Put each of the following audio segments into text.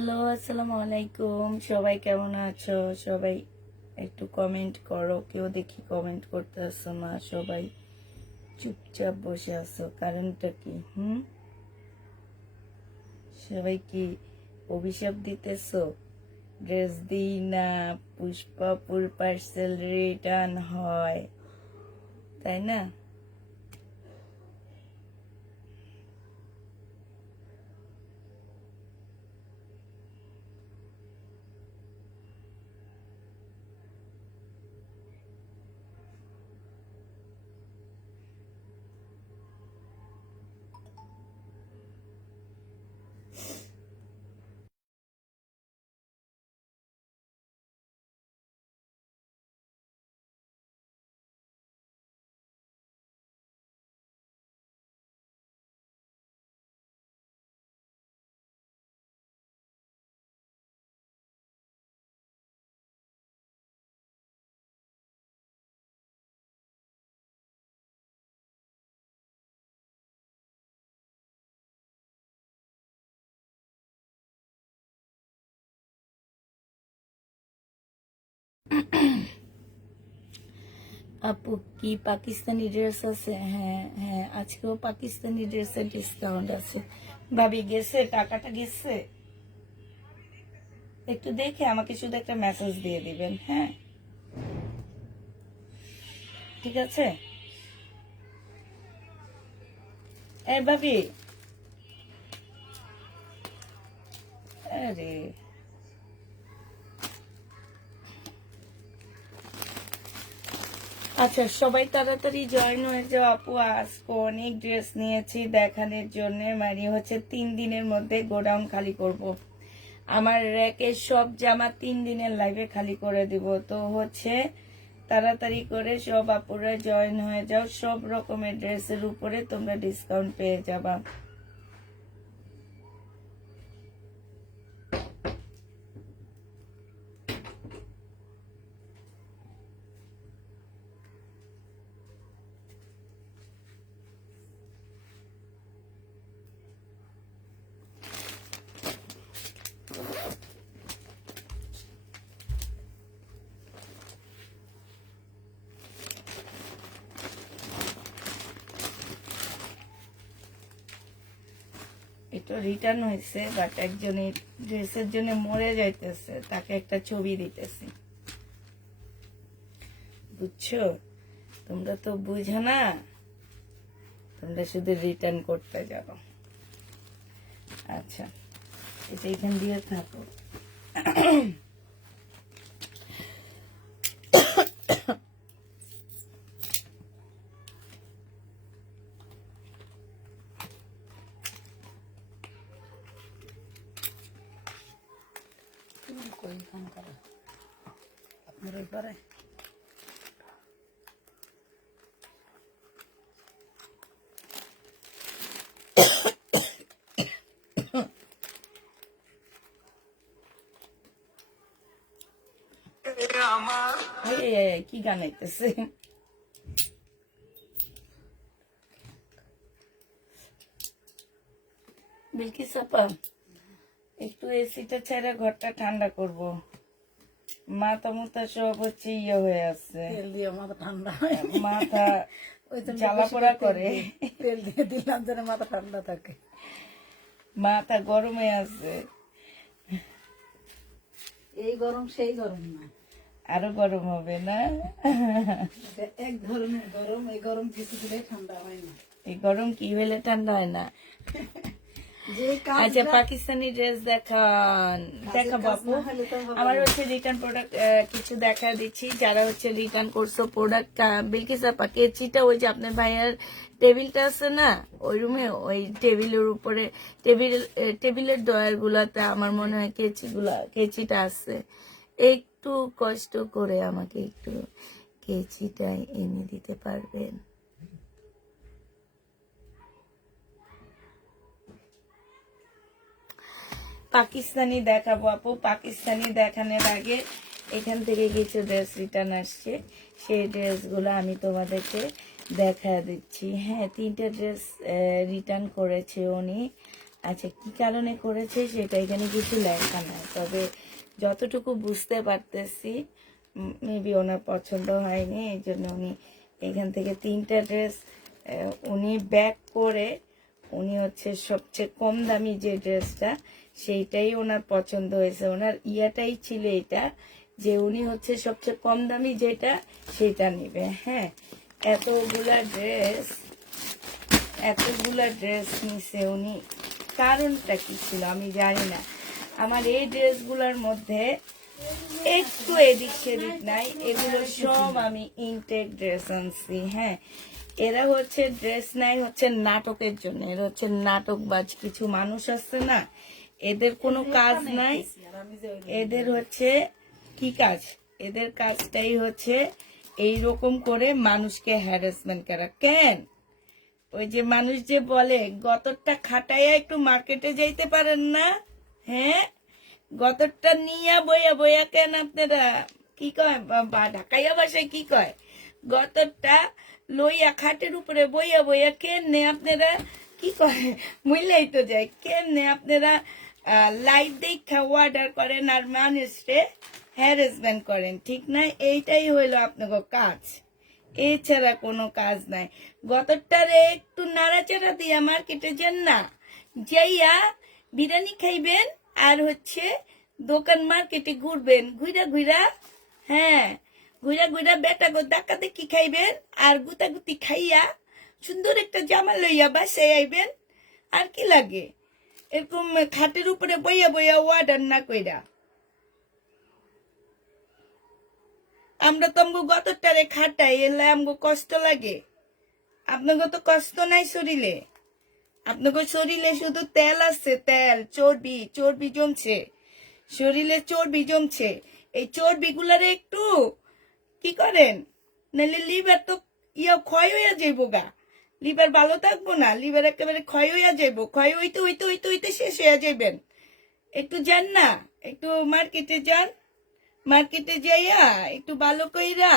Hello, আসসালামু আলাইকুম। সবাই কেমন আছো? সবাই একটু কমেন্ট করো। কেউ দেখি কমেন্ট করতে আসছো না, সবাই চুপচাপ বসে আছো। কারণটা কি? সবাই কি অভিশাপ দিতেছো? ড্রেস দিই না, পুষ্পাপুর পার্সেল রিটার্ন হয়, তাই না? আপু, কি পাকিস্তানি ড্রেস আছে? হ্যাঁ হ্যাঁ, আজকেও পাকিস্তানি ড্রেসের ডিসকাউন্ট আছে। ভাবি গেছে, টাকাটা গেছে? একটু দেখে আমাকে শুধু একটা মেসেজ দিয়ে দিবেন, হ্যাঁ? ঠিক আছে। ভাবি, আরে আচ্ছা, সবাই তাড়াতাড়ি জয়েন হয়ে যাও আপু। আজকে অনেক ড্রেস নিয়েছি দেখানোর জন্য, মানে হচ্ছে 3 দিনের মধ্যে গোডাউন খালি করব। আমার র্যাকের সব জামা 3 দিনের লাইভে খালি করে দিব। তো হচ্ছে তাড়াতাড়ি করে সব আপুরা জয়েন হয়ে যাও। সব রকমের ড্রেসের উপরে তোমরা ডিসকাউন্ট পেয়ে যাবা। এটা রিটার্ন হয়েছে, বাট একজনের ড্রেসের জন্য মরে যাইতেছে, তাকে একটা ছবি দিতেছি, বুঝছো? তোমরা তো বুঝো না, তোমরা শুধু রিটার্ন করতে যাবো। আচ্ছা, এটা এখান দিয়ে থাকো। আপনার এবারে কি গান আইতেছে? বিলকিস আপা, একটু এসিটা ছেড়ে ঘরটা ঠান্ডা করব। মাথা মুথা সব হচ্ছে ইয়ে হয়ে আছে, মাথা ঠান্ডা মাথা জ্বালা পোড়া করে। তেল দিয়ে দিলাম যেন মাথা ঠান্ডা থাকে। মাথা গরমে আছে। এই গরম সেই গরম না, আরো গরম হবে না? এক ধরনের গরম। এই গরম কিছু দিলে ঠান্ডা হয় না। এই গরম কি হইলে ঠান্ডা হয় না? আচ্ছা, পাকিস্তানি ড্রেস দেখান, দেখাবো আপু। আমার হচ্ছে রিটার্ন প্রোডাক্ট কিছু দেখা দিচ্ছি। যারা হচ্ছে রিটার্ন করছো প্রোডাক্ট, বিলকিস আপা কেচিটা ওই যে আপনার ভাইয়ার টেবিলটা আছে না, ওই রুমে ওই টেবিলের উপরে, টেবিলের ডয়ার গুলাতে আমার মনে হয় কেচিটা আছে। একটু কষ্ট করে আমাকে একটু কেচিটা এনে দিতে পারবেন? পাকিস্তানি দেখাবো আপু। পাকিস্তানি দেখানোর আগে এখান থেকে কিছু ড্রেস রিটার্ন আসছে, সেই ড্রেসগুলো আমি তোমাদেরকে দেখা দিচ্ছি। হ্যাঁ, 3টে ড্রেস রিটার্ন করেছে উনি। আচ্ছা কি কারণে করেছে সেটা এখানে কিছু লেখা নাই, তবে যতটুকু বুঝতে পারতেছি মেবি ওনার পছন্দ হয়নি, এই জন্য উনি এখান থেকে 3টা ড্রেস উনি ব্যাক করে উনি হচ্ছে সবচেয়ে কম দামি যে ড্রেসটা সেইটাই ওনার পছন্দ হয়েছে। ওনার ইয়াটাই ছিল এটা যে উনি হচ্ছে সবচেয়ে কম দামি যেটা সেটা নিবে। হ্যাঁ, এতগুলা ড্রেস নিছে উনি, কারণটা কি ছিল আমি জানি না। আমার এই ড্রেসগুলোর মধ্যে একটু এদিক সেদিক নাই, এগুলো সব আমি ইনটেক ড্রেস আনছি। হ্যাঁ, এরা হচ্ছে ড্রেস নাই হচ্ছে নাটকের জন্য, এরা হচ্ছে নাটকবাজ কিছু মানুষ আছে না, এদের কোনো কাজ নাই। এদের হচ্ছে কি কাজ, এদের কাজটাই হচ্ছে এইরকম করে মানুষকে হ্যারাসমেন্ট করা। কেন ওই যে মানুষ যে বলে গতরটা খাটাইয়া একটু মার্কেটে যাইতে পারেন না? হ্যাঁ, গতরটা নিয়া বইয়া বইয়া কেন আপনারা কি কয় বা ঢাকাইয়া ভাষায় কি কয়, গতরটা লইয়া খাটের উপরে বইয়া বইয়া কেমনে আপনারা কি কয় মুইলাই তো যায়, কেমনে আপনারা লাইট দেখা অর্ডার করেন আর মানুষকে হ্যারাসমেন্ট করেন, ঠিক না? এইটাই হইলো আপনাদের কাজ, এছাড়া কোনো কাজ নাই। গতরটারে একটু নাড়াচাড়া দিয়া মার্কেটে যান না, যাইয়া বিরিয়ানি খাইবেন আর হচ্ছে দোকান মার্কেটে ঘুরবেন, ঘুরা ঘুরা, হ্যাঁ ঘুরা ঘুরা বেটা গো ডাকা দেখি খাইবেন আর গুতাগুতি খাইয়া সুন্দর একটা জামা লইয়া বাসায় আইবেন। আর কি লাগে এরকম খাটের উপরে বইয়া বইয়া অর্ডার না কইরা। আমরা তো আমগো গতরটারে খাটাই, এলে আমগো কষ্ট লাগে, আপনাকে তো কষ্ট নাই শরীরে, আপনাকে শরীরে শুধু তেল আছে, তেল চর্বি, চর্বি জমছে শরীরে, চর্বি জমছে। এই চর্বি গুলারে একটু কি করেন, নাহলে লিভার তো ক্ষয় হইয়া যাইব গা, লিভার ভালো থাকবো না, লিভার একেবারে ক্ষয় হইয়া যাইব, ক্ষয় হইতে হইতে হইতে হইতে শেষ হইয়া যাইবেন। একটু যান না, একটু মার্কেটে যান, মার্কেটে যাইয়া একটু ভালো কইরা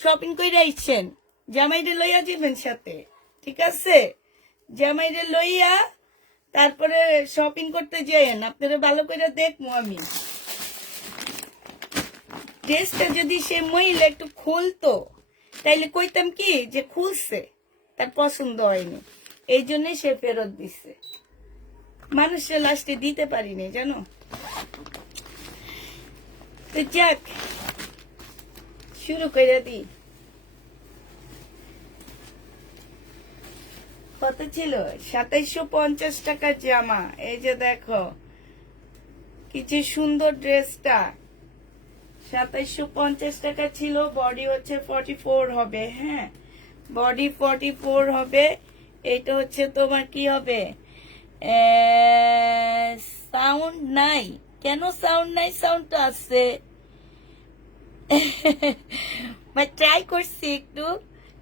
শপিং কইরা আইছেন, জামাইরে লইয়া যাবেন সাথে, ঠিক আছে? জামাইরে লইয়া তারপরে শপিং করতে যাইয়েন, আপনারা ভালো করে দেখবো আমি। ড্রেসটা যদি সে মহিলা একটু খুলতো তাইলে কইতাম কি যে খুলছে, তার পছন্দ হয়নি, এই জন্যই সে ফেরত দিচ্ছে। মানুষের লাস্টে দিতে পারিনি জানো। তো যাক, শুরু করে দিই। কত ছিল? 2750 টাকার জামা। এই যে দেখো কি যে সুন্দর ড্রেসটা, 2750 টাকা ছিল। বডি হচ্ছে 44 হবে। হ্যাঁ, বডি 44 হবে। এইটা হচ্ছে তোমার কি হবে, সাউন্ড নাই কেন? সাউন্ড নাই, সাউন্ডটা আছে। ট্রাই করছি একটু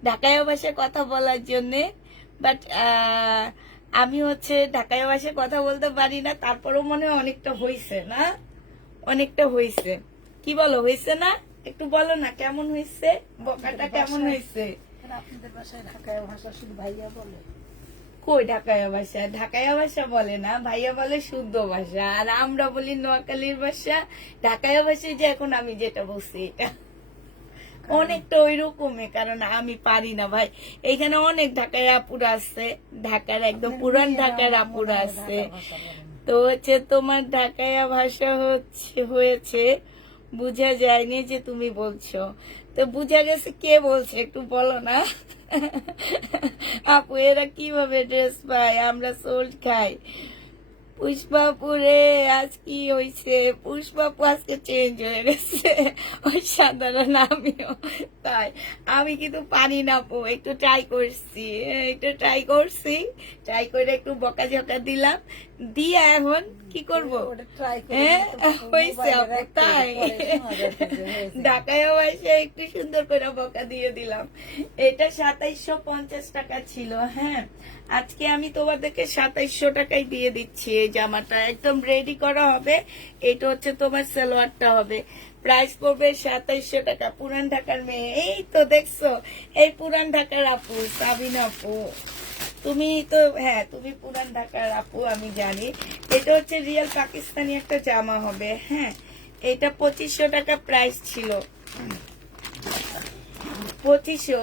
ঢাকায় ভাষায় কথা বলার জন্যে, বাট আমি হচ্ছে ঢাকায় ভাষায় কথা বলতে পারি না, তারপরেও মনে হয় অনেকটা হয়েছে না, অনেকটা হয়েছে। কি বলো, হয়েছে না? একটু বলো না কেমন হয়েছে, বকাটা কেমন হয়েছে? আপনাদের বাসায় ঢাকায় ভাষা শুধু ভাইয়া বলে? কই ঢাকাইয়া ভাষা, ঢাকাইয়া ভাষা বলে না, ভাইয়া বলে শুদ্ধ ভাষা, আর আমরা বলি নোয়াখালীর ভাষা। ঢাকাইয়া ভাষায় যে এখন আমি যেটা বলছি এটা অনেকটা ওই রকমই, কারণ আমি পারি না ভাই। এখানে অনেক ঢাকায় আপুরা আছে, ঢাকার একদম পুরান ঢাকার আপুরা আছে। তো হচ্ছে তোমার ঢাকাইয়া ভাষা হয়েছে বুঝা যায়নি যে তুমি বলছো, তো বুঝা গেছে কে বলছে একটু বলো না। আপু এরা কিভাবে ড্রেস পায়, আমরা সোল্ড খাই। পুষ্পাপুরে আজ কি হয়েছে, পুষ্পাপু আজকে চেঞ্জ হয়ে গেছে, ওই সাধারণ আমিও তাই। আমি কিন্তু পারি না আপু, একটু ট্রাই করছি, ট্রাই করে একটু বকাঝকা দিলাম, দিয়া এখন কি করবো, হ্যাঁ হয়েছে আপু তাই। ঢাকায় এসে একটু সুন্দর করে বকা দিয়ে দিলাম। এটা 2750 টাকা ছিল। হ্যাঁ, আজকে আমি তোমাদেরকে 2700 টাকায় দিয়ে দিচ্ছি। এই জামাটা একদম রেডি করা হবে, এটা হচ্ছে তোমার সালোয়ারটা হবে, প্রাইস পড়বে 2700 টাকা। পুরান ঢাকার মেয়ে, এই তো দেখছো, এই পুরান ঢাকার আপু সাবিনা আপু। তুমি তো হ্যাঁ তুমি পুরান ঢাকার আপু, আমি জানি। এটা হচ্ছে রিয়েল পাকিস্তানি একটা জামা হবে। হ্যাঁ, এটা 2500 টাকা প্রাইস ছিল, 2500।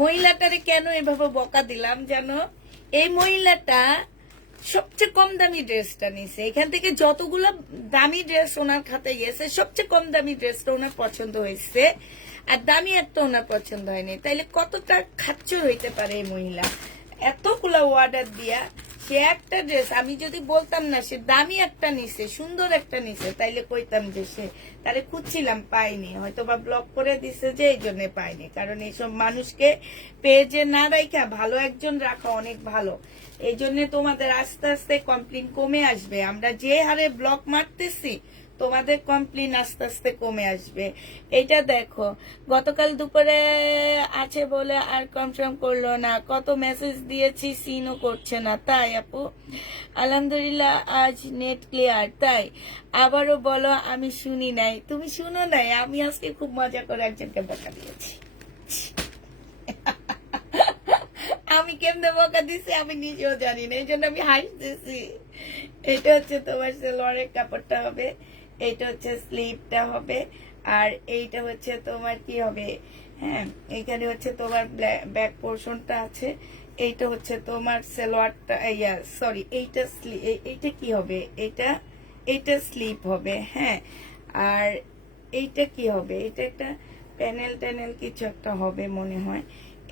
মহিলাটারে কেন এভাবে বকা দিলাম জানো? এই মহিলাটা সবচেয়ে কম দামি ড্রেসটা নিছে। এখান থেকে যতগুলো দামি ড্রেস ওনার খাতে গেছে, সবচেয়ে কম দামি ড্রেসটা ওনার পছন্দ হয়েছে, আর দামি একটা ওনার পছন্দ হয়নি। তাইলে কতটা খাচ্চর হইতে পারে এই মহিলা? এতগুলা অর্ডার দিয়া সে একটা ড্রেস, আমি যদি বলতাম না সে দামি একটা নিছে, সুন্দর একটা নিছে, তাইলে কইতাম যে সে তারে খুঁজছিলাম পাইনি, হয়তো বা ব্লক করে দিছে যে এই জন্য পাইনি। কারণ এইসব মানুষকে পেজে না রাখা ভালো একজন রাখা অনেক ভালো। এই জন্য তোমাদের আস্তে আস্তে কমপ্লেন কমে আসবে। আমরা যে হারে ব্লক মারতেছি, তোমাদের কমপ্লেন আস্তে আস্তে কমে আসবে। এটা দেখো, গতকাল দুপুরে আছে বলে আর কনফার্ম করলো না, কত মেসেজ দিয়েছি সিনও করছে না। তাই আপু? আলহামদুলিল্লাহ আজ নেট ক্লিয়ার। তাই? আবারও বলো, আমি শুনি নাই। তুমি শুনো নাই? আমি আজকে খুব মজা করে একজনকে বকা দিয়েছি। আমি কেমনে বকা দিছি আমি নিজেও জানি না, এই জন্য আমি হাসতেছি। এটা হচ্ছে তোমার সেলোয়ারের কাপড়টা হবে, এটা হচ্ছে স্লিভটা হবে, আর এইটা হচ্ছে তোমার কি হবে, হ্যাঁ এইখানে হচ্ছে তোমার ব্যাক পোর্শনটা আছে। এইটা হচ্ছে তোমার সেলোয়ারটা, সরি এইটা কি হবে, এইটা স্লিভ হবে। হ্যাঁ, আর এইটা কি হবে, এটা একটা প্যানেল কিছু একটা হবে মনে হয়।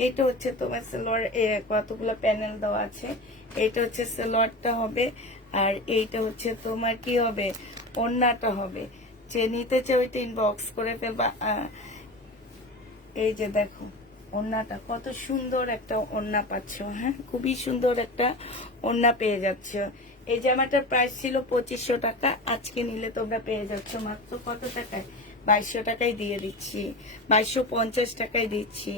এটা হচ্ছে তোমার সেলোয়ার, কতগুলো প্যানেল দেওয়া আছে। এটা হচ্ছে সেলোয়ারটা হবে, আর এইটা হচ্ছে তোমার কি হবে, ওড়নাটা হবে। যে নিতে চাই ওইটা ইনবক্স করে ফেলবা। এই যে দেখো ওড়নাটা, কত সুন্দর একটা ওড়না পাচ্ছ। হ্যাঁ, খুবই সুন্দর একটা ওড়না পেয়ে যাচ্ছ। এই জামাটার প্রাইস ছিল 2500 টাকা, আজকে নিলে তোমরা পেয়ে যাচ্ছ মাত্র কত টাকায়? 2200 টাকায় দিয়ে দিচ্ছি, 2250 টাকায় দিচ্ছি।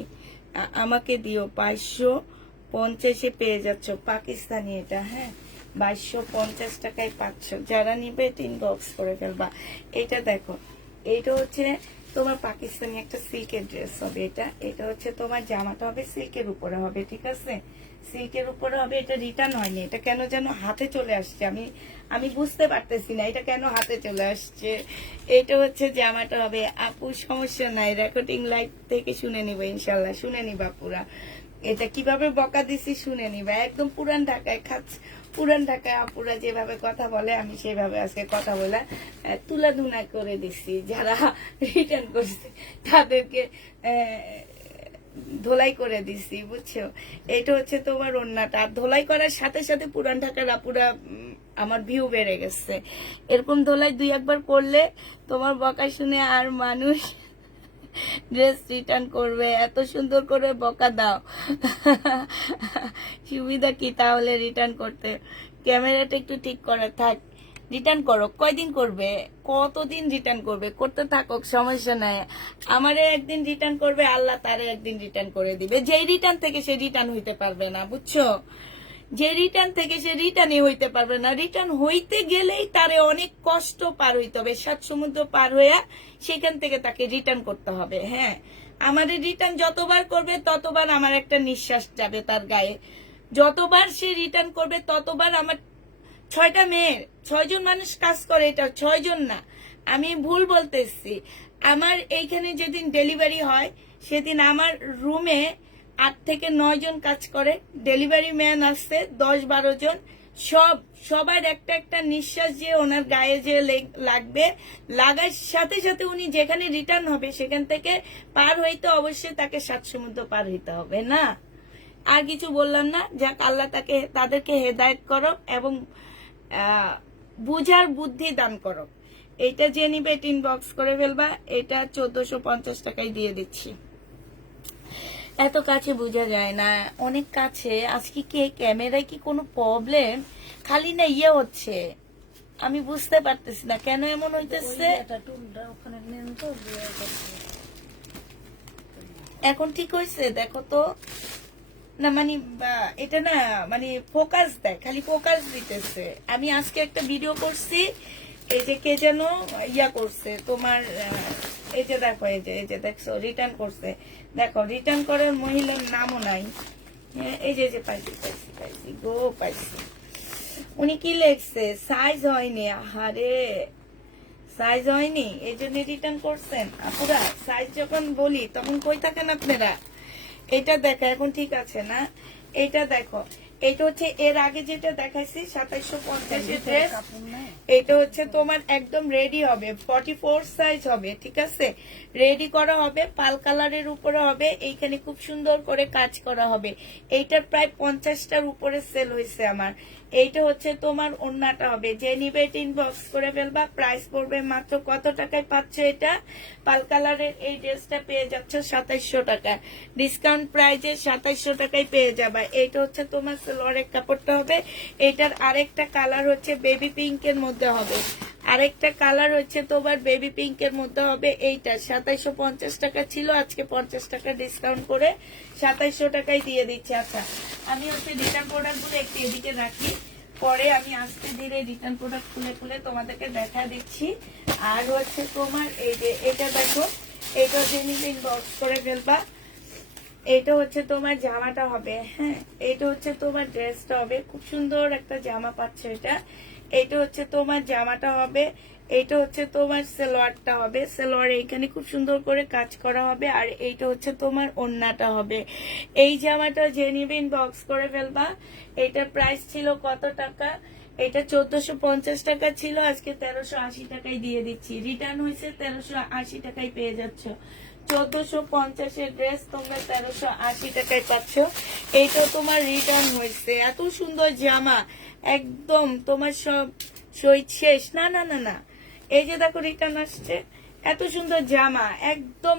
আমাকে দিও, 2250-এ পেয়ে যাচ্ছ পাকিস্তানি এটা। হ্যাঁ, 2250 টাকায় পাচ্ছ। যারা নিবে ইনবক্স করে ফেলবা। এটা দেখো, এইটা হচ্ছে তোমার পাকিস্তানি একটা সিল্কের ড্রেস হবে। এটা হচ্ছে তোমার জামাটা হবে সিল্কের উপরে হবে, ঠিক আছে? সিল্কের উপরে হবে। এটা রিটার্ন হয়নি, এটা কেন যেন হাতে চলে আসছে, আমি বুঝতে পারতেছি না এটা কেন হাতে চলে আসছে। এটা হচ্ছে জামাটা হবে। আপু সমস্যা নাই, রেকর্ডিং লাইভ থেকে শুনে নিবা, ইনশাল্লাহ শুনে নিবা পুরা। এটা কিভাবে বকা দিছি শুনে নিবা। একদম পুরান ঢাকায় পুরান ঢাকায় আপুরা যেভাবে কথা বলে, আমি সেভাবে আজকে কথা বলে তুলাধুনা করে দিচ্ছি। যারা রিটার্ন করছে তাদেরকে ধোলাই করে দিছি, বুঝছো? এটা হচ্ছে তোমার ওড়নাটা। আর ধোলাই করার সাথে সাথে পুরান ঢাকার আপুরা আমার ভিউ বেড়ে গেছে। এরকম ধোলাই 2-1 বার করলে তোমার বকা শুনে আর মানুষ ড্রেস রিটার্ন করবে। এত সুন্দর করে বকা দাও, সুবিধা কি তাহলে রিটার্ন করতে? ক্যামেরাটা একটু ঠিক করে থাক, রিটার্ন করো। কয়দিন করবে, কতদিন রিটার্ন করবে? করতে থাকুক, সমস্যা নাই। আমারে একদিন রিটার্ন করবে, আল্লাহ তারে একদিন রিটার্ন করে দিবে। যেই রিটার্ন থেকে সে রিটার্ন হইতে পারবে না, বুঝছো? যে রিটার্ন থেকে সে রিটার্নই হইতে পারবে না। রিটার্ন হইতে গেলেই তারে অনেক কষ্ট পার হইতে হবে, 7 সমুদ্র পার হইয়া সেখান থেকে তাকে রিটার্ন করতে হবে। হ্যাঁ, আমাদের রিটার্ন যতবার করবে ততবার আমার একটা নিঃশ্বাস যাবে তার গায়ে। যতবার সে রিটার্ন করবে ততবার আমার 6টা মেয়ের 6 জন মানুষ কাজ করে, এটা 6 জন না, আমি ভুল বলতেছি। আমার এইখানে যেদিন ডেলিভারি হয় সেদিন আমার রুমে 8 থেকে 9 জন কাজ করে। ডেলিভারি ম্যান আসছে 10-12 জন। সবার একটা একটা নিঃশ্বাস যে ওনার গায়ে যে লাগবে, লাগার সাথে সাথে উনি যেখানে রিটার্ন হবে সেখান থেকে পার হইতে অবশ্যই তাকে 7 সমুদ্র পার হইতে হবে না। আর কিছু বললাম না। যাক, আল্লাহ তাদেরকে হেদায়েত করো এবং বুঝার বুদ্ধি দান করো। এটা যে নিবে এটা ইনবক্স করে ফেলবা। এটা 1450 টাকায় দিয়ে দিচ্ছি। এত কাছে বোঝা যায় না, অনেক কাছে। আজকে কি ক্যামেরায় কি কোনো প্রবলেম? খালি না ইয়ে হচ্ছে, আমি বুঝতে পারতেছি না কেন এমন হইতেছে। এখন ঠিক হয়েছে? দেখো তো না, মানে এটা না, মানে ফোকাস দেয়, খালি ফোকাস দিতেছে। আমি আজকে একটা ভিডিও করছি, এই যে কে যেন ইয়া করছে তোমার, এই যে দেখো, এই যে দেখছো রিটার্ন করছে। দেখো রিটার্ন করার মহিলার নামও নাই, হ্যাঁ এই যে পাইছি পাইছি পাইছি গো পাইছি। উনি কি লেখছে সাইজ হয়নি, আহারে সাইজ হয়নি এই জন্য রিটার্ন করছেন। আপুরা সাইজ যখন বলি তখন কই থাকেন আপনারা? এটা দেখা এখন ঠিক আছে না? এটা দেখো, এটা হচ্ছে এর আগে যেটা দেখাইছি 2750 ড্রেস, এটা হচ্ছে তোমার একদম রেডি হবে, 44 সাইজ হবে, ঠিক আছে? রেডি করা হবে, পাল কালারের উপরে হবে, এইখানে খুব সুন্দর করে কাজ করা হবে। এইটার প্রায় 50টার উপরে সেল হয়েছে আমার। এইটা হচ্ছে তোমার ওন্নাটা হবে, যে নিবে ইনবক্স করে ফেলবা। প্রাইস পড়বে মাত্র কত টাকায় পাচ্ছ এটা? পাল কালারের এই ড্রেসটা পেয়ে যাচ্ছ 2700 টাকা, ডিসকাউন্ট প্রাইজে 2700 টাকায় পেয়ে যাবা। এইটা হচ্ছে তোমার সালোয়ারের কাপড়টা হবে। এটার আরেকটা কালার হচ্ছে বেবি পিঙ্কের মধ্যে হবে, আরেকটা কালার হচ্ছে তোমার বেবি পিঙ্কের মধ্যে হবে। এইটা 2750 টাকা ছিল, আজকে 50 টাকা ডিসকাউন্ট করে 2700 টাকায় দিয়ে দিচ্ছি। আচ্ছা আমি হচ্ছে রিটার্ন প্রোডাক্ট গুলো একটু এদিকে রাখি, পরে আমি আস্তে ধীরে রিটার্ন প্রোডাক্ট খুলে খুলে তোমাদেরকে দেখা দিচ্ছি। আর হচ্ছে তোমার এই যে এটা দেখো, এটা জেনুইন বক্স করে ফেলবা। এটা হচ্ছে তোমার জামাটা হবে, হ্যাঁ এটা হচ্ছে তোমার ড্রেসটা হবে, খুব সুন্দর একটা জামা পাচ্ছ এটা। এটা হচ্ছে তোমার জামাটা হবে, এইটা হচ্ছে তোমার সালোয়ারটা হবে, সালোয়ার এইখানে খুব সুন্দর করে কাজ করা হবে। আর এইটা হচ্ছে তোমার ওড়নাটা হবে। এই জামাটা জেনুইন বক্স করে ফেলবা। এটার প্রাইস ছিল কত টাকা? এটা 1450 টাকা ছিল, আজকে 1380 টাকায় দিয়ে দিচ্ছি। রিটার্ন হয়েছে 1380 টাকায় পেয়ে যাচ্ছ। 1450 ড্রেস তোমরা 1380 টাকায় পাচ্ছ। এইটা তোমার রিটার্ন হয়েছে। এত সুন্দর জামা, একদম তোমার সব শহীদ শেষ। না না না না, এই যে দেখো রিটার্ন আসছে। এত সুন্দর জামা, একদম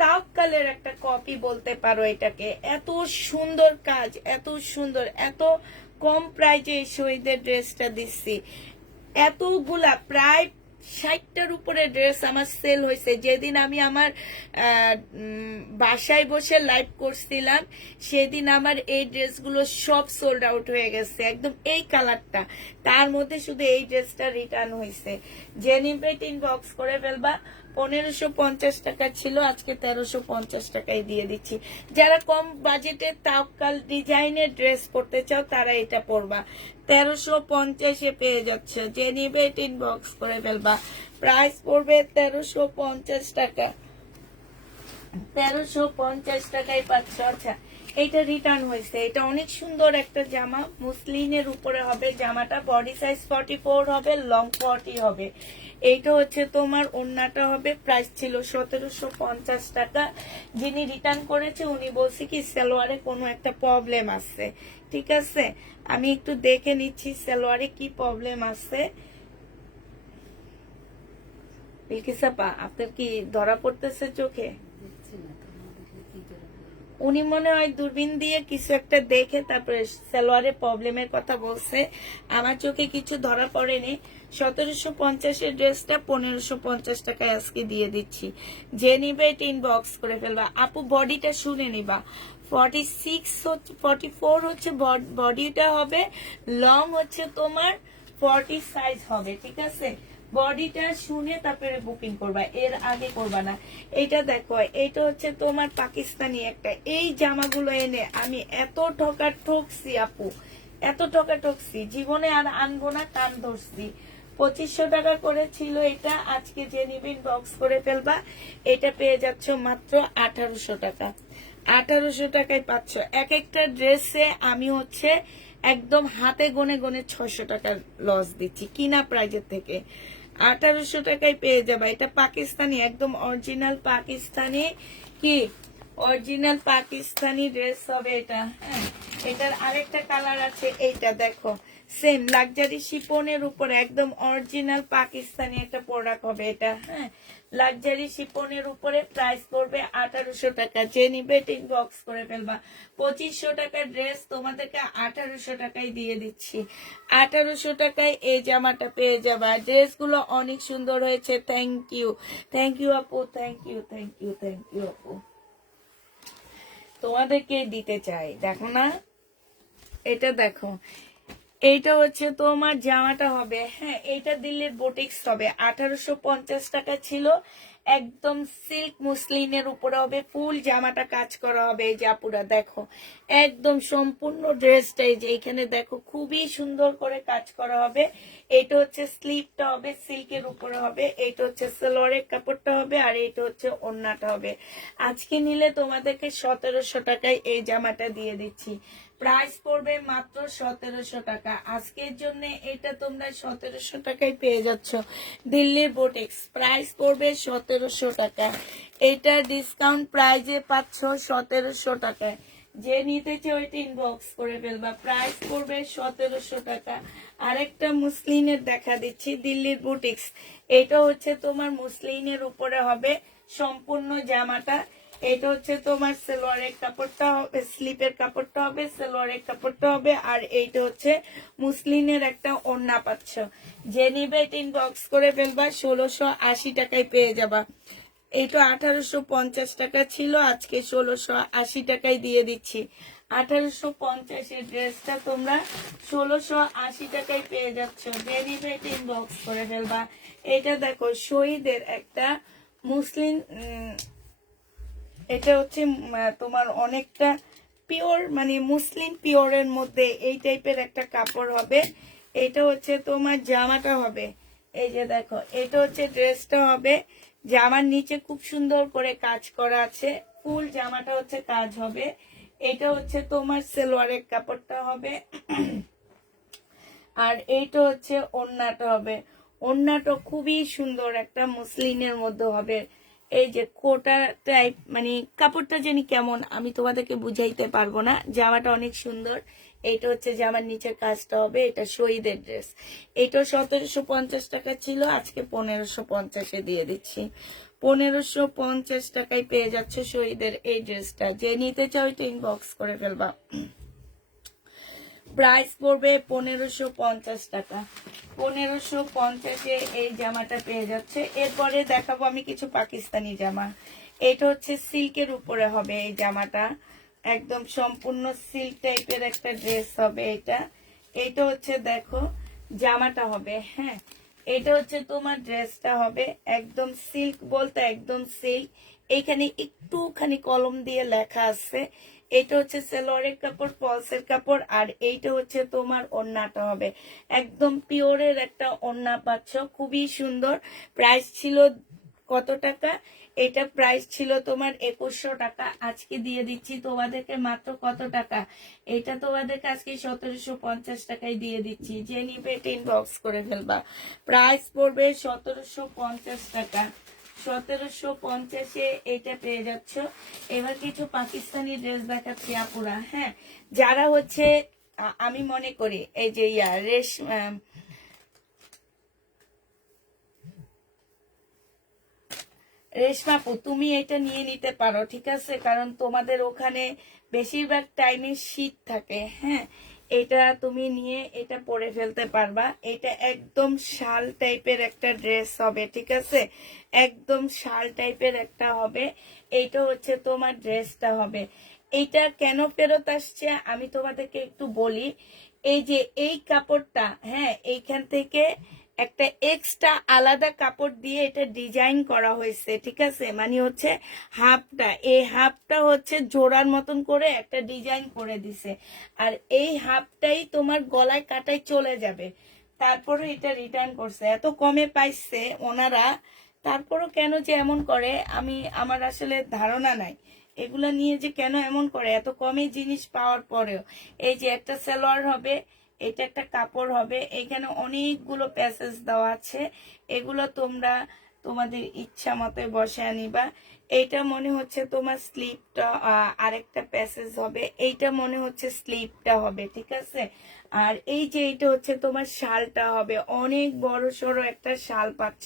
তাওয়াক্কালের একটা কপি বলতে পারো এটাকে। এত সুন্দর কাজ, এত সুন্দর, এত কম প্রাইজে এই শহীদের ড্রেসটা দিচ্ছি। এতগুলা প্রায় 60টার উপরে ড্রেস আমার সেল হয়েছে। যেদিন আমি আমার বাসায় বসে লাইভ করছিলাম সেদিন আমার এই ড্রেসগুলো সব সোল্ড আউট হয়ে গেছে, একদম এই কালারটা। তার মধ্যে শুধু এই ড্রেসটা রিটার্ন হয়েছে। যে নিবে ইনবক্স করে ফেলবা। 1550 টাকা ছিল, আজকে 1350 টাকায় দিয়ে দিচ্ছি। যারা কম বাজেটে তাওয়াক্কাল ডিজাইনের ড্রেস পরতে চাও তারা এটা পরবা। 1350 পেয়ে যাচ্ছে, যে নিবে ইনবক্স করে ফেলবা। প্রাইস পড়বে 1350 টাকা, 1350 টাকায় পাচ্ছ। আচ্ছা এইটা রিটার্ন হয়েছে, এটা অনেক সুন্দর একটা জামা, মুসলিনের উপরে হবে জামাটা। বডি সাইজ 44 হবে, লং 40 হবে। এইটা হচ্ছে তোমার ওড়নাটা হবে। প্রাইস ছিল 1750 টাকা। যিনি রিটার্ন করেছে উনি বলছে কি সালোয়ারে কোনো একটা প্রবলেম আছে, ঠিক আছে? আমি একটু দেখে নিচ্ছি সালোয়ারে কি প্রবলেম আছে। বিলকিসাপা আপনার কি ধরা পড়তেছে চোখে? উনি মনে হয় দূরবীন দিয়ে কিছু একটা দেখে তারপরে সালোয়ারের প্রবলেমের কথা বলছে। আমার চোখে কিছু ধরা পড়েনি। 1750 ড্রেসটা 1550 টাকায় আজকে দিয়ে দিচ্ছি। যে নিবে এটা ইনবক্স করে ফেলবা। আপু বডিটা শুনে নিবা। 44 হচ্ছে বডিটা হবে, লং হচ্ছে তোমার 40 সাইজ হবে, ঠিক আছে? বডিটা শুনে তারপরে বুকিং করবা, এর আগে করবা না। এটা দেখো, এটা হচ্ছে তোমার পাকিস্তানি একটা। এই জামাগুলো এনে আমি এত ঠকছি আপু, এত ঠকছি, জীবনে আর আনবো না, কান ধরছি। 2500 টাকা করে ছিল এটা, আজকে যে নিবিন বক্স করে ফেলবা। এটা পেয়ে যাচ্ছ মাত্র 1800 টাকা। 1800 টাকায় পাচ্ছ। এক একটা ড্রেসে আমি হচ্ছে একদম হাতে গনে গনে 600 টাকার লস দিচ্ছি কিনা প্রাইজের থেকে। 1800 টাকায় পেয়ে যাবা। এটা পাকিস্তানি, একদম অরিজিনাল পাকিস্তানি, কি অরিজিনাল পাকিস্তানি ড্রেস হবে এটা। হ্যাঁ এটার আরেকটা কালার আছে, এইটা দেখো, সেম লাক্সারি শিপনের উপরে একদম অরিজিনাল পাকিস্তানি একটা প্রোডাক্ট হবে এটা। হ্যাঁ লাক্সারি শিপনের উপরে। প্রাইস পড়বে 1800 টাকা। যে নিবে ইনবক্স করে ফেলবা। 2500 টাকার ড্রেস তোমাদেরকে 1800 টাকায় দিয়ে দিচ্ছি। 1800 টাকায় এই জামাটা পেয়ে যাবা। ড্রেসগুলো অনেক সুন্দর হয়েছে। থ্যাংক ইউ, থ্যাংক ইউ আপু, thank you, thank you, thank you আপু। তোমাদেরকে দিতে চাই, দেখো না, এটা দেখো, এইটা হচ্ছে তোমার জামাটা হবে। হ্যাঁ এইটা দিল্লির বুটিক্স হবে। 1850 টাকা ছিল, একদম সিল্ক মুসলিনের উপরে হবে, ফুল জামাটা কাজ করা হবে। এই যে আপুরা দেখো, একদম সম্পূর্ণ ড্রেসটাই যে এখানে দেখো খুবই সুন্দর করে কাজ করা হবে। এটা হচ্ছে স্লিভটা হবে সিল্কের উপরে হবে, এটা হচ্ছে সালোয়ারের কাপড়টা হবে, আর এটা হচ্ছে ওড়নাটা হবে। আজকে নিলে তোমাদেরকে 1700 টাকায় এই জামাটা দিয়ে দিচ্ছি। প্রাইস পড়বে মাত্র 1700 টাকা। আজকের জন্য এটা তোমরা 1700 টাকায় পেয়ে যাচ্ছ। দিল্লির বুটিক্স, প্রাইস পড়বে 1700 টাকা। এটা ডিসকাউন্ট প্রাইজে পাচ্ছ 1700 টাকায়। যে নিতে চাও ওইটা ইনবক্স করে ফেলবা। প্রাইস পড়বে 1700 টাকা। আরেকটা মুসলিনের দেখা দিচ্ছি, দিল্লির বুটিক্স। এটা হচ্ছে তোমার মুসলিনের উপরে হবে সম্পূর্ণ জামাটা। এটা হচ্ছে তোমার সালোয়ারের কাপড়টা হবে, স্লিপের কাপড়টা হবে, সালোয়ারের কাপড়টা হবে, আর এইটা হচ্ছে মুসলিনের একটা ওড়না পাচ্ছ। যে নিবে এটা ইনবক্স করে ফেলবা, 1680 টাকায় পেয়ে যাবা। এইটা 1850 টাকা ছিল, আজকে 1680 টাকায় দিয়ে দিচ্ছি। 1850 ড্রেসটা তোমরা 1680 টাকায় পেয়ে যাচ্ছ। যে নিবে এটা ইনবক্স করে ফেলবা। এটা দেখো শহীদের একটা মুসলিম, এটা হচ্ছে তোমার অনেকটা পিওর, মানে মুসলিম পিওরের মধ্যে এই টাইপের একটা কাপড় হবে। এটা হচ্ছে তোমার জামাটা হবে। এই যে দেখো, এটা হচ্ছে ড্রেসটা হবে। জামার নিচে খুব সুন্দর করে কাজ করা আছে, ফুল জামাটা হচ্ছে কাজ হবে। এটা হচ্ছে তোমার সালোয়ারের কাপড়টা হবে, আর এইটা হচ্ছে ওড়নাটা হবে। ওড়নাটা খুবই সুন্দর একটা মুসলিনের মধ্যে হবে। এই যে কোটা টাইপ, মানে কাপড়টা জানি কেমন আমি তোমাদেরকে বুঝাইতে পারবো না। জামাটা অনেক সুন্দর। এইটা হচ্ছে জামার নিচের কাজটা হবে। এটা শহীদের ড্রেস। এইটা 1750 টাকা ছিল, আজকে 1550 দিয়ে দিচ্ছি। 1550 টাকায় পেয়ে যাচ্ছে শহীদের এই ড্রেসটা। যে নিতে চাও এটা ইনবক্স করে ফেলবা। প্রাইস পড়বে 1550 টাকা। 1550-এ এই জামাটা পেয়ে যাচ্ছে। এরপরে দেখাবো আমি কিছু পাকিস্তানি জামা। এটা হচ্ছে সিল্কের উপরে হবে এই জামাটা, একদম সম্পূর্ণ সিল্ক টাইপের একটা ড্রেস হবে এটা। এটা হচ্ছে দেখো জামাটা হবে, হ্যাঁ। এটা হচ্ছে তোমার ড্রেসটা হবে, একদম সিল্ক বলতে একদম সিল্ক। এইখানে একটুখানি কলম দিয়ে লেখা আছে। এটা হচ্ছে সালোয়ারের কাপড়, ফলসের কাপড়, আর এইটা হচ্ছে তোমার ওড়নাটা হবে। একদম পিওরের একটা ওড়না পাচ্ছ, খুবই সুন্দর। প্রাইস ছিল কত টাকা? এটা প্রাইস ছিল তোমার 2100 টাকা। আজকে দিয়ে দিচ্ছি তোমাদেরকে মাত্র কত টাকা? এটা তোমাদেরকে আজকে 1750 টাকায় দিয়ে দিচ্ছি। যে নিবে এটা ইনবক্স করে ফেলবা। প্রাইস পড়বে 1750 টাকা। 1750-এ এটা পেয়ে যাচ্ছ। এবার কিছু পাকিস্তানি ড্রেস দেখাচ্ছি আপুরা, হ্যাঁ। যারা হচ্ছে আমি মনে করি এই যে রেশমাপু, তুমি এটা নিয়ে নিতে পারো, ঠিক আছে? কারণ তোমাদের ওখানে বেশিরভাগ টাইমে শীত থাকে, হ্যাঁ। এটা তুমি নিয়ে এটা পরে ফেলতে পারবা। এটা একদম শাল টাইপের একটা ড্রেস হবে, ঠিক আছে? একদম শাল টাইপের একটা হবে। এইটা হচ্ছে তোমার ড্রেসটা হবে। এইটা কেন ফেরত আসছে আমি তোমাদেরকে একটু বলি। এই যে এই কাপড়টা, হ্যাঁ, এইখান থেকে একটা এক্সট্রা আলাদা কাপড় দিয়ে এটা ডিজাইন করা হয়েছে, ঠিক আছে? মানে হচ্ছে হাফটা, এই হাফটা হচ্ছে জোড়ার মতন করে একটা ডিজাইন করে দিছে, আর এই হাফটাই তোমার গলায় কাটায় চলে যাবে। তারপরে এটা রিটার্ন করছে, এত কমে পাইছে ওনারা। তারপরও কেন যে এমন করে আমার আসলে ধারণা নাই এগুলা নিয়ে, যে কেন এমন করে এত কমে জিনিস পাওয়ার পরেও। এই যে একটা সালোয়ার হবে, এটা একটা কাপড় হবে, এখানে অনেকগুলো প্যাসেজ দেওয়া আছে। এগুলো তোমরা তোমাদের ইচ্ছা মতো বসে আনিবা। এইটা মনে হচ্ছে তোমার স্লিপটা, আরেকটা প্যাসেজ হবে। এইটা মনে হচ্ছে স্লিপটা হবে, ঠিক আছে? আর এই যে এটা হচ্ছে তোমার শালটা হবে, অনেক বড় সড়ো একটা শাল পাচ্ছ।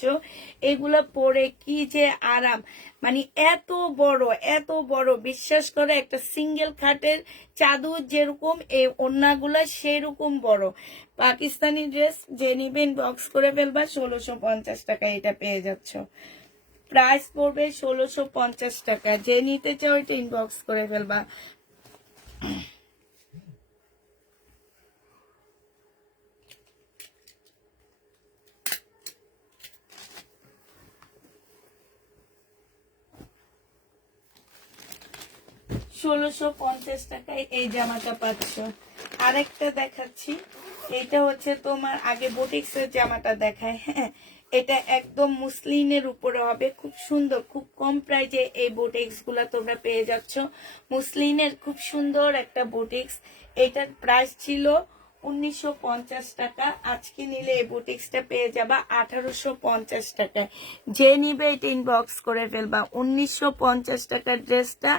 এগুলা পরে কি যে আরাম, মানে এত বড় এত বড়, বিশ্বাস করে একটা সিঙ্গেল খাটের চাদর যেরকম এই ওড়নাগুলা সেরকম বড়। পাকিস্তানি ড্রেস যে নিবেন বক্স করে ফেলবা। 1650 টাকা এটা পেয়ে যাচ্ছ। প্রাইস পড়বে 1650 টাকা। যে নিতে চাও এটা ইনবক্স করে ফেলবা। 1650 টাকায় এই জামাটা পাচ্ছ। আরেকটা দেখাচ্ছি, এটা হচ্ছে তোমার আগে বুটিক্সের জামাটা দেখায়। হ্যাঁ, এটা একদম মুসলিনের উপরে হবে, খুব সুন্দর, খুব কম প্রাইজে এই বুটিক্স গুলা তোমরা পেয়ে যাচ্ছ। মুসলিনের খুব সুন্দর একটা বুটিক্স, এটার প্রাইস ছিল 1950 টাকা, আজকে নিলে এই বুটিক্সটা পেয়ে যাবা 1850 টাকায়। যে নিবে এটা ইনবক্স করে ফেলবা। 1950 টাকার ড্রেসটা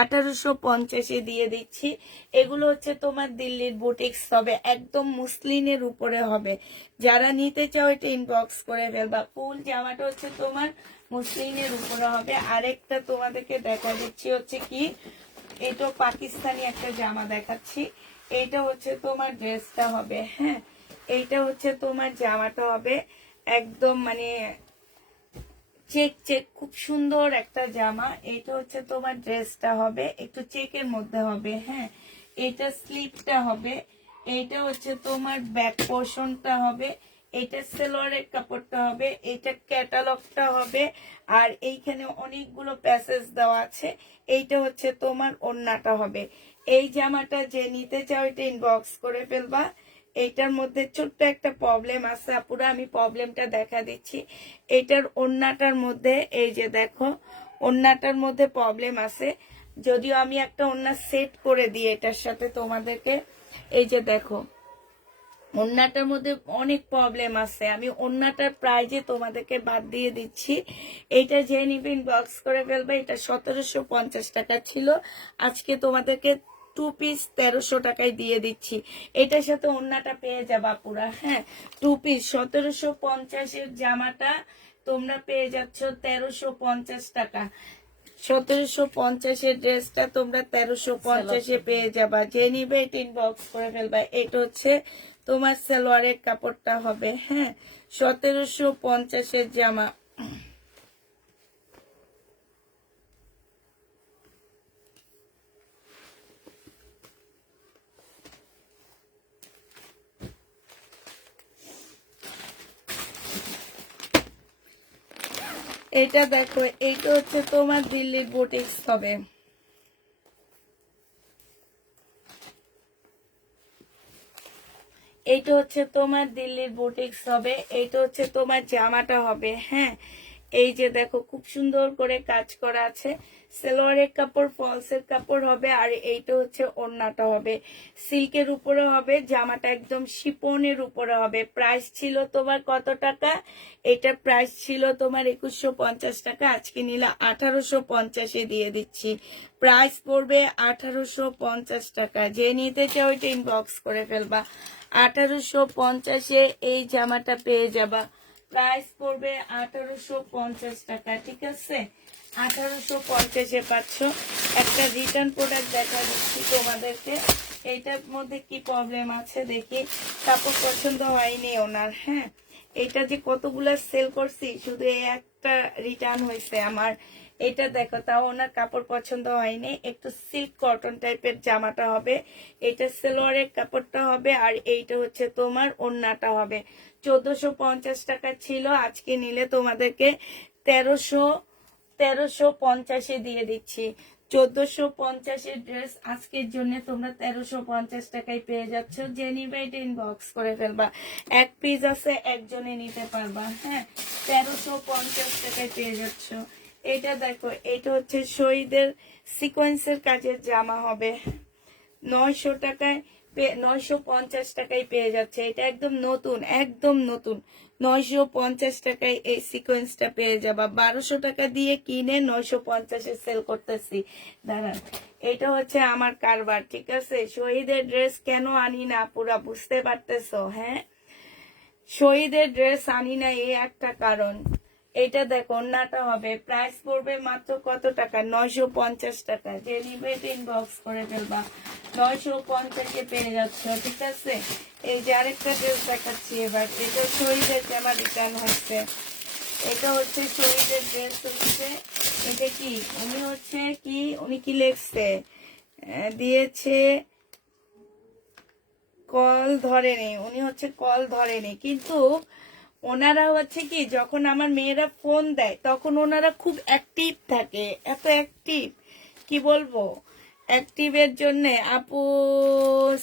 1850-এ দিয়ে দিচ্ছি। এগুলো হচ্ছে তোমার দিল্লির বুটিক্স হবে, একদম মুসলিনের উপরে হবে। যারা নিতে চাও এটা ইনবক্স করে ফেলবা। ফুল জামাটা হচ্ছে তোমার মুসলিনের উপরে হবে। আরেকটা তোমাদেরকে দেখা দিচ্ছি হচ্ছে কি, এটা পাকিস্তানি একটা জামা দেখাচ্ছি। এইটা হচ্ছে তোমার ড্রেসটা হবে। হ্যাঁ, এইটা হচ্ছে তোমার জামাটা হবে একদম মানে চেক চেক, খুব সুন্দর একটা জামা। এটা হচ্ছে তোমার ড্রেসটা হবে, একটু চেকের মধ্যে হবে। হ্যাঁ, এটা স্লিপটা হবে, এইটা হচ্ছে তোমার ব্যাক পোর্শনটা হবে, এটা সেলোয়ারের কাপড়টা হবে, এটা ক্যাটালগটা হবে, আর এইখানে অনেকগুলো প্যাসেজ দেওয়া আছে। এইটা হচ্ছে তোমার ওড়নাটা হবে। এই জামাটা যে নিতে চাও এটা ইনবক্স করে ফেলবা। এইটার মধ্যে ছোট্ট একটা প্রবলেম আছে আপুরা, আমি প্রবলেমটা দেখা দিচ্ছি। এটার ওড়নাটার মধ্যে এই যে দেখো, ওড়নাটার মধ্যে প্রবলেম আছে। যদিও আমি একটা ওড়না সেট করে দিই এটার সাথে তোমাদেরকে, এই যে দেখো ওড়নাটার মধ্যে অনেক প্রবলেম আছে। আমি ওড়নাটার প্রাইজে তোমাদেরকে বাদ দিয়ে দিচ্ছি। এইটা যে নিবে ইনবক্স করে ফেলবে। এটা 1750 টাকা ছিল, আজকে তোমাদেরকে 2 পিস 1300 টাকায় দিয়ে দিচ্ছি। এটার সাথে ওড়নাটা পেয়ে যাবা পুরা। হ্যাঁ, 2 পিস 1750-এর জামাটা তোমরা পেয়ে যাচ্ছ 1350 টাকা। 1750-এর ড্রেসটা তোমরা 1350-এ পেয়ে যাবা। যে নিবে এটা ইনবক্স করে ফেলবা। এটা হচ্ছে তোমার সালোয়ারের কাপড়টা হবে। হ্যাঁ, 1750-এর জামা। এটা দেখো, এইটা হচ্ছে তোমার দিল্লির বুটিক্স হবে। এইটা হচ্ছে তোমার দিল্লির বুটিক্স হবে। এইটা হচ্ছে তোমার জামাটা হবে। হ্যাঁ, এই যে দেখো খুব সুন্দর করে কাজ করা আছে। সালোয়ারের কাপড় ফলসের কাপড় হবে, আর এইটা হচ্ছে ওড়নাটা হবে সিল্কের উপরে হবে। জামাটা একদম শিপনের উপরে হবে। প্রাইস ছিল তোমার কত টাকা? এটার প্রাইস ছিল তোমার 2150 টাকা, আজকে নিলে 1850-এ দিয়ে দিচ্ছি। প্রাইস পড়বে 1850 টাকা। যে নিতে চাও ওইটা ইনবক্স করে ফেলবা। 1850-এ এই জামাটা পেয়ে যাবা। প্রাইস পড়বে 1850 টাকা। ঠিক আছে, 1850-এ পাচ্ছ। একটা রিটার্ন প্রোডাক্ট দেখা দিচ্ছি তোমাদেরকে। এইটার মধ্যে কি প্রবলেম আছে দেখি। কাপড় পছন্দ হয়নি ওনার। হ্যাঁ, এটা যে কতগুলো সেল করছি, শুধু এই একটা রিটার্ন হয়েছে আমার। এটা দেখো, তাও ওনার কাপড় পছন্দ হয়নি। একটু সিল্ক কটন টাইপের জামাটা হবে। এটা সালোয়ারের কাপড়টা হবে, আর এইটা হচ্ছে তোমার ওড়নাটা হবে। 1450 টাকা ছিল, আজকে নিলে তোমাদেরকে 1350-এ দিয়ে দিচ্ছি। 1450-এর ড্রেস আজকের জন্য তোমরা 1350 টাকায় পেয়ে যাচ্ছ। যে নিবে এটা ইনবক্স করে ফেলবা। এক পিস আছে, একজনে নিতে পারবা। হ্যাঁ, 1350 টাকায় পেয়ে যাচ্ছ। এটা দেখো, এটা হচ্ছে শহীদের সিকোয়েন্সের কাজের জামা হবে। 900 টাকায় 950 টাকায় পেয়ে যাচ্ছে। এটা একদম নতুন, একদম নতুন। 950 টাকায় এই সিকোয়েন্সটা পেয়ে যাবা। 1200 টাকা দিয়ে কিনে 950-এ সেল করতেছি। দাঁড়ান, এটা হচ্ছে আমার কারবার। ঠিক আছে, শহীদের ড্রেস কেন আনি না পুরা বুঝতে পারতেছো? হ্যাঁ, শহীদের ড্রেস আনি না এই একটা কারণ। এটা দেখো ওড়নাটা হবে। প্রাইস পড়বে মাত্র কত টাকা? 950 টাকা। যে নিবে এটা ইনবক্স করে ফেলবা। 950-এ পেয়ে যাচ্ছ। ঠিক আছে, এই যে আরেকটা ড্রেস দেখাচ্ছি এবার। এটা শহীদের জামা রিটার্ন হচ্ছে। এটা হচ্ছে শহীদের ড্রেস হচ্ছে। এটা কি উনি হচ্ছে কি, উনি কি লিখছে দিয়েছে, কল ধরেনি। উনি হচ্ছে কল ধরেনি, কিন্তু ওনারা হচ্ছে কি, যখন আমার মেয়েরা ফোন দেয় তখন ওনারা খুব অ্যাক্টিভ থাকে। এত অ্যাক্টিভ কি বলবো, অ্যাক্টিভের জন্য আপু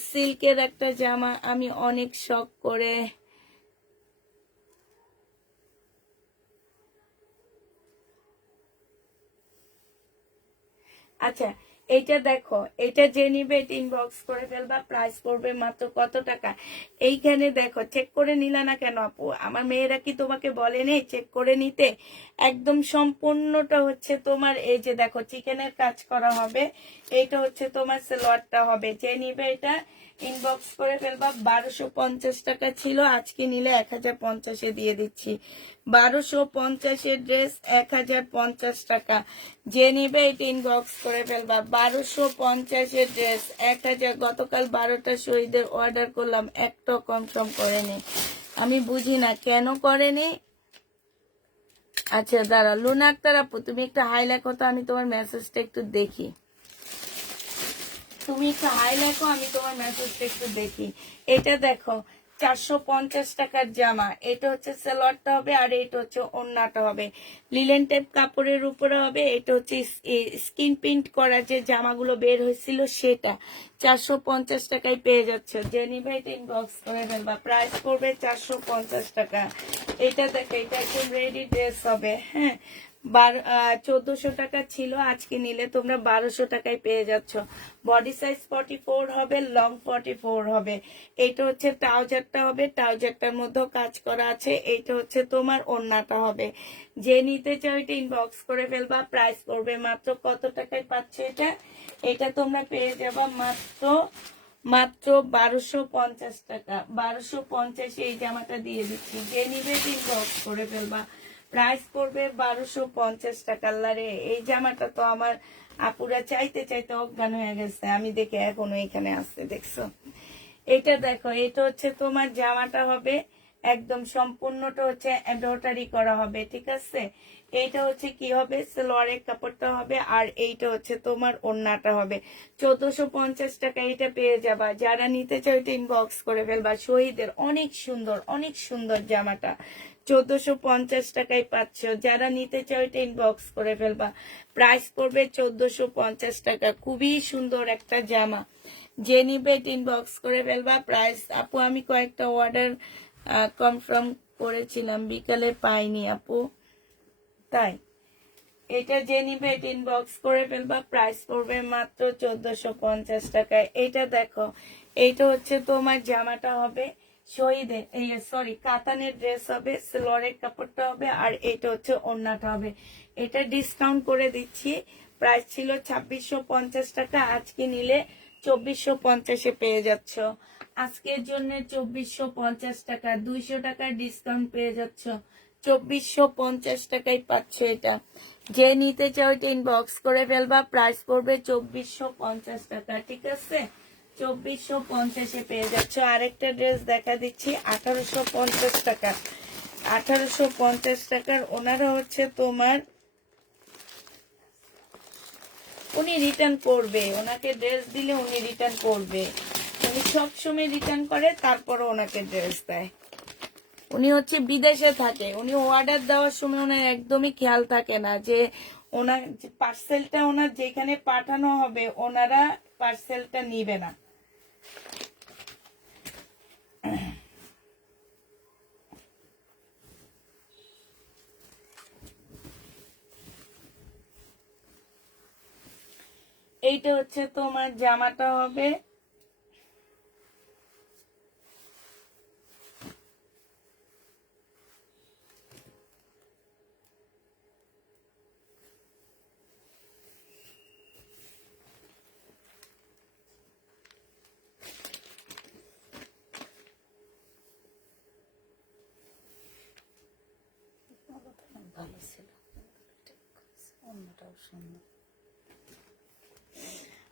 সিল্কের একটা জামা আমি অনেক শখ করে, আচ্ছা এইটা দেখো, এটা যে নিবে এটা ইনবক্স করে ফেলবা, প্রাইস পড়বে মাত্র কত টাকা। এইখানে দেখো, চেক করে নিলা না কেন আপু? আমার মেয়েরা কি তোমাকে বলেনি চেক করে নিতে? একদম সম্পূর্ণটা হচ্ছে তোমার, এই যে দেখো চিকেনের কাজ করা হবে, এইটা হচ্ছে তোমার সালোয়ারটা হবে। যে নিবে এটা ইনবক্স করে ফেলবা। 1250 টাকা ছিল, আজকে নিলে 1050-এ দিয়ে দিচ্ছি। 1250-এর ড্রেস 1050 টাকা। যে নিবে এটা ইনবক্স করে ফেলবা। 1250-এর ড্রেস 1000। গতকাল 12টা শহীদের অর্ডার করলাম, একটা কনফার্ম করেনি। আমি বুঝি না কেন করেনি। আচ্ছা দাঁড়া, লুনা আক্তার আপু তুমি একটু হাই লেখো তো, আমি তোমার মেসেজটা একটু দেখি। তুমি একটু হাই লেখো, আমি তোমার মেসেজটা একটু দেখি। এটা দেখো 450 টাকার জামা, এটা হচ্ছে সালোয়ারটা হবে, আর এটা হচ্ছে ওড়নাটা হবে। লিলেন টাইপ কাপড়ের উপরে হবে। এটা হচ্ছে স্কিন প্রিন্ট করা যে জামাগুলো বের হয়েছিল সেটা। 450 টাকায় পেয়ে যাচ্ছে। যে নিবে এটা ইনবক্স করে ফেলবা। প্রাইস পড়বে 450 টাকা। এটা দেখো, এটা একদম রেডি ড্রেস হবে। হ্যাঁ, 1400 টাকা ছিল, আজকে নিলে তোমরা 1200 টাকায় পেয়ে যাচ্ছ। বডি সাইজ 44 হবে, লং 44 হবে। এইটা হচ্ছে ট্রাউজারটা হবে, ট্রাউজারটার মধ্যেও কাজ করা আছে। এইটা হচ্ছে তোমার ওড়নাটা হবে। যে নিতে চাও এটা ইনবক্স করে ফেলবা। প্রাইস পড়বে মাত্র কত টাকায় পাচ্ছ এটা? এটা তোমরা পেয়ে যাবা মাত্র মাত্র 1250 টাকা। 1250 এই জামাটা দিয়ে দিচ্ছি। যে নিবে ইনবক্স করে ফেলবা। প্রাইস পড়বে 1250 টাকা। আল্লাহরে, এই জামাটা তো আমার আপুরা চাইতে চাইতে অজ্ঞান হয়ে গেছে, আমি দেখে এখনো এখানে আসছে, দেখছো? এটা দেখো, এটা হচ্ছে তোমার জামাটা হবে, একদম সম্পূর্ণটা হচ্ছে এমব্রয়ডারি করা হবে, ঠিক আছে? এইটা হচ্ছে কি হবে, সালোয়ারের কাপড়টা হবে, আর এইটা হচ্ছে তোমার ওড়নাটা হবে। 1450 টাকা এটা পেয়ে যাবা। যারা নিতে চাও এটা ইনবক্স করে ফেলবা। শহীদের অনেক সুন্দর, অনেক সুন্দর জামাটা 1450 টাকায় পাচ্ছ। যারা নিতে চাও এটা ইনবক্স করে ফেলবা। প্রাইস পড়বে 1450 টাকা। খুবই সুন্দর একটা জামা। যে নিবে ইনবক্স করে ফেলবা। প্রাইস আপু আমি কয়েকটা অর্ডার কনফার্ম করেছিলাম, বিকালে পাইনি আপু, তাই। এটা যে নিবে ইনবক্স করে ফেলবা। প্রাইস পড়বে মাত্র 1450 টাকায়। এটা দেখো, এইটা হচ্ছে তোমার জামাটা হবে শহীদের, এই সরি কাতানের ড্রেস হবে, সালোয়ারের কাপড়টা হবে, আর এটা হচ্ছে ওড়নাটা হবে। এটা ডিসকাউন্ট করে দিচ্ছি। প্রাইস ছিল 2650 টাকা, আজকে নিলে 2450-এ পেয়ে যাচ্ছ। আজকের জন্য 2450 টাকা, 200 টাকার ডিসকাউন্ট পেয়ে যাচ্ছ। 2450 টাকায় পাচ্ছ এটা। যে নিতে চাও এটা ইনবক্স করে ফেলবা। প্রাইস পড়বে 2450 টাকা, ঠিক আছে? 2450-এ পেয়ে যাচ্ছ। আরেকটা ড্রেস দেখা দিচ্ছি 1850 টাকা। 1850 টাকার ওনারা হচ্ছে তোমার, উনি রিটার্ন করবে, ওনাকে ড্রেস দিলে উনি রিটার্ন করবে। উনি সবসময় রিটার্ন করে, তারপরে ওনাকে ড্রেস দেয়। উনি হচ্ছে বিদেশে থাকে, উনি অর্ডার দেওয়ার সময় ওনার একদমই খেয়াল থাকে না যে ওনার পার্সেলটা ওনার যেখানে পাঠানো হবে ওনারা পার্সেলটা নিবে না। এইটা হচ্ছে তোমার জামাটা হবে, ভালো ছিল, অন্যটাও সুন্দর।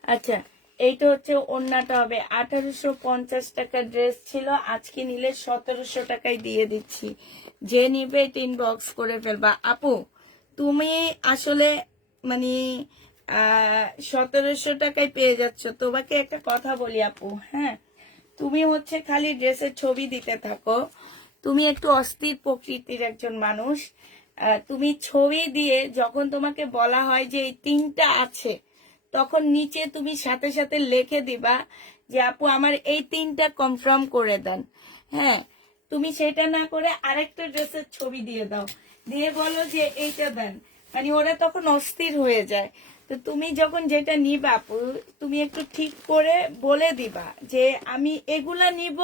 আচ্ছা এইটা হচ্ছে ওড়নাটা হবে। 1850 টাকার ড্রেস ছিল, আজকে নিলে 1700 টাকায় দিয়ে দিচ্ছি। যে নিবে এটা ইনবক্স করে ফেলবা। আপু তুমি আসলে মানে 1700 টাকায় পেয়ে যাচ্ছ। তোমাকে একটা কথা বলি আপু, হ্যাঁ, তুমি হচ্ছে খালি ড্রেসের ছবি দিতে থাকো। তুমি একটু অস্থির প্রকৃতির একজন মানুষ। তুমি ছবি দিয়ে যখন তোমাকে বলা হয় যে এই 3টা আছে, তখন নিচে তুমি সাথে সাথে লিখে দিবা যে আপু আমার এই 3টা কনফার্ম করে দেন। হ্যাঁ, তুমি সেটা না করে আরেকটা ড্রেসের ছবি দিয়ে দাও, দিয়ে বলো যে এইটা দেন, মানে ওরা তখন অস্থির হয়ে যায়। তো তুমি যখন যেটা নিবা আপু, তুমি একটু ঠিক করে বলে দিবা যে আমি এগুলা নিব,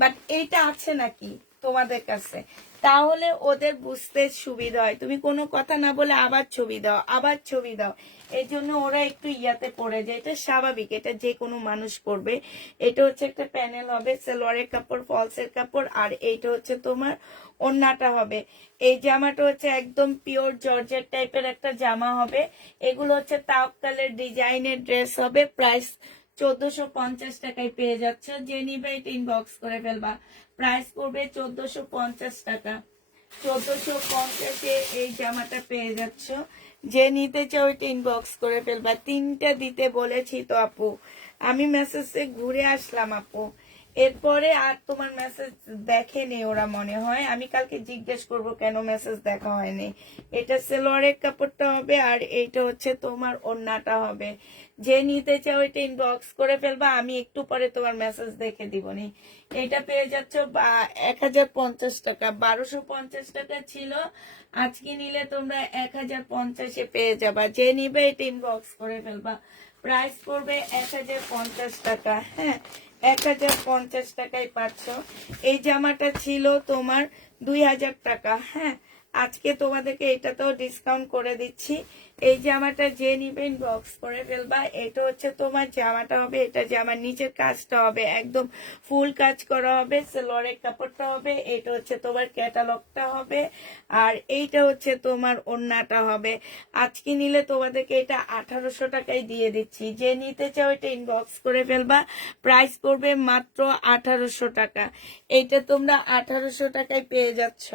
বাট এইটা আছে নাকি তোমাদের কাছে, তাহলে ওদের বুঝতে সুবিধা হয়। তুমি কোনো কথা না বলে আবার ছবি দাও, আবার ছবি দাও, এই জন্য ওরা একটু ইয়াতে পড়ে যায়। এটা স্বাভাবিক, এটা যে কোনো মানুষ করবে। এটা হচ্ছে একটা প্যানেল হবে, সালোয়ারের কাপড়, ফলসের কাপড়, আর এইটা হচ্ছে তোমার ওড়নাটা হবে। এই জামাটা হচ্ছে একদম পিওর জর্জেট টাইপের একটা জামা হবে। এগুলো হচ্ছে তাওয়াক্কালের ডিজাইনের ড্রেস হবে। প্রাইস 1450 টাকায় পেয়ে যাচ্ছ। যে নিবে এটা ইনবক্স করে ফেলবা। প্রাইস পড়বে 1450 টাকা। 1450-এ এই জামাটা পেয়ে যাচ্ছ। যে নিতে চাও এটা ইনবক্স করে ফেলবা। 3টা দিতে বলেছি তো আপু, আমি মেসেজে ঘুরে আসলাম আপু, এরপরে আর তোমার মেসেজ দেখেনি ওরা মনে হয়। আমি কালকে জিজ্ঞেস করব কেন মেসেজ দেখা হয়নি। এটা সালোয়ারের কাপড়টা হবে, আর এইটা হচ্ছে তোমার ওড়নাটা হবে। যে নিতে চাও এটা ইনবক্স করে ফেলবা, আমি একটু পরে তোমার মেসেজ দেখে দিবনি। এটা পেয়ে যাচ্ছ 1050 টাকা। 1250 টাকা ছিল, আজকে নিলে তোমরা 1050-এ পেয়ে যাবা। যে নিবে এটা ইনবক্স করে ফেলবা। প্রাইস পড়বে 1050 টাকা। হ্যাঁ, 1050 টাকায় পাচ্ছ। এই জামাটা ছিল তোমার 2000 টাকা। হ্যাঁ, আজকে তোমাদেরকে এটাতেও ডিসকাউন্ট করে দিচ্ছি। এই জামাটা যে নিবে ইনবক্স করে ফেলবা। এটা হচ্ছে তোমার জামাটা হবে, এটা জামার নিচের কাজটা হবে একদম ফুল কাজ করা হবে, সালোয়ারের কাপড়টা হবে, এটা হচ্ছে তোমার ক্যাটালগটা হবে, আর এইটা হচ্ছে তোমার ওড়নাটা হবে। আজকে নিলে তোমাদেরকে এটা 1800 টাকায় দিয়ে দিচ্ছি। যে নিতে চাও এটা ইনবক্স করে ফেলবা। প্রাইস পড়বে মাত্র 1800 টাকা। এইটা তোমরা 1800 টাকায় পেয়ে যাচ্ছ।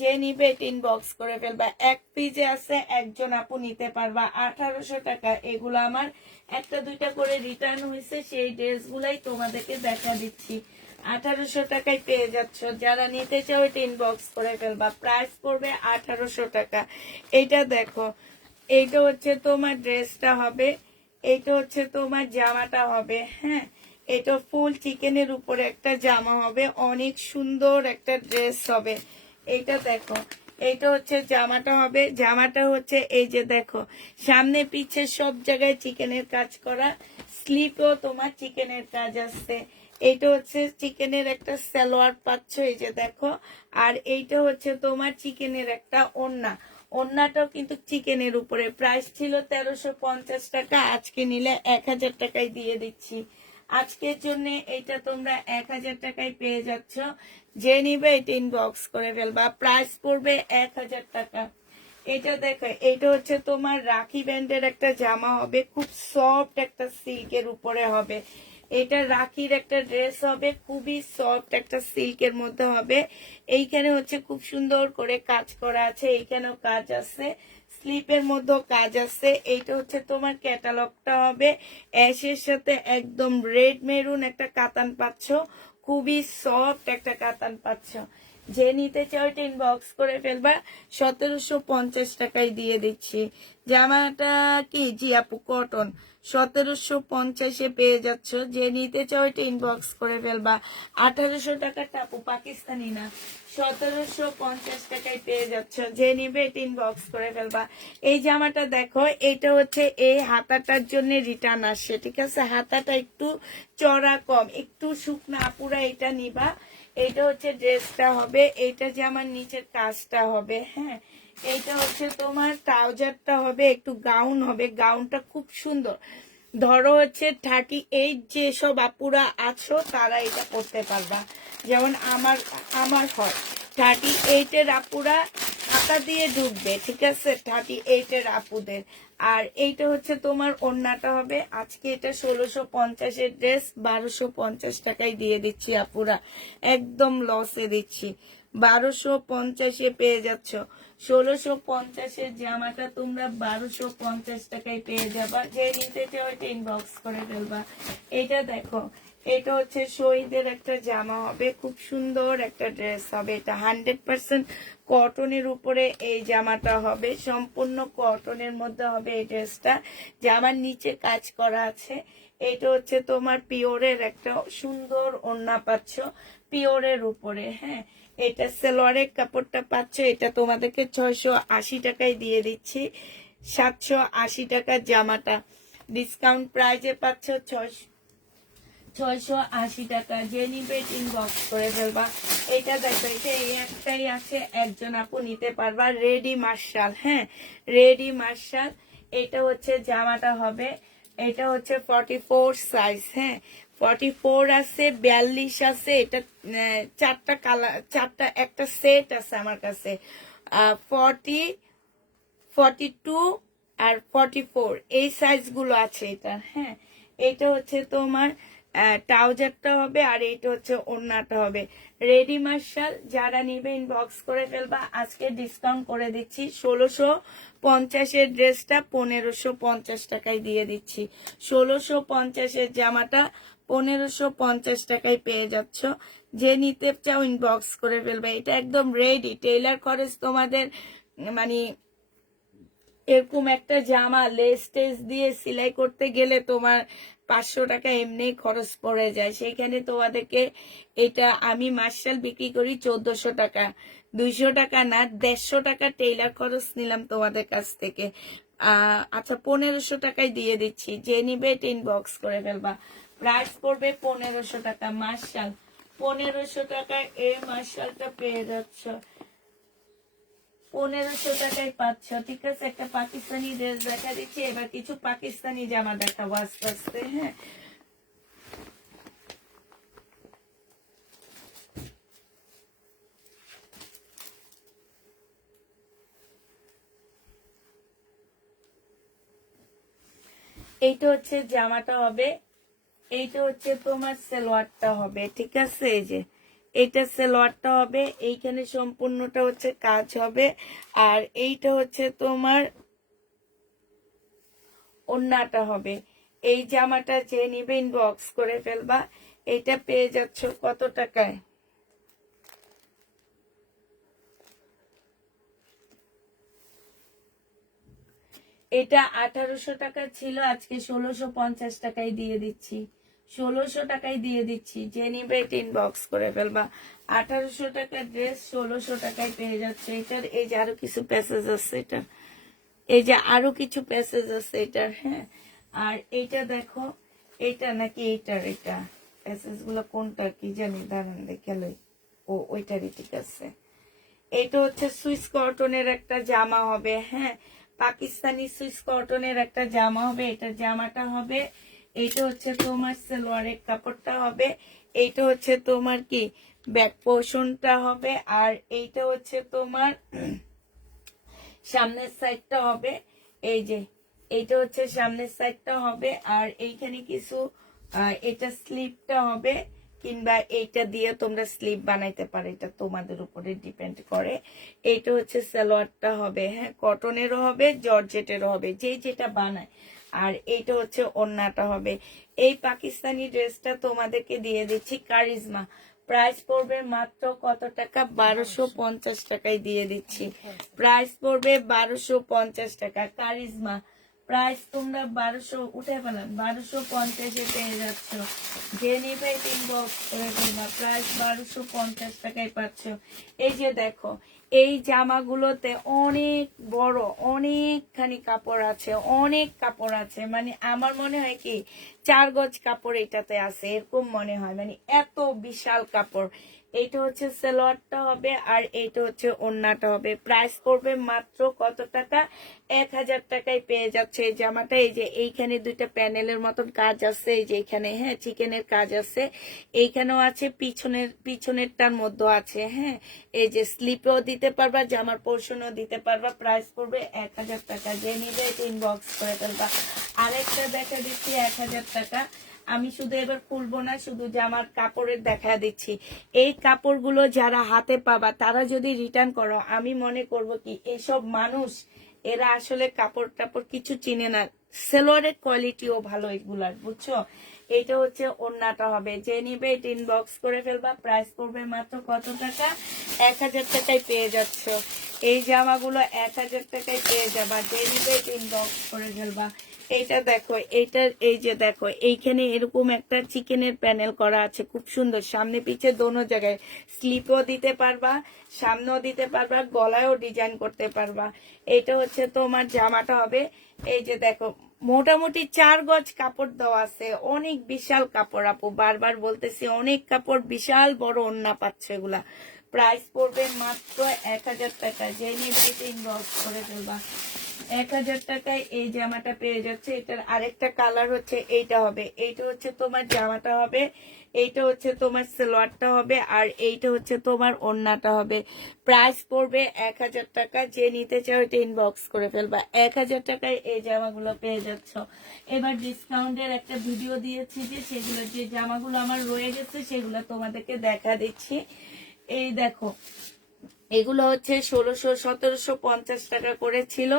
যে নিবে এটা ইনবক্স করে ফেলবা। এক পিজে আছে, একজন আপু নিতে পারবা। 1800 টাকা। এগুলো আমার একটা দুইটা করে রিটার্ন হয়েছে, সেই ড্রেসগুলাই তোমাদেরকে দেখা দিচ্ছি। 1800 টাকায় পেয়ে যাচ্ছ। যারা নিতে চাও এটা ইনবক্স করে ফেলবা। প্রাইস পড়বে 1800 টাকা। এটা দেখো, এইটা হচ্ছে তোমার ড্রেসটা হবে, এইটা হচ্ছে তোমার জামাটা হবে। হ্যাঁ, এটা ফুল চিকেনের উপরে একটা জামা হবে, অনেক সুন্দর একটা ড্রেস হবে। এইটা দেখো, এইটা হচ্ছে জামাটা হবে। জামাটা হচ্ছে এই যে দেখো, সামনে পিছে সব জায়গায় চিকেনের কাজ করা, স্লিপেও তোমার চিকেনের কাজ আসছে। এইটা হচ্ছে চিকেনের একটা সালোয়ার পাচ্ছ, এই যে দেখো। আর এইটা হচ্ছে তোমার চিকেনের একটা ওড়না। ওড়নাটাও কিন্তু চিকেনের উপরে। প্রাইস ছিল 1350 টাকা, আজকে নিলে 1000 টাকায় দিয়ে দিচ্ছি। আজকের জন্য এটা তোমরা 1000 টাকায় পেয়ে যাচ্ছ। যে নিবে এটা ইনবক্স করে ফেলবা। প্রাইস পড়বে 1000 টাকা। এটা দেখো, এটা হচ্ছে তোমার রাখি ব্যান্ডের একটা জামা হবে, খুব সফট একটা সিল্কের উপরে হবে। এটা রাখির একটা ড্রেস হবে, খুবই সফট একটা সিল্কের মধ্যে হবে। এইখানে হচ্ছে খুব সুন্দর করে কাজ করা আছে, এইখানেও কাজ আছে, স্লিপের মধ্যেও কাজ আছে। এইটা হচ্ছে তোমার ক্যাটালগটা হবে। অ্যাশের সাথে একদম রেড মেরুন একটা কাতান পাচ্ছ, খুবই সফট একটা কাতান পাচ্ছ। যে নিতে চাও এটা ইনবক্স করে ফেলবা। 1750 টাকায় দিয়ে দিচ্ছি। জামাটা কি জি আপু কটন, 1750-এ পেয়ে যাচ্ছ। যে নিতে চাও এটা ইনবক্স করে ফেলবা। 1800 টাকাটা আপু পাকিস্তানি না, 1750 টাকায় পেয়ে যাচ্ছ। যে নিবে এটা ইনবক্স করে ফেলবা। এই জামাটা দেখো, এটা হচ্ছে এই হাতাটার জন্য রিটার্ন আসছে, ঠিক আছে। হাতাটা একটু চড়া কম, একটু শুকনা আপুরা এটা নিবা। এইটা হচ্ছে ড্রেসটা হবে, এইটা যে আমার নিচের কাজটা হবে। হ্যাঁ, এইটা হচ্ছে তোমার ট্রাউজারটা হবে, একটু গাউন হবে। গাউনটা খুব সুন্দর। ধরো হচ্ছে 38 যেসব আপুরা আছো তারা এটা করতে পারবা। যেমন আমার হয় 38-এর আপুরা হাতা দিয়ে ঢুকবে, ঠিক আছে, 38-এর আপুদের। আর এইটা হচ্ছে তোমার ওড়নাটা হবে। আজকে এটা 1650-এর ড্রেস 1250 টাকায় দিয়ে দিচ্ছি আপুরা, একদম লসে দিচ্ছি। 1250-এ পেয়ে যাচ্ছ। 1650-এর জামাটা তোমরা 1250 টাকায় পেয়ে যাবা। যে নিতে চাও এটা ইনবক্স করে ফেলবা। এটা দেখো, এটা হচ্ছে শহীদের একটা জামা হবে, খুব সুন্দর একটা ড্রেস হবে। এটা 100% কটনের উপরে এই জামাটা হবে, সম্পূর্ণ কটনের মধ্যে হবে এই ড্রেসটা। জামার নিচে কাজ করা আছে। এটা হচ্ছে তোমার পিওরের একটা সুন্দর ওড়না পাচ্ছ পিওরের উপরে। হ্যাঁ, এটা সালোয়ারের কাপড়টা পাচ্ছ, এটা তোমাদেরকে 680 টাকায় দিয়ে দিচ্ছি। 780 টাকার জামাটা ডিসকাউন্ট প্রাইজে পাচ্ছ 680 টাকা। যে নিবে ইনবক্স করে ফেলবা। এটা দেখো, এটা এই একটাই আছে, একজন আপু নিতে পারবা। রেডি মার্শাল, হ্যাঁ রেডি মার্শাল। এটা হচ্ছে জামাটা হবে, এটা হচ্ছে 44 সাইজ। হ্যাঁ 44 আছে, 42 আছে। এটা চারটা কালার, চারটা একটা সেট আছে আমার কাছে। 40, 42 আর 44 এই সাইজগুলো আছে এটা। হ্যাঁ, এটা হচ্ছে তোমার ট্রাউজারটা হবে, আর এইটা হচ্ছে ওড়নাটা হবে। রেডি মার্শাল যারা নিবে ইনবক্স করে ফেলবা। আজকে ডিসকাউন্ট করে দিচ্ছি, 1650 ড্রেসটা 1550 টাকায় দিয়ে দিচ্ছি। 1650 জামাটা 1550 টাকায় পেয়ে যাচ্ছ। যে নিতে চাও ইনবক্স করে ফেলবে। এটা একদম রেডি, টেইলার খরচ তোমাদের মানে এরকম একটা জামা লেস টেস দিয়ে সেলাই করতে গেলে তোমার 500 টাকা এমনি খরচ পড়ে যায়। সেইখানে তোমাদেরকে এটা আমি মার্শাল বিক্রি করি 1400 টাকা, 200 টাকা না 150 টাকা টেইলার খরচ নিলাম তোমাদের কাছ থেকে। আচ্ছা 1500 টাকায় দিয়ে দিচ্ছি। যে নিবে ইনবক্স করে ফেলবা। প্রাইস পড়বে 1500 টাকা। মার্শাল 1500 টাকায় এই মার্শালটা পেয়ে যাচ্ছ, 1500 টাকায় পাচ্ছ। ঠিক আছে, একটা পাকিস্তানি ড্রেস দেখা দিচ্ছি, এবার কিছু পাকিস্তানি জামা দেখাবো আস্তে আস্তে। হ্যাঁ, এইটা হচ্ছে জামাটা হবে, এইটা হচ্ছে তোমার সালোয়ারটা হবে। ঠিক আছে, এই যে এইটা সালোয়ারটা হবে, এইখানে সম্পূর্ণটা হচ্ছে কাজ হবে, আর এইটা হচ্ছে তোমার ওড়নাটা হবে। এই জামাটা যে নিবে ইনবক্স করে ফেলবা। এটা পেয়ে যাচ্ছ কত টাকায়? এটা 1800 টাকা ছিল, আজকে 1650 টাকায় দিয়ে দিচ্ছি। 1600 টাকায় দিয়ে দিচ্ছি। যে নিবে এটা ইনবক্স করে ফেলবা। 1800 টাকার ড্রেস 1600 টাকায় পেয়ে যাচ্ছে। এটার এই যে আরো কিছু প্যাসেজ আছে, এটা এই যে আরো কিছু প্যাসেজ আছে এটার। হ্যাঁ, আর এইটা দেখো, এটা নাকি এইটার, এটা প্যাসেজ গুলো কোনটা কি জানি, দাঁড়ান দেখে লই। ও ওইটারই, ঠিক আছে। এটা হচ্ছে সুইস কটনের একটা জামা হবে। হ্যাঁ, পাকিস্তানি সুইস কটনের একটা জামা হবে। এটার জামাটা হবে, এইটা হচ্ছে তোমার সালোয়ারের কাপড়টা হবে, এইটা হচ্ছে তোমার কি ব্যাক পোর্শনটা হবে, আর এইটা হচ্ছে তোমার সামনের সাইডটা হবে। এই যে এইটা হচ্ছে সামনের সাইডটা হবে, আর এইখানে কিছু এটা স্লিপটা হবে, কিংবা এইটা দিয়ে তোমরা স্লিপ বানাইতে পারো, এটা তোমাদের উপরে ডিপেন্ড করে। এইটা হচ্ছে সালোয়ারটা হবে। হ্যাঁ, কটনেরও হবে, জর্জেটেরও হবে, যে যেটা বানায়। আর এইটা হচ্ছে ওড়নাটা হবে। এই পাকিস্তানি ড্রেসটা তোমাদেরকে দিয়ে দিচ্ছি কারিজমা। প্রাইস পড়বে মাত্র কত টাকা? 1250 টাকায় দিয়ে দিচ্ছি। প্রাইস পড়বে 1250 টাকা। কারিজমা প্রাইস তোমরা 1200 উঠে পেলাম, 1250-এ পেয়ে যাচ্ছ। যে নিবে ইনবক্স করে ফেলবা। প্রাইস 1250 টাকায় পাচ্ছ। এই যে দেখো, এই জামাগুলোতে অনেক বড়, অনেকখানি কাপড় আছে, অনেক কাপড় আছে। মানে আমার মনে হয় কি 4 গজ কাপড় এটাতে আছে, এরকম মনে হয়, মানে এত বিশাল কাপড়। এইটা হচ্ছে সালোয়ারটা হবে, আর এইটা হচ্ছে ওড়নাটা হবে। প্রাইস পড়বে মাত্র কত টাকা? 1000 টাকায় পেয়ে যাচ্ছে এই জামাটা। এই যে এইখানে দুইটা প্যানেলের মতন কাজ আছে, এই যে এখানে হ্যাঁ চিকেনের কাজ আছে, এইখানেও আছে, পিছনেরটার মধ্যে আছে। হ্যাঁ, এই যে স্লিপও দিতে পারবা, জামার পোর্শনও দিতে পারবা। প্রাইস পড়বে 1000 টাকা। যে নিবে এটা ইনবক্স করে ফেলবা। আরেকটা দেখা দিচ্ছি 1000 টাকা। আমি শুধু এবার খুলবো না, শুধু জামার কাপড়ের দেখা দিচ্ছি। এই কাপড়গুলো যারা হাতে পাবা তারা যদি রিটার্ন করো, আমি মনে করব কি এসব মানুষ এরা আসলে কাপড় টাপড় কিছু চিনে না। সেলোয়ারের কোয়ালিটিও ভালো এগুলার, বুঝছো। এটা হচ্ছে ওড়নাটা হবে, যে নিবে এটা ইনবক্স করে ফেলবা। প্রাইস পড়বে মাত্র কত টাকা? 1000 টাকায় পেয়ে যাচ্ছ এই জামাগুলো, 1000 টাকায় পেয়ে যাবা। যে নিবে এটা ইনবক্স করে ফেলবা। এইটা দেখো, এইটার এই যে দেখো এইখানে এরকম একটা চিকেনের প্যানেল করা আছে, খুব সুন্দর, সামনে পিছে দোনো জায়গায় স্লিপও দিতে পারবা, সামনেও দিতে পারবা, গলায়ও ডিজাইন করতে পারবা। এটা হচ্ছে তোমার জামাটা হবে। এই যে দেখো মোটামুটি 4 গজ কাপড় দেওয়া আছে, অনেক বিশাল কাপড় আপু, বারবার বলতেছি অনেক কাপড়, বিশাল বড় ওড়না পাচ্ছে এগুলা। প্রাইস পড়বে মাত্র 1000 টাকা। যে নিবে ইনবক্স করে ফেলবা। 1000 টাকায় এই জামাটা পেয়ে যাচ্ছে। এটার আরেকটা কালার হচ্ছে এইটা হবে, এইটা হচ্ছে তোমার জামাটা হবে, এইটা হচ্ছে তোমার সালোয়ারটা হবে, আর এইটা হচ্ছে তোমার ওড়নাটা হবে। প্রাইস পড়বে 1000 টাকা। যে নিতে চাও এটা ইনবক্স করে ফেলবা। 1000 টাকায় এই জামাগুলো পেয়ে যাচ্ছ। এবার ডিসকাউন্টের একটা ভিডিও দিয়েছি, যে সেগুলো যে জামাগুলো আমার রয়ে গেছে সেগুলো তোমাদেরকে দেখা দিচ্ছি। এই দেখো এগুলো হচ্ছে 1750 টাকা করে ছিল,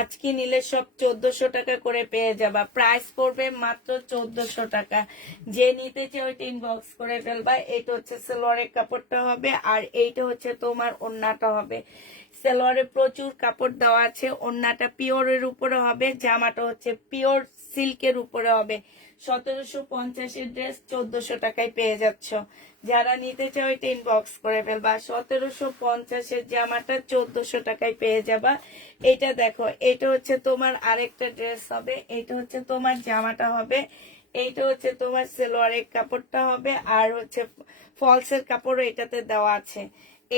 আজকে নিলে সব 1400 টাকা করে পেয়ে যাবা। প্রাইস পড়বে মাত্র 1400 টাকা। যে নিতে চাই ওইটা ইনবক্স করে ফেলবা। এটা হচ্ছে সালোয়ারের কাপড়টা হবে, আর এইটা হচ্ছে তোমার ওড়নাটা হবে। সালোয়ারে প্রচুর কাপড় দেওয়া আছে, ওড়নাটা পিওরের উপরে হবে, জামাটা হচ্ছে পিওর সিল্কের উপরে হবে। 1750 ড্রেস 1400 টাকায় পেয়ে যাচ্ছ। যারা নিতে চাও এটা ইনবক্স করে ফেলবা। 1750 জামাটা 1400 টাকায় পেয়ে যাবা। এটা দেখো, এটা হচ্ছে তোমার আরেকটা ড্রেস হবে, এটা হচ্ছে তোমার জামাটা হবে, এইটা হচ্ছে তোমার সালোয়ারের কাপড়টা হবে, আর হচ্ছে ফলসের কাপড়ও এটাতে দেওয়া আছে।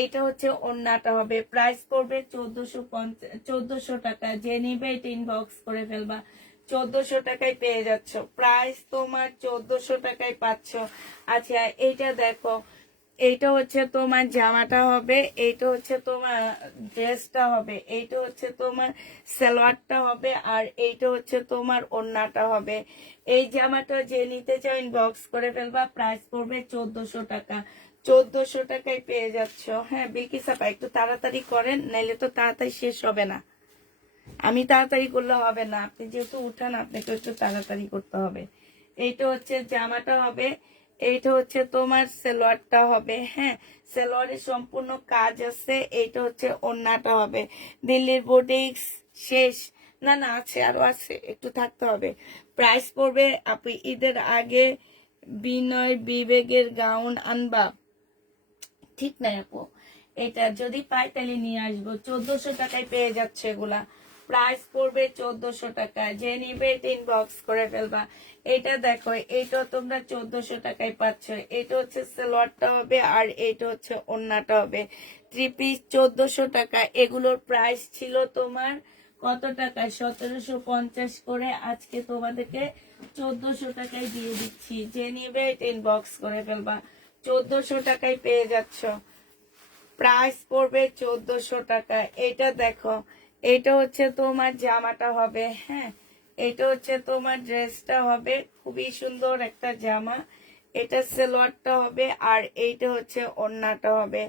এইটা হচ্ছে ওড়নাটা হবে। প্রাইস পড়বে 1450 টাকা। যে নিবে এটা ইনবক্স করে ফেলবা। 1400 টাকায় পেয়ে যাচ্ছ। প্রাইস তোমার 1400 টাকায় পাচ্ছ। আচ্ছা এইটা দেখো, এইটা হচ্ছে তোমার জামাটা হবে, এইটা হচ্ছে তোমার ড্রেসটা হবে, এইটা হচ্ছে তোমার সালোয়ারটা হবে, আর এইটা হচ্ছে তোমার ওড়নাটা হবে। এই জামাটা যে নিতে চাও ইনবক্স করে ফেলবা। প্রাইস পড়বে 1400 টাকা। 1400 টাকায় পেয়ে যাচ্ছ। হ্যাঁ বিলকিস আপা একটু তাড়াতাড়ি করেন, নাইলে তো তাড়াতাড়ি শেষ হবে না। আমি তাড়াতাড়ি করলে হবে না, আপনি যেহেতু উঠান আপনাকে একটু তাড়াতাড়ি করতে হবে। এইটা হচ্ছে জামাটা হবে, এইটা হচ্ছে তোমার সালোয়ারটা হবে। হ্যাঁ সালোয়ারের সম্পূর্ণ কাজ আছে। এইটা হচ্ছে ওড়নাটা হবে। দিল্লির বুটিক্স শেষ? না না, আছে, আরো আছে, একটু থাকতে হবে। প্রাইস পড়বে আপনি ঈদের আগে বিনয় বিবেকের গাউন আনবা, ঠিক নাই আপু, এটা যদি পাই তাহলে নিয়ে আসবো। 1400 টাকায় পেয়ে যাচ্ছে এগুলা। প্রাইস পড়বে 1400 টাকা। যে নিবে এটা ইনবক্স করে ফেলবা। এটা দেখো, এটা তোমরা 1400 টাকায় পাচ্ছ। এটা হচ্ছে সালোয়ারটা হবে, আর এটা হচ্ছে ওড়নাটা হবে। 3 পিস 1400 টাকা। এগুলোর প্রাইস ছিল তোমার কত টাকা? 1750 করে, আজকে তোমাদেরকে 1400 টাকায় দিয়ে দিচ্ছি। যে নিবে এটা ইনবক্স করে ফেলবা। 1400 টাকায় পেয়ে যাচ্ছ। প্রাইস পড়বে 1400 টাকা। এটা দেখো, এটা হচ্ছে তোমার জামাটা হবে। হ্যাঁ এটা হচ্ছে তোমার ড্রেসটা হবে, খুবই সুন্দর একটা জামা। এটা সালোয়ারটা হবে, আর এইটা হচ্ছে ওড়নাটা হবে।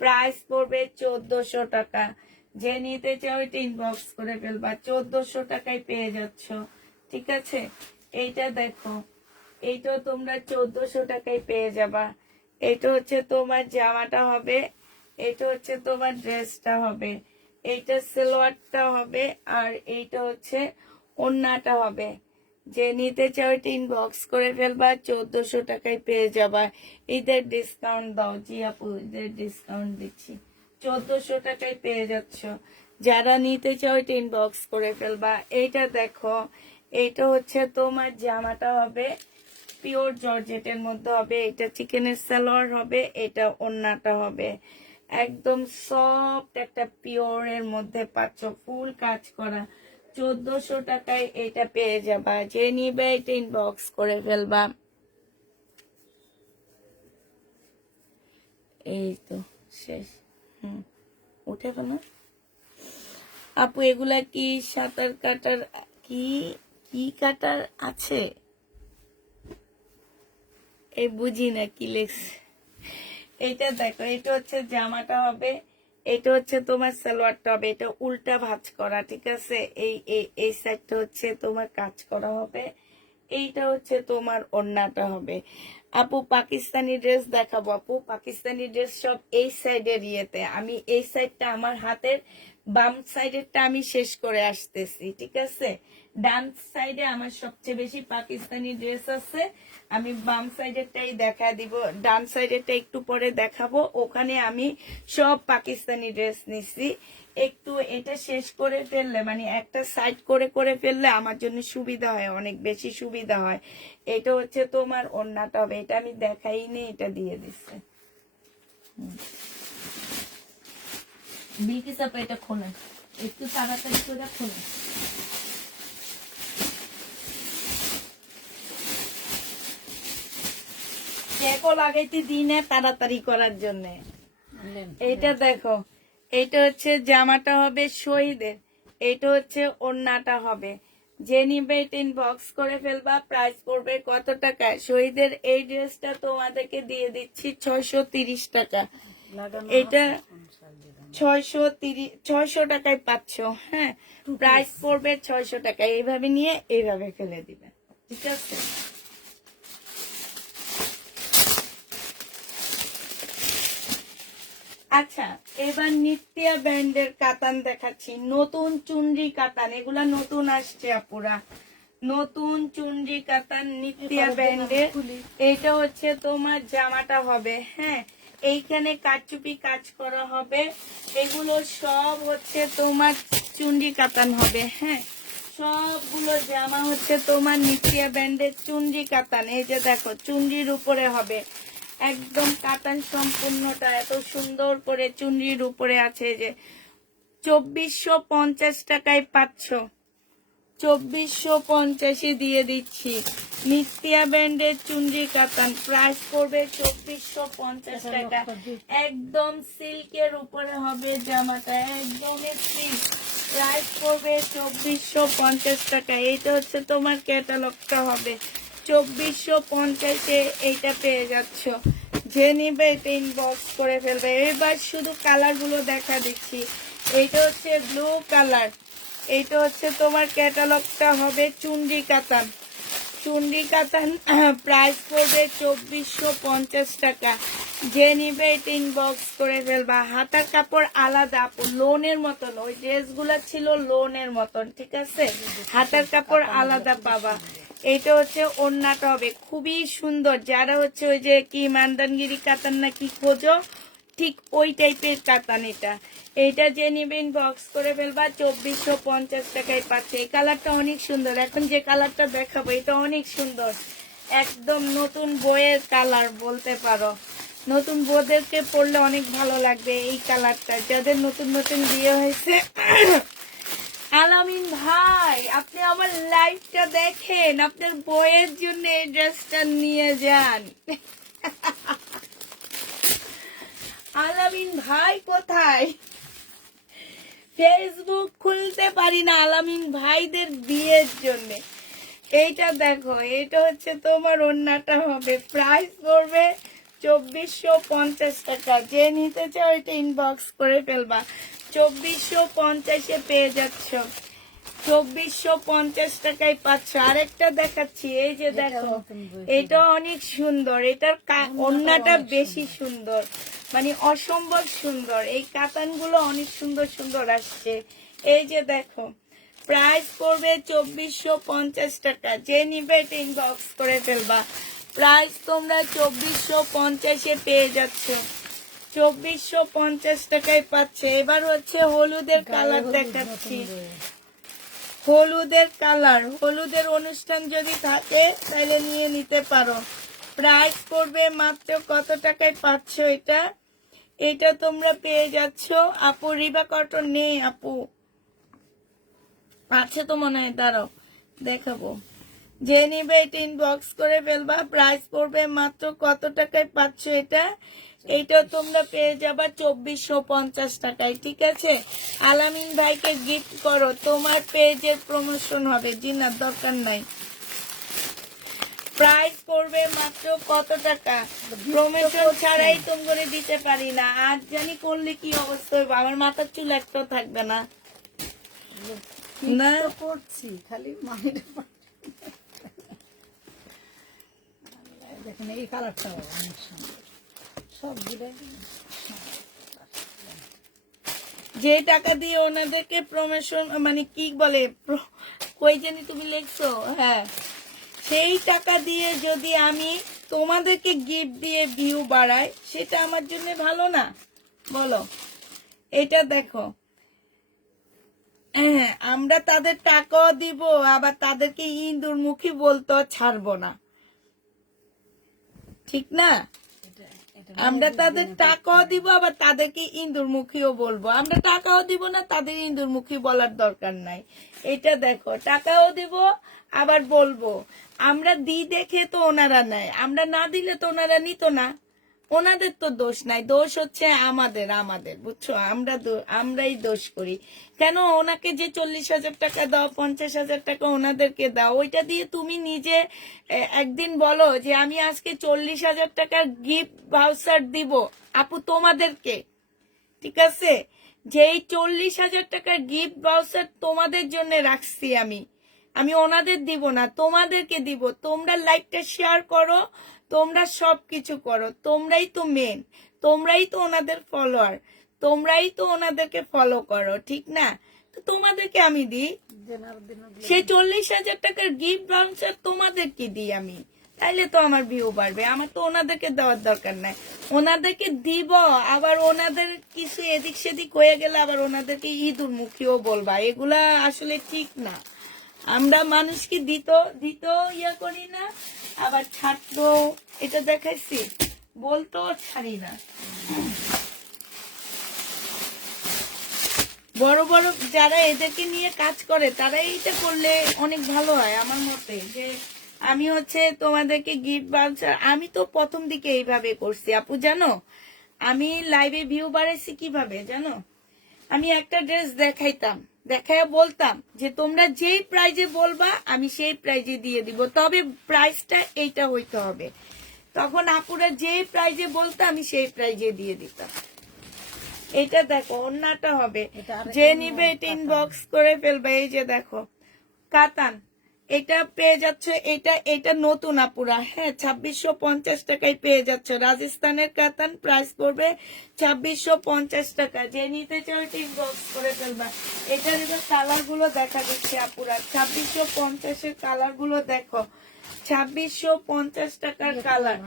প্রাইস পড়বে 1400 টাকা। যে নিতে চাও এটা ইনবক্স করে ফেলবা। 1400 টাকায় পেয়ে যাচ্ছ, ঠিক আছে। এইটা দেখো, এইটা তোমরা 1400 টাকায় পেয়ে যাবা। এটা হচ্ছে তোমার জামাটা হবে, এটা হচ্ছে তোমার ড্রেসটা হবে, এইটা সালোয়ারটা হবে, আর এইটা হচ্ছে ওড়নাটা হবে। যে নিতে চাও এটা ইনবক্স করে ফেলবা। 1400 টাকায় পেয়ে যাবা। ঈদের ডিসকাউন্ট দাও। জি আপু ঈদের ডিসকাউন্ট দিচ্ছি। 1400 টাকায় পেয়ে যাচ্ছ। যারা নিতে চাও এটা ইনবক্স করে ফেলবা। এইটা দেখো, এইটা হচ্ছে তোমার জামাটা হবে, পিওর জর্জেটের মধ্যে হবে, এটা চিকেনের সালোয়ার হবে, এটা ওড়নাটা হবে। একদম সফট একটা পিওরের মধ্যে পাচ্ছ, ফুল কাজ করা। 1400 টাকায় এটা পেয়ে যাবা। যে নিবে এটা ইনবক্স করে ফেলবা। এই তো শেষ। উঠে ফেলো আপু। এগুলা কি সাঁতার কাটার, কি কি কাটার আছে? এই বুঝি না কি লেখছে। এটা দেখো, এটা হচ্ছে জামাটা হবে, এটা হচ্ছে তোমার সালোয়ারটা হবে, এটা উল্টা ভাঁজ করা, ঠিক আছে। এই সাইডটা হচ্ছে তোমার কাজ করা হবে, এইটা হচ্ছে তোমার ওড়নাটা হবে। আপু পাকিস্তানি ড্রেস দেখাবো আপু, পাকিস্তানি ড্রেস সব এই সাইডের ইয়েতে, আমি এই সাইডটা আমার হাতের বাম সাইডেরটা আমি শেষ করে আসতেছি, ঠিক আছে। ডান সাইডে আমার সবচেয়ে বেশি পাকিস্তানি ড্রেস আছে, আমি বাম সাইডেরটাই দেখা দিব, ডান সাইডেরটা একটু পরে দেখাবো। ওখানে আমি সব পাকিস্তানি ড্রেস নিছি। একটু এটা শেষ করে ফেললে, মানে একটা সাইড করে ফেললে আমার জন্য সুবিধা হয়, অনেক বেশি সুবিধা হয়। এটা হচ্ছে তোমার ওড়নাটা হবে, এটা আমি দেখাইনি, এটা দিয়ে দিচ্ছে বিলকিস আপা। এটা খোলেন একটু তাড়াতাড়ি করে খোলেন। কেকও লাগাইতে দিনে তাড়াতাড়ি করার জন্য। এইটা দেখো, এইটা হচ্ছে জামাটা হবে শহীদের, এইটা হচ্ছে ওড়নাটা হবে। যে নিবে এটা ইনবক্স করে ফেলবা। প্রাইস পড়বে কত টাকা? শহীদের এই ড্রেসটা তোমাদেরকে দিয়ে দিচ্ছি 630 টাকা। এটা 630 টাকায় পাচ্ছ, হ্যাঁ। প্রাইস পড়বে 600 টাকা। এইভাবে নিয়ে এইভাবে ফেলে দিবে, ঠিক আছে। আচ্ছা, এবার নিত্যা ব্র্যান্ডের কাতান দেখাচ্ছি, নতুন চুনরি কাতান, এগুলা নতুন আসছে আপুরা, নতুন চুনরি কাতান নিত্যা ব্র্যান্ডের। এইটা হচ্ছে তোমার জামাটা হবে, হ্যাঁ। এইখানে কাচুপি কাজ করা হবে, এগুলো সব হচ্ছে তোমার চুনরি কাতান হবে, হ্যাঁ। সবগুলো জামা হচ্ছে তোমার নিত্যা ব্র্যান্ডের চুনরি কাতান। এই যে দেখো, চুনরির উপরে হবে, একদম কাতান সম্পূর্ণটা এত সুন্দর করে চুনরির উপরে আছে। যে 2450 টাকায় পাচ্ছ, 2450 দিয়ে দিচ্ছি। নিত্যা ব্র্যান্ডের চুনরি কাতান, প্রাইস পড়বে 2450 টাকা। একদম সিল্কের উপরে হবে জামাটা, একদম সিল্ক, প্রাইস পড়বে 2450 টাকা। এইটা হচ্ছে তোমার ক্যাটালগটা হবে, 2450-এ এইটা পেয়ে যাচ্ছ। যে নিবে এটা ইনবক্স করে ফেলবে। এবার শুধু কালার গুলো দেখা দিচ্ছি। এইটা হচ্ছে ব্লু কালার, এইটা হচ্ছে তোমার ক্যাটালগটা হবে চুনরি কাতান, চুনরি কাতান, প্রাইস পড়বে 2450 টাকা। যে নিবে এটা ইনবক্স করে ফেলবা। হাতার কাপড় আলাদা আপু, লোনের মতন, ওই ড্রেসগুলো ছিল লোনের মতন, ঠিক আছে। হাতার কাপড় আলাদা পাবা। এটা হচ্ছে ওড়নাটা হবে, খুবই সুন্দর। যারা হচ্ছে ওই যে কি মান্দানগিরি কাতান না কি খোঁজো, ঠিক ওই টাইপের কাতান এটা। এইটা যে নিবে ইনবক্স করে ফেলবা, 2450 টাকায় পাচ্ছে। এই কালারটা অনেক সুন্দর, এখন যে কালারটা দেখাবো এটা অনেক সুন্দর, একদম নতুন বইয়ের কালার বলতে পারো। নতুন বউদেরকে পরলে অনেক ভালো লাগবে এই কালারটা, যাদের নতুন নতুন বিয়ে হয়েছে। আলামিন ভাই, আপনি আমার লাইভটা দেখেন, আপনার বইয়ের জন্য এই ড্রেসটা নিয়ে যান। আলামিন ভাই কোথায়? ফেসবুক খুলতে পারি না আলামিন ভাইদের বিয়ের জন্য। এইটা দেখো, এটা হচ্ছে তোমার ওড়নাটা হবে, প্রাইস পড়বে 2450 টাকা। যে নিতে চাও এটা ইনবক্স করে ফেলবা, 2450-এ পেয়ে যাচ্ছ, 2450 টাকায় পাচ্ছ। আরেকটা দেখাচ্ছি, এই যে দেখো, এটা অনেক সুন্দর, এটার ওড়নাটা বেশি সুন্দর, মানে অসম্ভব সুন্দর। এই কাতানগুলো অনেক সুন্দর সুন্দর আসছে। এই যে দেখো, প্রাইস পড়বে 2450 টাকা। যে নিবে এটা ইনবক্স করে ফেলবা। প্রাইস তোমরা 2450-এ পেয়ে যাচ্ছ, 2450 টাকায় পাচ্ছে। এবার হচ্ছে হলুদের কালার দেখাচ্ছি, হলুদের কালার, হলুদের অনুষ্ঠান যদি থাকে তাহলে নিয়ে নিতে পারো। প্রাইস পড়বে মাত্র কত টাকায় পাচ্ছ এটা? এটা তোমরা পেয়ে যাচ্ছ আপু, রিবা কটন নেই আপু, আছে তো মনে হয়, দাঁড়াও দেখাবো। যে নিবে এটা ইনবক্স করে ফেলবা। প্রাইস পড়বে মাত্র কত টাকায় পাচ্ছ এটা? এইটা তোমরা পেয়ে যাবা 2450 টাকায়, ঠিক আছে। আলামিন ভাইকে গিফট করো, তোমার পেজের প্রমোশন হবে। জি না, দরকার নাই। প্রাইস পড়বে মাত্র কত টাকা? প্রমোশন ছাড়াই তুমি করে দিতে পারি না। আজ জানি করলে কি অবস্থা হবে, আমার মাথার চুল একটাও থাকবে না। না তো করছি খালি মানিটা দেখেন এই কালারটাও অনেক সুন্দর সবগুলো যে টাকা দিয়ে ওনাদেরকে প্রমোশন মানে কি বলে কই জানি তুমি লিখছো, হ্যাঁ সেই টাকা দিয়ে যদি আমি তোমাদেরকে গিফট দিয়ে ভিউ বাড়াই, সেটা আমার জন্য ভালো না? বলো। এটা দেখো, হ্যাঁ আমরা তাদের টাকাও দিব, আবার তাদেরকে ইন্দুর মুখী বলতেও ছাড়বো না, ঠিক না? আমরা তাদের টাকাও দিব, আবার তাদেরকে ইন্দুর মুখীও বলবো। আমরা টাকাও দিব না, তাদের ইন্দুর মুখী বলার দরকার নাই। এটা দেখো, টাকাও দিব আবার বলবো। আমরা দিই দেখে তো ওনারা নেয়, আমরা না দিলে তো ওনারা নিত না। ওনাদের তো দোষ নাই, দোষ হচ্ছে আমাদের বুঝছো? আমরাই দোষ করি। কেন ওনাকে যে 40,000 টাকা দাও, 50,000 টাকা ওনাদেরকে দাও, ওইটা দিয়ে তুমি নিজে একদিন বলো যে আমি আজকে 40,000 টাকার গিফট ভাউচার দিব আপু তোমাদেরকে, ঠিক আছে? যেই 40,000 টাকার গিফট ভাউচার তোমাদের জন্য রাখছি আমি ওনাদের দিব না, তোমাদেরকে দিব। তোমরা লাইকটা শেয়ার করো, তোমরা সবকিছু করো, তোমরাই তো মেন, তোমরাই তো ওনাদের ফলোয়ার, তোমরাই তো ওনাদেরকে ফলো করো, ঠিক না? তো তোমাদেরকে আমি দিই সেই 40,000 টাকার গিফট ভাউচার তোমাদেরকে দিই আমি, তাইলে তো আমার ভিউ বাড়বে। আমার তো ওনাদেরকে দেওয়ার দরকার নাই, ওনাদেরকে দিব আবার ওনাদের কিছু এদিক সেদিক হয়ে গেলে আবার ওনাদেরকে ইঁদুর মুখীও বলবা, এগুলা আসলে ঠিক না। আমরা মানুষকে দিত ইয়া করি না, আবার ছাড়তো, এটা দেখাইছি বলতো ছাড়ি না। বড় বড় যারা এদেরকে নিয়ে কাজ করে তারা এইটা করলে অনেক ভালো হয় আমার মতে। যে আমি হচ্ছে তোমাদেরকে গিফট ভাউচার, আমি তো প্রথম দিকে এইভাবে করছি আপু, জানো আমি লাইভে ভিউ বাড়াইছি কিভাবে জানো? আমি একটা ড্রেস দেখাইয়া বলতাম যে তোমরা যেই প্রাইজে বলবা আমি সেই প্রাইজে দিয়ে দিব, তবে প্রাইসটা এইটা হইতে হবে। তখন আপুরা যেই প্রাইজে বলতো আমি সেই প্রাইজে দিয়ে দিতাম। এটা দেখো ওন্নাটা হবে, যে নিবে এটা ইনবক্স করে ফেলবে। এই যে দেখো কাতান, এটা পেয়ে যাচ্ছে, এটা নতুন আপুরা, হ্যাঁ 2650 টাকায় পেয়ে যাচ্ছে। রাজস্থানের কাতান, প্রাইস পড়বে 2650 টাকা। যে নিতে চাও এটা ইনবক্স করে ফেলবা। এটার কালার গুলো দেখা দিচ্ছে আপুরা, 2650 কালার গুলো দেখো, 2650 টাকার কালার।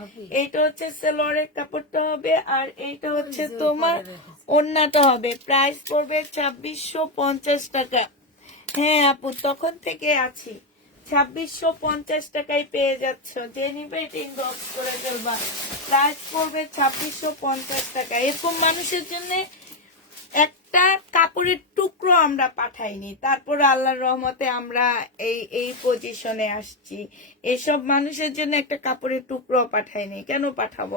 এটা হচ্ছে সেলোয়ারের কাপড়টা হবে, আর এইটা হচ্ছে তোমার ওড়নাটা হবে। প্রাইস পড়বে 2650 টাকা। হ্যাঁ আপু তখন থেকে আছি, 2650 টাকায় পেয়ে যাচ্ছ। যে নিবে এটা ইনবক্স করে ফেলবা। প্রাইস পড়বে 2650 টাকা। এরকম মানুষের জন্য একটা কাপড়ের টুকরো আমরা পাঠাইনি, তারপর আল্লাহর রহমতে আমরা এই পজিশনে আসছি। এসব মানুষের জন্য একটা কাপড়ের টুকরো পাঠাইনি, কেন পাঠাবো?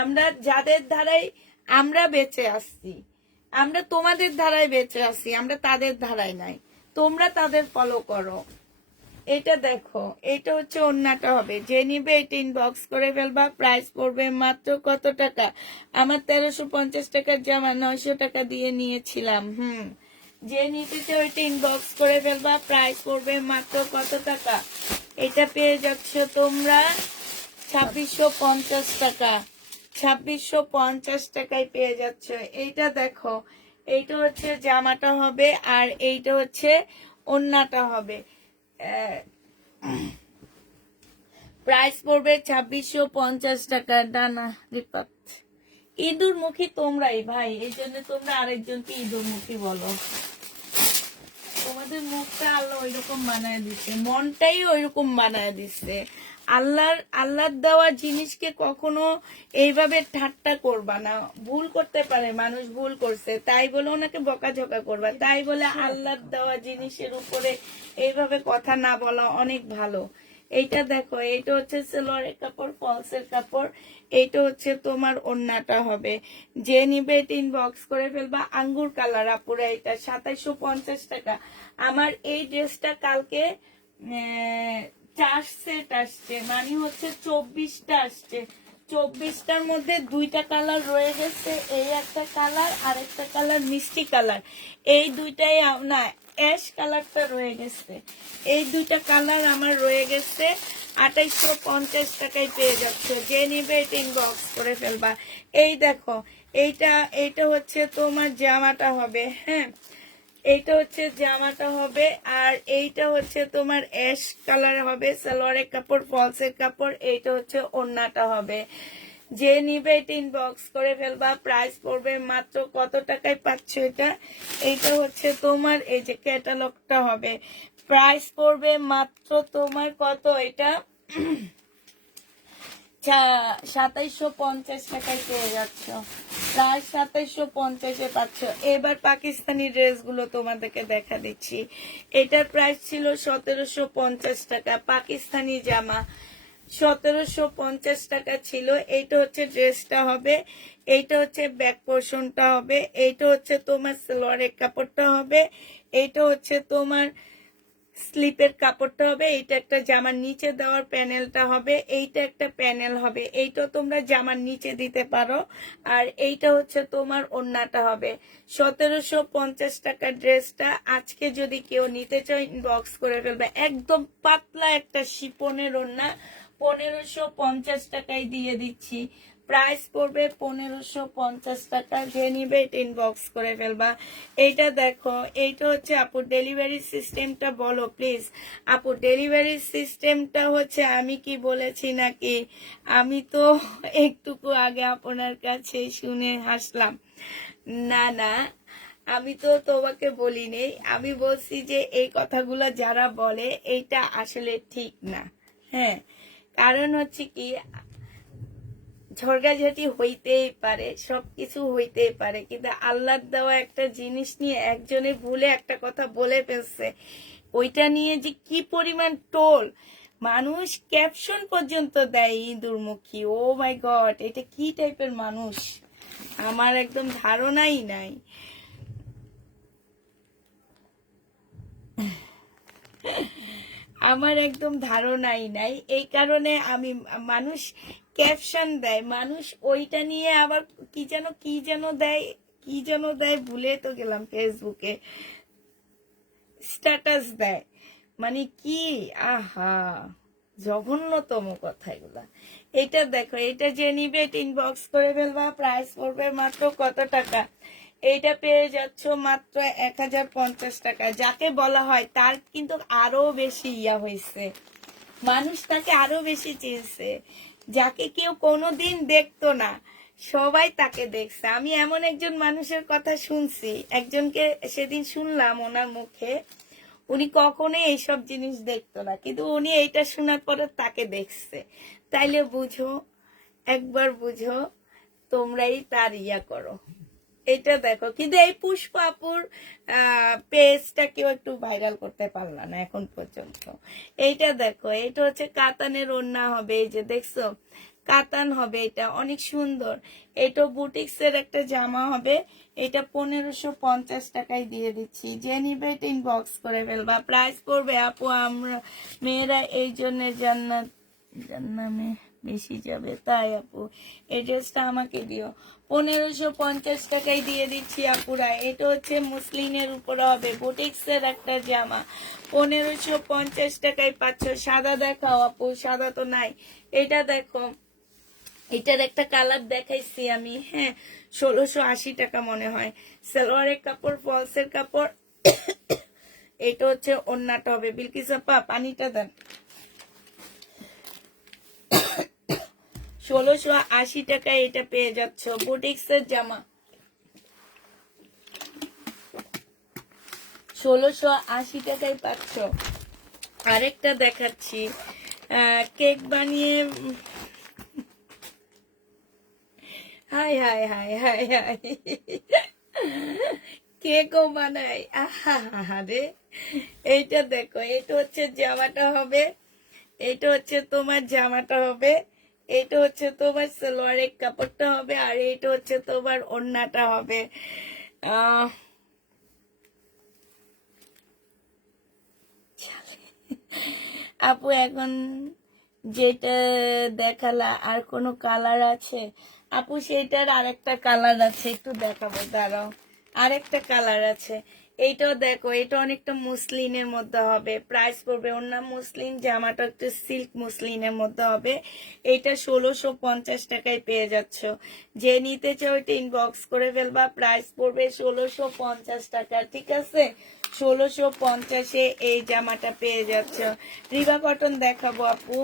আমরা যাদের ধারায় আমরা বেঁচে আসছি, আমরা তোমাদের ধারায় বেঁচে আসছি, আমরা তাদের ধারায় নাই। তোমরা তাদের ফলো করো। এটা দেখো, এটা হচ্ছে ওড়নাটা হবে। যে নিবে এটা ইনবক্স করে ফেলবা। প্রাইস পড়বে মাত্র কত টাকা? আমার 1350 টাকার জামা 900 টাকা দিয়ে নিয়েছিলাম। যে নিতে চাও এটা ইনবক্স করে ফেলবা। প্রাইস পড়বে মাত্র কত টাকা? এটা পেয়ে যাচ্ছ তোমরা 2650 টাকা। 2650 টাকায় পেয়ে যাচ্ছ। এইটা দেখো, এইটা হচ্ছে জামাটা হবে, আর এইটা হচ্ছে ওড়নাটা হবে। প্রাইস পড়বে 2650 টাকা। ডানা রিপাত, ইঁদুর মুখী তোমরাই ভাই, এই জন্য তোমরা আরেকজনকে ইঁদুর মুখী বলো। তোমাদের মুখটা আল্লাহ ওইরকম বানায় দিচ্ছে, মনটাই ওইরকম বানায় দিচ্ছে। আল্লাহর দেওয়া জিনিসকে কখনো এইভাবে ঠাট্টা করবা না। ভুল করতে পারে মানুষ, ভুল করছে তাই বলে ওনাকে বকাঝকা করবা, তাই বলে আল্লাহর দেওয়া জিনিসের উপরে এইভাবে কথা না বলা অনেক ভালো। এইটা দেখো, এইটা হচ্ছে সেলোয়ারের কাপড়, ফলসের কাপড়। এইটা হচ্ছে তোমার ওড়নাটা হবে। যে নিবে এটা ইনবক্স করে ফেলবা। আঙ্গুর কালার আপুরা, এটা 2750 টাকা। আমার এই ড্রেসটা কালকে 4 সেট আসছে, মানে হচ্ছে 24টা আসছে। 24টার মধ্যে 2টা কালার রয়ে গেছে, এই একটা কালার আর একটা কালার মিষ্টি কালার, এই দুইটাই না অ্যাশ কালারটা রয়ে গেছে। এই দুইটা কালার আমার রয়ে গেছে। 2850 টাকায় পেয়ে যাচ্ছে, যে নিবে এটা ইনবক্স করে ফেলবা। এই দেখো, এইটা হচ্ছে তোমার জামাটা হবে, হ্যাঁ এইটা হচ্ছে জামাটা হবে, আর এইটা হচ্ছে তোমার অ্যাশ কালার হবে, সালোয়ারের কাপড়, ফলসের কাপড়, এইটা হচ্ছে ওড়নাটা হবে। যে নিবে এটা ইনবক্স করে ফেলবা। প্রাইস পড়বে মাত্র কত টাকায় পাচ্ছ এটা? এইটা হচ্ছে তোমার এই যে ক্যাটালগটা হবে, প্রাইস পড়বে মাত্র তোমার কত এটা 2750 টাকায় পেয়ে যাচ্ছ, প্রায় 2750-এ পাচ্ছ। এবার পাকিস্তানি ড্রেসগুলো তোমাদেরকে দেখা দিচ্ছি। এটার প্রাইস ছিল 1750 টাকা, পাকিস্তানি জামা 1750 টাকা ছিল। এইটা হচ্ছে ড্রেসটা হবে, এইটা হচ্ছে ব্যাক পোর্শনটা হবে, এইটা হচ্ছে তোমার সালোয়ারের কাপড়টা হবে, এইটা হচ্ছে তোমার স্লিপের কাপড়টা হবে, এইটা একটা জামার নিচে দেওয়ার প্যানেলটা হবে, এইটা একটা প্যানেল হবে, এইটা তোমরা জামার নিচে দিতে পারো, আর এইটা হচ্ছে তোমার ওড়নাটা হবে। 1750 টাকার ড্রেসটা আজকে যদি কেউ নিতে চাও ইনবক্স করে ফেলবে। একদম পাতলা একটা শিপনের ওড়না 1550 টাকায় দিয়ে দিচ্ছি, প্রাইস পড়বে 1550 টাকা। যে নিবে এটা ইনবক্স করে ফেলবা। এইটা দেখো, এইটা হচ্ছে আপু ডেলিভারি সিস্টেমটা বলো প্লিজ। আপু ডেলিভারি সিস্টেমটা হচ্ছে আমি কি বলেছি নাকি? আমি তো একটুকু আগে আপনার কাছে শুনে হাসলাম। না না, আমি তো তোমাকে বলিনি, আমি বলছি যে এই কথাগুলো যারা বলে এইটা আসলে ঠিক না। হ্যাঁ, কারণ হচ্ছে কি, ঝগড়াঝাটি হইতেই পারে, সবকিছু হইতেই পারে, কিন্তু আল্লাহর দেওয়া একটা জিনিস নিয়ে একজনে ভুলে একটা কথা বলে ফেলছে, ওইটা নিয়ে যে কি পরিমাণ টোল, মানুষ ক্যাপশন পর্যন্ত দেয় ইঁদুরমুখী। ও মাই গড, এটা কি টাইপের মানুষ আমার একদম ধারণাই নাই। আমার একদম ধারণাই নাই, এই কারণে আমি মানুষ ক্যাপশন দেয়, মানুষ ওইটা নিয়ে আবার কি যেন দেয় ভুলে তো গেলাম, ফেসবুকে স্ট্যাটাস দেয়, মানে কি, আহা জঘন্যতম কথা এগুলা। এটা দেখো, এটা যে নিবে এটা ইনবক্স করে ফেলবা। প্রাইস পড়বে মাত্র কত টাকা? এইটা পেয়ে যাচ্ছ মাত্র 1050 টাকা। যাকে বলা হয় তার কিন্তু আরো বেশি ইয়া হয়েছে, মানুষ তাকে আরো বেশি চিনছে। যাকে কেউ কোনোদিন দেখতো না, সবাই তাকে দেখছে। আমি এমন একজন মানুষের কথা শুনছি, একজনকে সেদিন শুনলাম ওনার মুখে, উনি কখনোই এইসব জিনিস দেখতো না, কিন্তু উনি এইটা শোনার পরে তাকে দেখছে। তাইলে বুঝো, একবার বুঝো, তোমরাই তার ইয়া করো। এটা দেখো, কিন্তু এই পুষ্পা আপুর পেজটা কেউ একটু ভাইরাল করতে পারলা না এখন পর্যন্ত। এইটা দেখো, এটা হচ্ছে কাতানের ওড়না হবে, এই যে দেখছো কাতান হবে, এটা অনেক সুন্দর। এটা বুটিক্স এর একটা জামা হবে, এটা 1550 টাকায় দিয়ে দিচ্ছি। যে নিবে এটা ইনবক্স করে ফেলবা। প্রাইস পড়বে আপু, আমরা মেয়েরা এই জন্য জান্নামে বেশি যাবে, তাই আপু এই ড্রেসটা আমাকে দিও। 1550 টাকায় দিয়ে দিচ্ছি আপুরা। এটা হচ্ছে মুসলিনের উপরে হবে, বুটিক্স এর একটা জামা, 1550 টাকায় পাচ্ছ। সাদা দেখাও আপু, সাদা তো নাই। এটা দেখো, এটার একটা কালার দেখাইছি আমি, হ্যাঁ 1680 টাকা মনে হয়। সালোয়ারের কাপড়, ফলসের কাপড়, এটা হচ্ছে ওড়নাটা হবে। বিলকিস আপা পানিটা দেন। 1680 টাকায় এটা পেয়ে যাচ্ছ, বুটিক্স এর জামা 1680 টাকায় পাচ্ছ। আরেকটা দেখাচ্ছি, কেক বানিয়ে, হাই হাই হাই হাই হাই, কেকও বানাই, আহা রে। এইটা দেখো, এটা হচ্ছে জামাটা হবে, এটা হচ্ছে তোমার জামাটা হবে, এটা হচ্ছে তোমার সালোয়ারের কাপড়টা হবে, আর এটা হচ্ছে তোমার ওড়নাটা হবে। আহ আপু এখন যেটা দেখালা আর কোনো কালার আছে? আপু সেটার আরেকটা কালার আছে, একটু দেখাবো, দাঁড়াও। আরেকটা কালার আছে, এইটাও দেখো, এটা অনেকটা মুসলিনের মধ্যে হবে, প্রাইস পড়বে, ওর নাম মুসলিন, জামাটা একটু সিল্ক মুসলিনের মধ্যে হবে। এইটা 1650 টাকায় পেয়ে যাচ্ছ। যে নিতে চাও ওইটা ইনবক্স করে ফেলবা, প্রাইস পড়বে 1650 টাকা, ঠিক আছে? 1650-এ এই জামাটা পেয়ে যাচ্ছ। রিবা কটন দেখাবো আপু,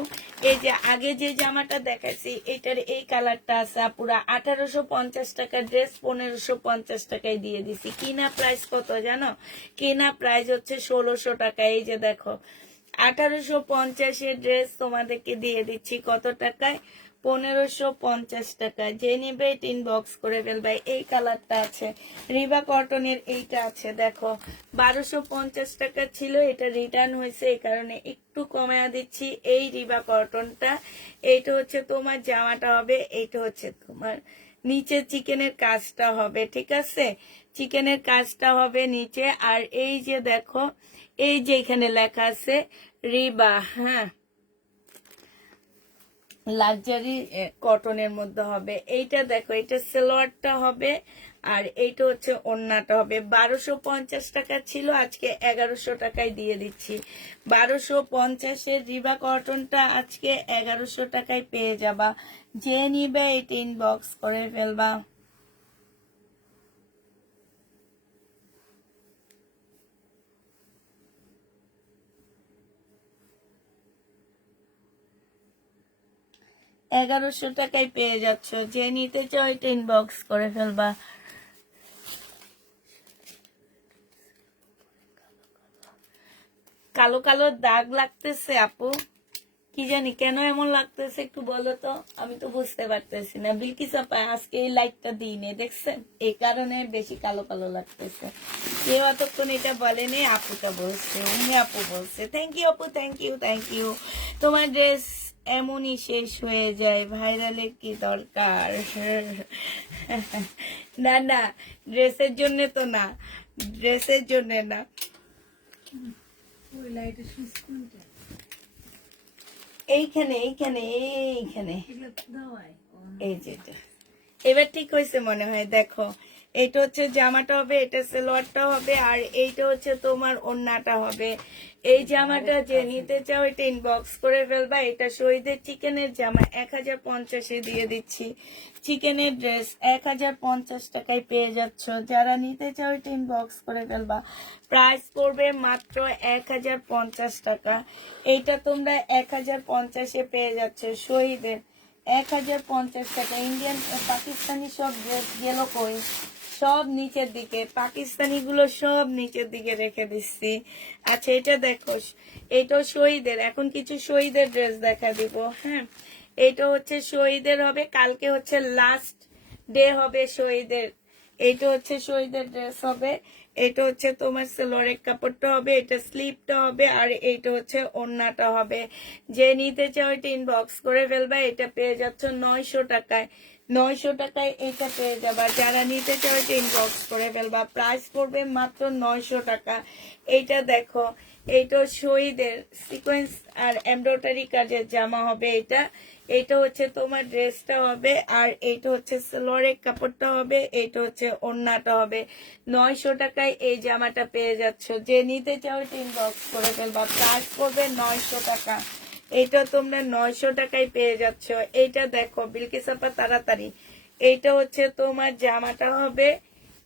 এই যে আগে যে জামাটা দেখাইছি এটার এই কালারটা আছে আপুরা, 1850 টাকার ড্রেস 1550 টাকায় দিয়ে দিছি। কিনা প্রাইস কত জানো? কিনা প্রাইস হচ্ছে 1600 টাকা। এই যে দেখো, 1850-এর ড্রেস তোমাদেরকে দিয়ে দিচ্ছি কত টাকায়? 1550 টাকা। যে নিবে ইনবক্স করে ফেলবে। এই কালারটা আছে, রিবা কটনের এইটা আছে, দেখো 1250 টাকা ছিল, এটা রিটার্ন হয়েছে, এই কারণে একটু কমায়া দিচ্ছি। এই রিবা কটনটা, এইটা হচ্ছে তোমার জামাটা হবে, এইটা হচ্ছে তোমার নিচে চিকেনের কাজটা হবে, ঠিক আছে? চিকেনের কাজটা হবে নিচে। আর এই যে দেখো, এই যে এখানে লেখা আছে রিবা, হ্যাঁ, লাক্সারি কটনের মধ্যে হবে। এইটা দেখো, এটা সালোয়ারটা হবে, আর এইটা হচ্ছে ওড়নাটা হবে। 1250 টাকা ছিল, আজকে 1100 টাকায় দিয়ে দিচ্ছি। 1250-এর রিবা কটনটা আজকে 1100 টাকায় পেয়ে যাবা। যে নিবে এটা ইনবক্স করে ফেলবা। এগারোশো টাকায় পেয়ে যাচ্ছ। যে নিতে চাও এটা ইনবক্স করে ফেলবা। কালো কালো দাগ লাগতেছে আপু, কি জানি কেন এমন লাগতেছে, একটু বলো তো, আমি তো বুঝতে পারতেছি না। বিলকিস আপা আজকে এই লাইটটা দিইনি, দেখছেন, এই কারণে বেশি কালো কালো লাগতেছে। কেউ এতক্ষণ এটা বলেনি, আপুটা বলছে, উনি আপু বলছে। থ্যাংক ইউ আপু, থ্যাংক ইউ, থ্যাংক ইউ। তোমার ড্রেস এমনই শেষ হয়ে যায়, ভাইরালের কি দরকার? না না, ড্রেসের জন্য তো না, ড্রেসের জন্য না। ওই লাইটের সুইচ কোনটা? এইখানে এইখানে এইখানে, এগুলো দাওয়াই। এই যেটা এবার ঠিক হয়েছে মনে হয়। দেখো, এটা হচ্ছে জামাটা হবে, এটা সালোয়ারটা হবে, আর এইটা হচ্ছে তোমার ওড়নাটা হবে। এই জামাটা যে নিতে চাও এটা ইনবক্স করে ফেলবা। এটা শহীদের চিকেনের জামা, 1050-এ দিয়ে দিচ্ছি। চিকেনের ড্রেস 1050 টাকায় পেয়ে যাচ্ছ। যারা নিতে চাও এটা ইনবক্স করে ফেলবা। প্রাইস পড়বে মাত্র 1050 টাকা। এইটা তোমরা 1050-এ পেয়ে যাচ্ছ শহীদের, 1050 টাকা। ইন্ডিয়ান পাকিস্তানি সব ড্রেস গেল কই? সব নিচের দিকে, পাকিস্তানি গুলো সব নিচের দিকে রেখে দিচ্ছি। আচ্ছা এটা দেখো, এটাও শহীদের। এখন কিছু শহীদের ড্রেস দেখা দিব, হ্যাঁ। এটা হচ্ছে শহীদের হবে, কালকে হচ্ছে লাস্ট ডে হবে শহীদের। এইটা হচ্ছে শহীদের ড্রেস হবে। এটা হচ্ছে তোমার সালোয়ারের কাপড়টা হবে, এটা স্লিপটা হবে, আর এইটা হচ্ছে ওড়নাটা হবে। যে নিতে চাও এটা ইনবক্স করে ফেলবা। এটা পেয়ে যাচ্ছ 900 টাকায়। 900 টাকায় এটা পেয়ে যাবা। যারা নিতে চাও এটা ইনবক্স করে ফেলবা। প্রাইস পড়বে মাত্র 900 টাকা। এইটা দেখো, এইটা শহীদের সিকোয়েন্স আর এমব্রয়ডারি কাজের জামা হবে। এইটা হচ্ছে তোমার ড্রেসটা হবে, আর এইটা হচ্ছে সালোয়ারের কাপড়টা হবে, এইটা হচ্ছে ওড়নাটা হবে। 900 টাকায় এই জামাটা পেয়ে যাচ্ছ। যে নিতে চাও এটা ইনবক্স করে ফেলবা। প্রাইস পড়বে 900 টাকা। এইটা তোমরা 900 টাকায় পেয়ে যাচ্ছ। এইটা দেখো বিলকিস আপা তাড়াতাড়ি, এইটা হচ্ছে তোমার জামাটা হবে,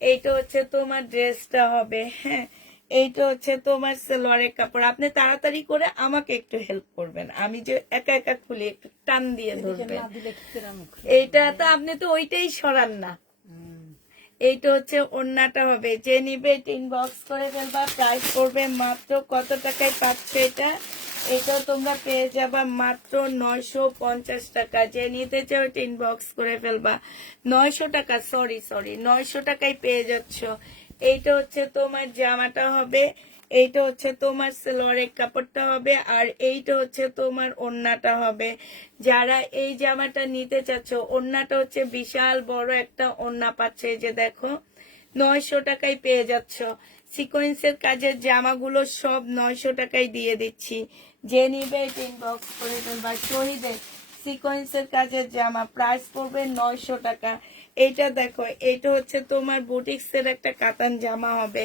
এইটা হচ্ছে তোমার ড্রেসটা হবে, হ্যাঁ। এইটা হচ্ছে তোমার সালোয়ারের কাপড়। আপনি তাড়াতাড়ি করে আমাকে একটু হেল্প করবেন, আমি যে একা একা খুলি, একটু টান দিয়ে ধরবেন। না দিলে কি করে আমি খুলবো? এইটা তো আপনি তো ওইটাই সরান না। এইটা হচ্ছে ওড়নাটা হবে। যে নিবে এটা ইনবক্স করে ফেলবা। প্রাইস পড়বে মাত্র কত টাকায় পাচ্ছ এটা? এটা তোমরা পেয়ে যাবা মাত্র 950 টাকা। যে নিতে চাও এটা ইনবক্স করে ফেলবা। 900 টাকা, সরি 900 টাকায় পেয়ে যাচ্ছ। এইটা হচ্ছে তোমার জামাটা হবে, এইটা হচ্ছে তোমার সালোয়ারের কাপড়টা হবে, আর এইটা হচ্ছে তোমার ওড়নাটা হবে। যারা এই জামাটা নিতে চাচ্ছ, ওড়নাটা হচ্ছে বিশাল বড় একটা ওড়না পাচ্ছে। এই যে দেখো, 900 টাকায় পেয়ে যাচ্ছ। সিকোয়েন্সের কাজের জামাগুলো সব 900 টাকায় দিয়ে দিচ্ছি। যে নিবে এটা ইনবক্স করে ফেলবা। শহীদের সিকোয়েন্সের কাজের জামা, প্রাইস পড়বে 900 টাকা। এটা দেখো, এটা হচ্ছে তোমার বুটিক্সের একটা কাতান জামা হবে।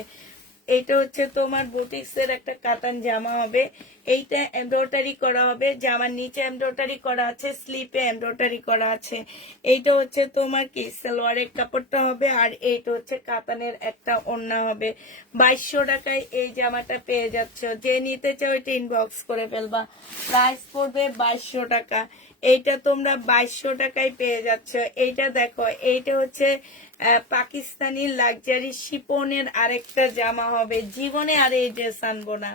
এটা হচ্ছে তোমার বুটিক্সের একটা কাতান জামা হবে। এইটা এমব্রয়ডারি করা হবে, জামার নিচে এমব্রয়ডারি করা আছে, স্লিপে এমব্রয়ডারি করা আছে। এইটা হচ্ছে তোমার কি সালোয়ারের কাপড়টা হবে, আর এইটা হচ্ছে কাতানের একটা ওড়না হবে। 2200 টাকায় এই জামাটা পেয়ে যাচ্ছ। যে নিতে চাও এটা ইনবক্স করে ফেলবা। প্রাইস পড়বে 2200 টাকা। এইটা তোমরা 2200 টাকায় পেয়ে যাচ্ছ। এইটা দেখো, এইটা হচ্ছে পাকিস্তানি লাক্সারি শিপনের আরেকটা জামা হবে। জীবনে আর এই ড্রেস আনবো না,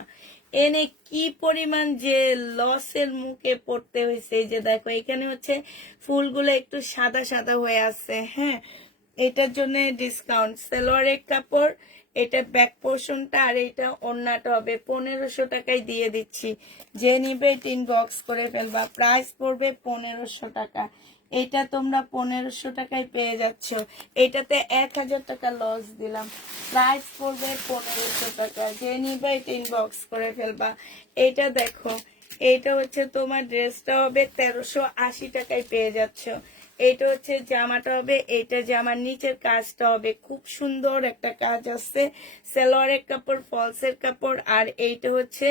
এনে কি পরিমাণ যে লসের মুখে পড়তে হয়েছে। এই যে দেখো, এখানে হচ্ছে ফুলগুলো একটু সাদা সাদা হয়ে আছে। হ্যাঁ, এটার জন্য ডিসকাউন্ট। সালোয়ারের কাপড়, এটা ব্যাক পোর্শনটা, আর এটা ওড়নাটা হবে। 1500 টাকায় দিয়ে দিচ্ছি। যে নিবে টিন বক্স করে ফেলবা। প্রাইস পড়বে 1500 টাকা। এটা তোমরা 1500 টাকায় পেয়ে যাচ্ছ। এটাতে 1000 টাকা লস দিলাম। প্রাইস পড়বে 1500 টাকা। যে নিবে টিন বক্স করে ফেলবা। এটা দেখো, এইটা হচ্ছে তোমার ড্রেসটা হবে 1380 টাকায় পেয়ে যাচ্ছ। এটা হচ্ছে জামাটা হবে, এইটা জামার নিচের কাজটা হবে, খুব সুন্দর একটা কাজ আছে। সালোয়ারের কাপড়, ফলসের কাপড়, আর এইটা হচ্ছে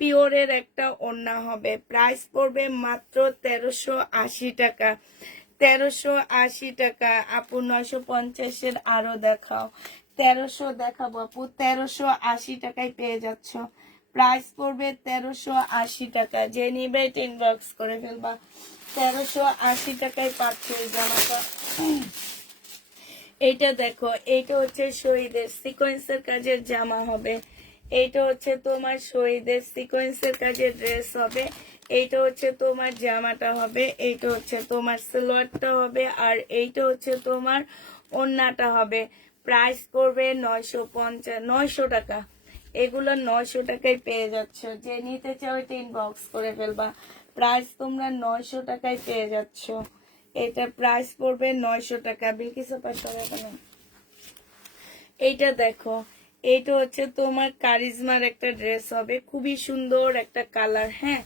পিওরের একটা ওড়না হবে। প্রাইস পড়বে মাত্র 1380 টাকা। 1380 টাকা। আপু 950-এর আরো দেখাও। 1300 দেখাবো আপু। 1380 টাকায় পেয়ে যাচ্ছ। প্রাইস পড়বে 1380 টাকা। যে নিবে ইনবক্স করে ফেলবা। 1380 টাকায় পাচ্ছ এই জামাটা। এইটা দেখো, এইটা হচ্ছে শহীদের সিকোয়েন্সের কাজের জামা হবে। এইটা হচ্ছে তোমার শহীদের সিকোয়েন্সের কাজের ড্রেস হবে। এইটা হচ্ছে তোমার জামাটা হবে। এইটা হচ্ছে তোমার সালোয়ারটা হবে, আর এইটা হচ্ছে তোমার ওড়নাটা হবে। প্রাইস পড়বে 900 টাকা। এগুলো 900 টাকায় পেয়ে যাচ্ছ। যে নিতে চাও এটা ইনবক্স করে ফেলবা। প্রাইস তোমরা 900 টাকায় পেয়ে যাচ্ছ। এটা প্রাইস পড়বে 900 টাকা। বিলকিস আপা সরে গেলেন। এইটা দেখো, এইটা হচ্ছে তোমার কারিজমার একটা ড্রেস হবে, খুবই সুন্দর একটা কালার। হ্যাঁ,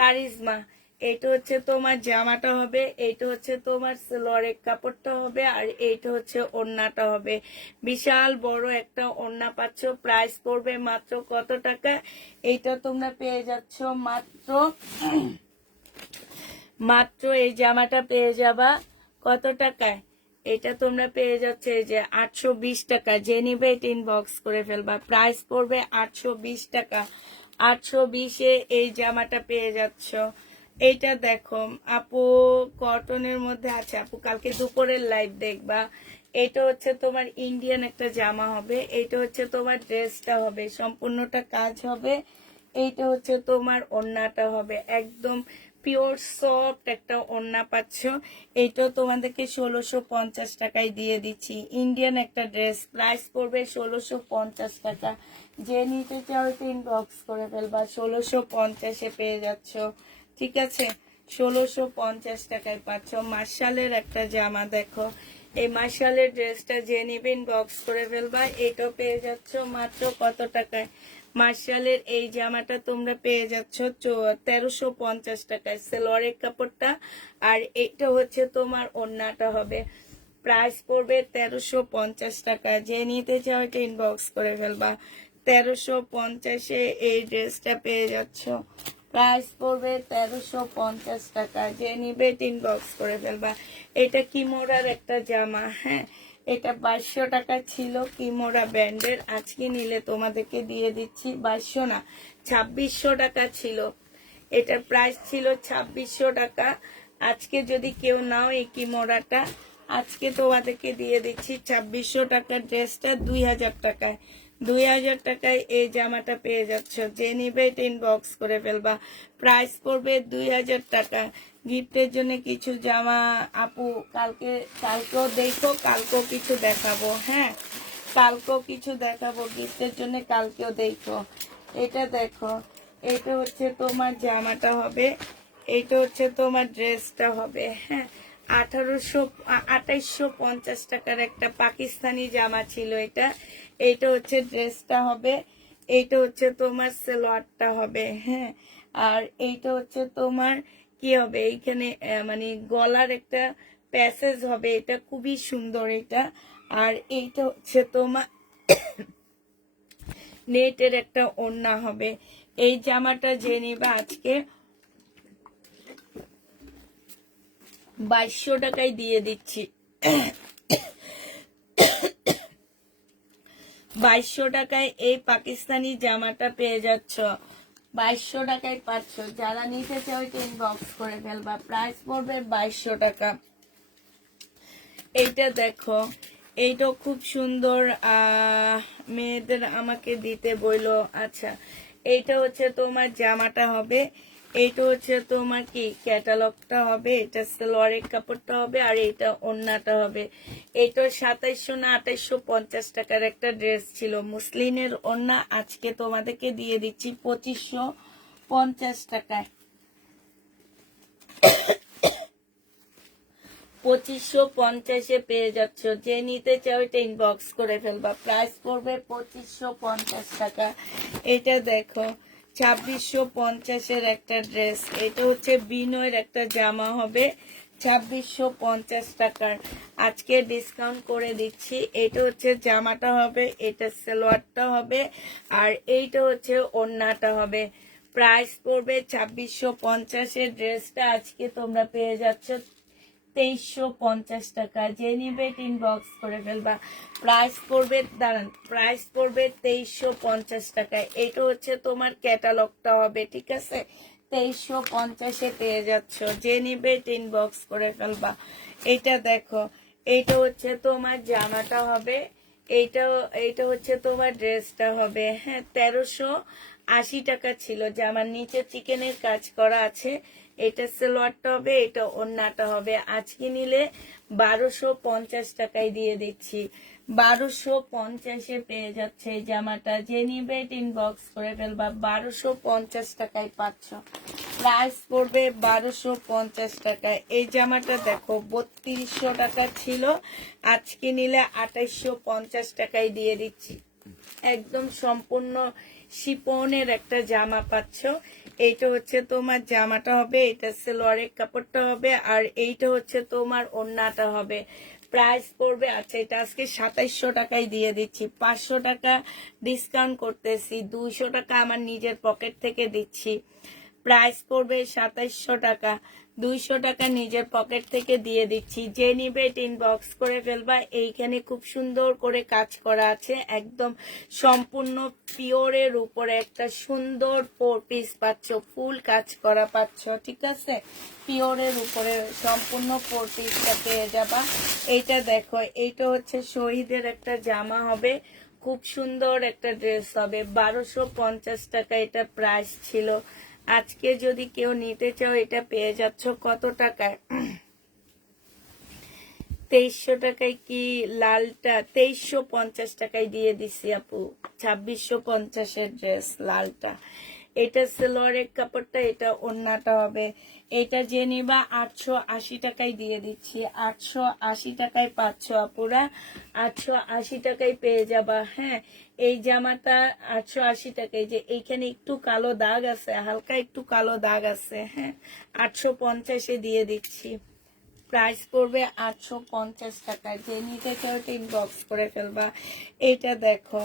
কারিজমা। এইটা হচ্ছে তোমার জামাটা হবে, এইটা হচ্ছে তোমার সালোয়ারের কাপড়টা হবে, আর এইটা হচ্ছে ওড়নাটা হবে। বিশাল বড় একটা ওড়না পাচ্ছ। প্রাইস পড়বে মাত্র কত টাকা? এইটা তোমরা পেয়ে যাচ্ছ মাত্র এই জামাটা পেয়ে যাবা কত টাকায়? এটা তোমরা পেয়ে যাচ্ছে এই যে 820 টাকা। যে নিবে এটা ইনবক্স করে ফেলবা। প্রাইস পড়বে 820 টাকা। 820-এ এই জামাটা পেয়ে যাচ্ছ। এইটা দেখো আপু, কটনের মধ্যে আছে আপু, কালকে দুপুরের লাইভ দেখবা। এটা হচ্ছে তোমার ইন্ডিয়ান একটা জামা হবে। এইটা হচ্ছে তোমার ড্রেসটা হবে, সম্পূর্ণটা কাজ হবে। এইটা হচ্ছে তোমার ওড়নাটা হবে, একদম পিওর সফট একটা ওড়না পাচ্ছ। এইটাও তোমাদেরকে 1650 টাকায় দিয়ে দিচ্ছি। ইন্ডিয়ান একটা ড্রেস, প্রাইস পড়বে 1650 টাকা। যে নিতে চাও ইনবক্স করে ফেলবা। 1650-এ পেয়ে যাচ্ছ। ঠিক আছে, 1650 টাকায় পাচ্ছ। মার্শালের একটা জামা দেখো, এই মার্শালের ড্রেসটা যে নিবে ইনবক্স করে ফেলবা। এটাও পেয়ে যাচ্ছ মাত্র কত টাকায়? মার্শালের এই জামাটা তোমরা পেয়ে যাচ্ছ 1350 টাকায়। সালোয়ারের কাপড়টা, আর এটা হচ্ছে তোমার ওড়নাটা হবে। প্রাইস পড়বে 1350 টাকা। যে নিতে চাও এটা ইনবক্স করে ফেলবা। 1350-এ এই ড্রেসটা পেয়ে যাচ্ছ। প্রাইস পড়বে 1350 টাকা। যে নিবে ইনবক্স করে ফেলবা। এটা কিমোরার একটা জামা। হ্যাঁ, এটা 2200 টাকা ছিল, কিমোরা ব্র্যান্ডের। আজকে নিলে তোমাদেরকে দিয়ে দিচ্ছি 2200 না, 2600 টাকা ছিল। এটার প্রাইস ছিল 2600 টাকা। আজকে যদি কেউ নাও এই কিমোরাটা, আজকে তোমাদেরকে দিয়ে দিচ্ছি 2600 টাকার ড্রেসটা 2000 টাকায়। 2000 টাকায় এই জামাটা পেয়ে যাচ্ছ। যে নিবে এটা ইনবক্স করে ফেলবা। প্রাইস পড়বে 2000 টাকা। গিফটের জন্য কিছু জামা আপু কালকেও দেখো, কালকেও কিছু দেখাবো। হ্যাঁ, কালকেও কিছু দেখাবো গিফটের জন্য, কালকেও দেখো। এটা দেখো, এটা হচ্ছে তোমার জামাটা হবে, এইটা হচ্ছে তোমার ড্রেসটা হবে। হ্যাঁ, 2850 টাকার একটা পাকিস্তানি জামা ছিল এটা। এইটা হচ্ছে ড্রেসটা হবে, এইটা হচ্ছে তোমার সালোয়ারটা হবে। হ্যাঁ, আর এইটা হচ্ছে তোমার কি হবে এইখানে মানে গলার একটা প্যাসেজ হবে, এটা খুবই সুন্দর এটা। আর এইটা হচ্ছে তোমার নেটের একটা ওড়না হবে। এই জামাটা যে নিবা আজকে 2200 টাকায় দিয়ে দিচ্ছি। 2200 টাকায় এই পাকিস্তানি জামাটা পেয়ে যাচ্ছ, 2200 টাকায় পাচ্ছ। যারা নিতে চাও ইনবক্স করে ফেলবা, প্রাইস পড়বে 2200 টাকা। এইটা দেখো, এইটা খুব সুন্দর, মেয়েদের আমাকে দিতে বইলো। আচ্ছা, এইটা হচ্ছে তোমার জামাটা হবে, এইটা হচ্ছে তোমার কি ক্যাটালগটা হবে, এটা সালোয়ারের কাপড়টা হবে, আর এইটা ওড়নাটা হবে। এইটা 2700 না 2850 টাকার একটা ড্রেস ছিল, মুসলিনের ওড়না। আজকে তোমাদেরকে দিয়ে দিচ্ছি 2550 টাকায়। 2550 পেয়ে যাচ্ছ। যে নিতে চাও এটা ইনবক্স করে ফেলবা, প্রাইস পড়বে 2550 টাকা। এটা দেখো 2650 একটা ড্রেস, এটা হচ্ছে বিনয়ের একটা জামা হবে 2650 টাকার। আজকে ডিসকাউন্ট করে দিচ্ছি। এটা হচ্ছে জামাটা হবে, এটা সালোয়ারটা হবে, আর এইটা হচ্ছে ওড়নাটা হবে। প্রাইস পড়বে 2650। ড্রেসটা আজকে তোমরা পেয়ে যাচ্ছ 2350 টাকা। যে নিবে ইনবক্স করে ফেলবা, প্রাইস পড়বে, দাঁড়ান, প্রাইস পড়বে 2350 টাকায়। এটা হচ্ছে তোমার ক্যাটালগটা হবে, ঠিক আছে? 2350 পেয়ে যাচ্ছ। যে নিবে ইনবক্স করে ফেলবা। এটা দেখো, এইটা হচ্ছে তোমার জামাটা হবে, এইটা হচ্ছে তোমার ড্রেসটা হবে। হ্যাঁ, 1380 টাকা ছিল। জামার নিচে চিকেনের কাজ করা আছে। এটা সালোয়ারটা হবে, এটা ওড়নাটা হবে। আজকে নিলে 1250 টাকায় দিয়ে দিচ্ছি। 1250 পেয়ে যাচ্ছে এই জামাটা। যে নিবে ইনবক্স করে ফেলবা, 1250 টাকায় পাচ্ছ। প্রাইস পড়বে 1250 টাকায়। এই জামাটা দেখো 3200 টাকা ছিল, আজকে নিলে 2850 টাকায় দিয়ে দিচ্ছি। একদম সম্পূর্ণ শিপনের একটা জামা পাচ্ছ। এইটা হচ্ছে তোমার জামাটা হবে, এটা সালোয়ারের কাপড়টা হবে, আর এইটা হচ্ছে তোমার ওড়নাটা হবে। প্রাইস পড়বে, আচ্ছা এটা আজকে 2700 টাকায় দিয়ে দিচ্ছি। 500 টাকা ডিসকাউন্ট করতেছি, 200 টাকা আমার নিজের পকেট থেকে দিচ্ছি। প্রাইস পড়বে 2700 টাকা, 200 টাকা নিজের পকেট থেকে দিয়ে দিচ্ছি। যে নিবে ইনবক্স করে ফেলবা। এইখানে খুব সুন্দর করে কাজ করা আছে, একদম সম্পূর্ণ পিওরের উপরে একটা সুন্দর 4 পিস পাচ্ছ, ফুল কাজ করা পাচ্ছ, ঠিক আছে? পিওরের উপরে সম্পূর্ণ 4 পিসটা পেয়ে যাবা। এইটা দেখো, এইটা হচ্ছে শহীদের একটা জামা হবে, খুব সুন্দর একটা ড্রেস হবে। 1250 টাকা এটা প্রাইস ছিল। আজকে যদি কেউ নিতে চাও এটা পেয়ে যাচ্ছ কত টাকায়? 2300 টাকায় কি লালটা? 2350 টাকায় দিয়ে দিছি আপু। 2650 ড্রেস লালটা। এটা সালোয়ারের কাপড়টা, এটা ওড়নাটা হবে। এটা যে নিবা 880 টাকায় দিয়ে দিচ্ছি। 880 টাকায় পাচ্ছ আপুরা, 880 টাকায় পেয়ে যাবা। হ্যাঁ, এই জামাটা 880 টাকায়। যে এইখানে একটু কালো দাগ আছে, হালকা একটু কালো দাগ আছে। হ্যাঁ, 850 দিয়ে দিচ্ছি। প্রাইস পড়বে 850 টাকা। যে নিতে চাও ইনবক্স করে ফেলবা। এটা দেখো,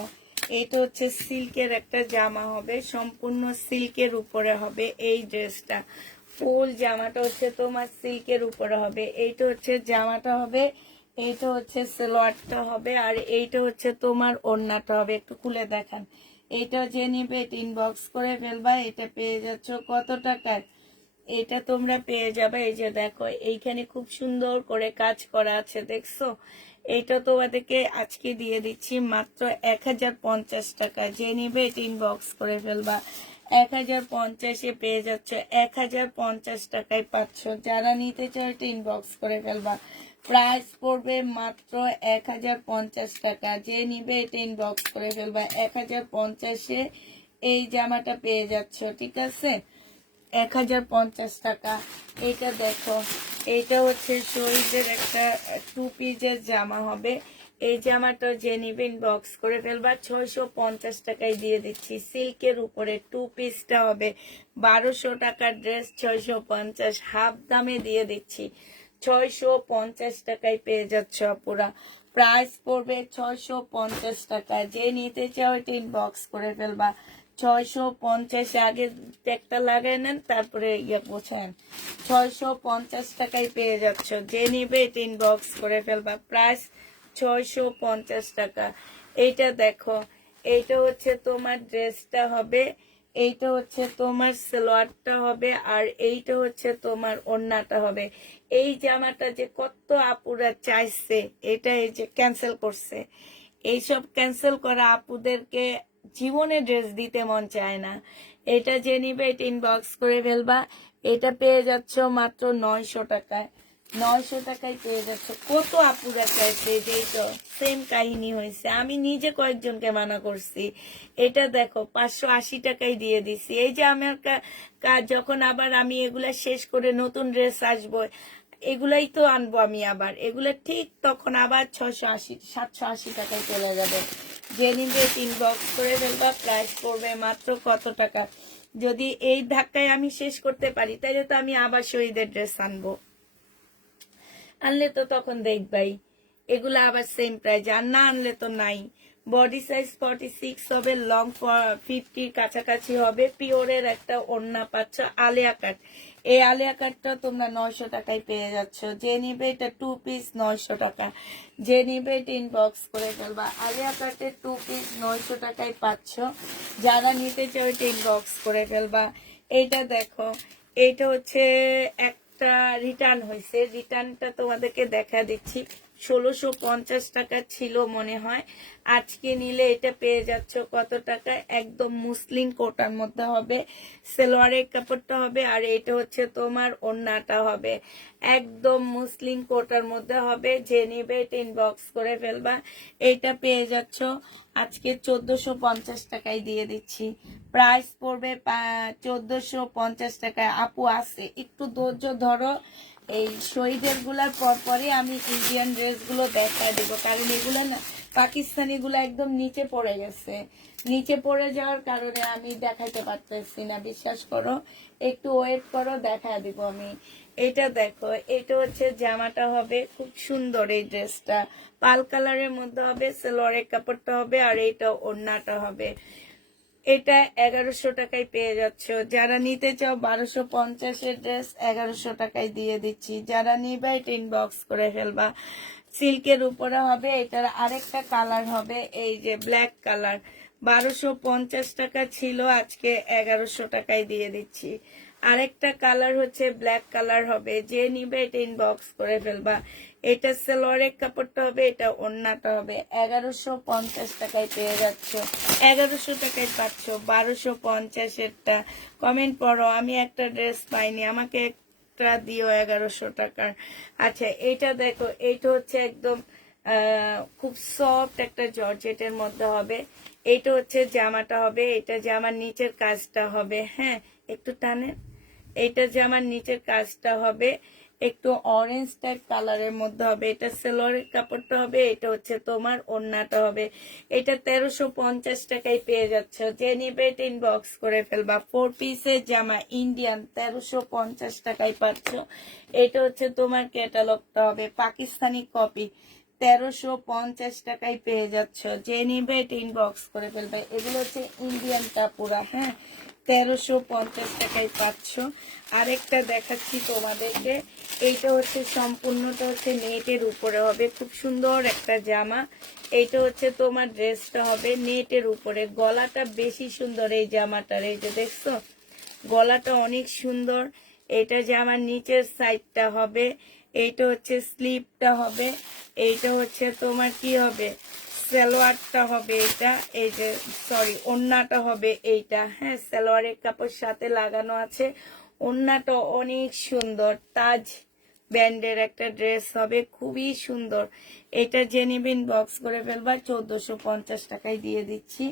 এটা হচ্ছে সিল্কের একটা জামা হবে, সম্পূর্ণ সিল্কের উপরে হবে এই ড্রেসটা। ফুল জামাটা হচ্ছে তোমার সিল্কের উপরে হবে। এইটা হচ্ছে জামাটা হবে, এইটা হচ্ছে সালোয়ারটা হবে, আর এইটা হচ্ছে তোমার ওড়নাটা হবে। একটু খুলে দেখান। এইটা যে নিবে ইনবক্স করে ফেলবা। এটা পেয়ে যাচ্ছ কত টাকায়? এটা তোমরা পেয়ে যাবে, এই যে দেখো এইখানে খুব সুন্দর করে কাজ করা আছে, দেখছো? এইটা তোমাদেরকে আজকে দিয়ে দিচ্ছি মাত্র 1050 টাকা। যে নিবে এটা ইনবক্স করে ফেলবা। 1050 পেয়ে যাচ্ছ, 1050 টাকায় পাচ্ছ। যারা নিতে চাও এটা ইনবক্স করে ফেলবা। প্রাইস পড়বে মাত্র 1050 টাকা। যে নিবে এটা ইনবক্স করে ফেলবা। 1050 এই জামাটা পেয়ে যাচ্ছ, ঠিক আছে? 1050 টাকা। এটা দেখো, এটা হচ্ছে শহীদের একটা 2 পিসের জামা হবে। এই জামাটা যে নিবেন বক্স করে ফেলবা 650 টাকায় দিয়ে দিচ্ছি। সিল্কের উপরে 2 পিসটা হবে 1200 টাকার ড্রেস 650, হাফ দামে দিয়ে দিচ্ছি 650 টাকায় পেয়ে যাচ্ছ আপুরা। প্রাইস পড়বে 650 টাকা। যে নিতে চাও টিন বক্স করে ফেলবা 650। আগে একটা লাগাই নেন তারপরে ইয়ে বোঝেন। 650 টাকায় পেয়ে যাচ্ছ। যে নিবে টিন বক্স করে ফেলবা। প্রাইস 650 টাকা। এইটা দেখো, এইটা হচ্ছে তোমার ড্রেসটা হবে, এইটা হচ্ছে তোমার সালোয়ারটা হবে, আর এইটা হচ্ছে তোমার ওড়নাটা হবে। এই জামাটা যে কত আপুরা চাইছে, এটা এই যে ক্যান্সেল করছে। এইসব ক্যান্সেল করা আপুদেরকে জীবনে ড্রেস দিতে মন চায় না। এটা যে নিবে এটা ইনবক্স করে ফেলবা। এটা পেয়ে যাচ্ছ মাত্র 900 টাকায়। 900 টাকায় পেয়ে যাচ্ছ। কত আপুরা চাইছে, যে তো সেম কাহিনী হয়েছে। আমি নিজে কয়েকজনকে মানা করছি। এটা দেখো 580 টাকায় দিয়ে দিছি। এই যে আমার কাজ যখন আবার আমি এগুলা শেষ করে নতুন ড্রেস আসবো, এগুলাই তো আনবো আমি আবার, এগুলা ঠিক তখন আবার 680 780 টাকায় চলে যাবে। যে নিবে ইনবক্স করে ফেলবা। প্রাইস পড়বে মাত্র কত টাকা। যদি এই ধাক্কায় আমি শেষ করতে পারি তাহলে তো আমি আবার শহীদের ড্রেস আনবো, আনলে তো তখন দেখবাই এগুলা আবার সেম প্রাইস, আর না আনলে তো নাই। বডি সাইজ 46 হবে, লং 50 কাছাকাছি হবে। পিওরের একটা ওড়না পাচ্ছ আলিয়া কাট। এই আলিয়া কাটটা তোমরা 900 টাকায় পেয়ে যাচ্ছ। যে নিবে এটা 2 পিস 900 টাকা। যে নিবে এটা ইনবক্স করে ফেলবা। আলিয়া কাটের 2 পিস 900 টাকায় পাচ্ছ। যারা নিতে চাও এটা ইনবক্স করে ফেলবা। এইটা দেখো, এইটা হচ্ছে একটা রিটার্ন হয়েছে, রিটার্নটা তোমাদেরকে দেখা দিচ্ছি। 1650 টাকা ছিল মনে হয়। আজকে নিলে এটা পেয়ে যাচ্ছ কত টাকা, একদম মুসলিম কোটার মধ্যে হবে। সালোয়ারের কাপড়টা হবে, আর এটা হচ্ছে তোমার ওড়নাটা হবে একদম মুসলিম কোটার মধ্যে হবে। যে নিবে এটা ইনবক্স করে ফেলবা। এইটা পেয়ে যাচ্ছ আজকে 1450 টাকায় দিয়ে দিচ্ছি। প্রাইস পড়বে 1450 টাকায়। আপু আছে, একটু ধৈর্য ধরো। এই শহীদের গুলার পরপরই আমি ইন্ডিয়ান ড্রেস গুলো দেখা দিব, কারণ এগুলো না পাকিস্তানি গুলো একদম নিচে পড়ে গেছে। নিচে পড়ে যাওয়ার কারণে আমি দেখাইতে পারতেছি না, বিশ্বাস করো। একটু ওয়েট করো, দেখা দিব আমি। এটা দেখো, এটা হচ্ছে জামাটা হবে, খুব সুন্দর এই ড্রেসটা। পাল কালারের মধ্যে হবে, সালোয়ারের কাপড়টা হবে, আর এইটা ওড়নাটা হবে। এটা 1100 টাকায় পেয়ে যাচ্ছ। যারা নিতে চাও 1250-এর ড্রেস 1100 টাকায় দিয়ে দিচ্ছি। যারা নিবে এটা ইনবক্স করে ফেলবা। সিল্কের উপরে হবে, এটার আরেকটা কালার হবে এই যে ব্ল্যাক কালার। 1250 টাকা ছিল, আজকে 1100 টাকায় দিয়ে দিচ্ছি। আরেকটা কালার হচ্ছে ব্ল্যাক কালার হবে। যে নিবে এটা ইনবক্স করে ফেলবা। এটা সালোয়ারের কাপড়টা হবে, এটা ওড়নাটা হবে। 1150 টাকায় পেয়ে যাচ্ছ। 1100 টাকায় পাচ্ছ। 1250-এরটা কমেন্ট পড়ো, আমি একটা ড্রেস পাইনি, আমাকে একটা দিও 1100 টাকার। আচ্ছা, এইটা দেখো, এইটা হচ্ছে একদম খুব সফট একটা জর্জেটের মধ্যে হবে। এইটা হচ্ছে জামাটা হবে, এটা জামার নিচের কাজটা হবে। হ্যাঁ, একটু টানে। এইটা জামার নিচের কাজটা হবে একটু অরেঞ্জ টাইপ কালারের মধ্যে হবে। এটা সালোয়ারের কাপড়টা হবে, এটা হচ্ছে তোমার ওড়নাটা হবে। এটা 1350 টাকায় পেয়ে যাচ্ছ। যে নিবে এটা ইনবক্স করে ফেলবা। 4 পিসের জামা ইন্ডিয়ান 1350 টাকায় পাচ্ছ। এটা হচ্ছে তোমার ক্যাটালগটা হবে, পাকিস্তানি কপি। 1350 টাকায় পেয়ে যাচ্ছ। যে নিবে এটা ইনবক্স করে ফেলবে। এগুলো হচ্ছে ইন্ডিয়ানটা পুরা। হ্যাঁ, 1350 টাকায় পাচ্ছ। আরেকটা দেখাচ্ছি তোমাদেরকে। এইটা হচ্ছে সম্পূর্ণটা হচ্ছে নেটের উপরে হবে, খুব সুন্দর একটা জামা। এইটা হচ্ছে তোমার ড্রেসটা হবে নেটের উপরে। গলাটা বেশি সুন্দর এই জামাটার, এই যে দেখছো গলাটা অনেক সুন্দর। এটা জামার নিচের সাইডটা হবে, এইটা হচ্ছে স্লিপটা হবে, এইটা হচ্ছে তোমার কি হবে সালোয়ারটা হবে। এটা এই যে সরি ওড়নাটা হবে এইটা। হ্যাঁ, সালোয়ারের কাপড় সাথে লাগানো আছে। ওড়নাটা অনেক সুন্দর, তাজ ব্র্যান্ডের একটা ড্রেস হবে, খুবই সুন্দর। এটা যে নিবেন বক্স করে ফেলবা। 1450 টাকায় দিয়ে দিচ্ছি।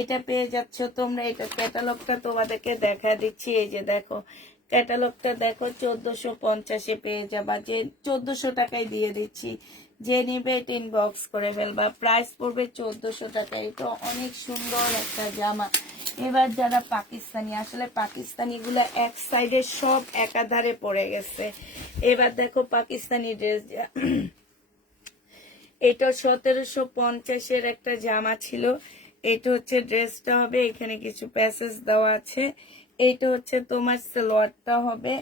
এটা পেয়ে যাচ্ছ তোমরা। এটা ক্যাটালগটা তোমাদেরকে দেখা দিচ্ছি, এই যে দেখো ক্যাটালগটা দেখো। 1450-এ পেয়ে যাবা। যে 1400 টাকায় দিয়ে দিচ্ছি। যে নিবে এটা ইনবক্স করে ফেলবা। প্রাইস পড়বে 1400 টাকা। এটা অনেক সুন্দর একটা জামা। এবার যারা পাকিস্তানি, আসলে পাকিস্তানি গুলা এক সাইডে সব একাধারে পড়ে গেছে। এবার দেখো পাকিস্তানি ড্রেস, এটা 1750-এর একটা জামা ছিল। এটা হচ্ছে ড্রেসটা হবে, এখানে কিছু প্যাসেজ দেওয়া আছে। এইটা হচ্ছে তোমার সালোয়ারটা হবে,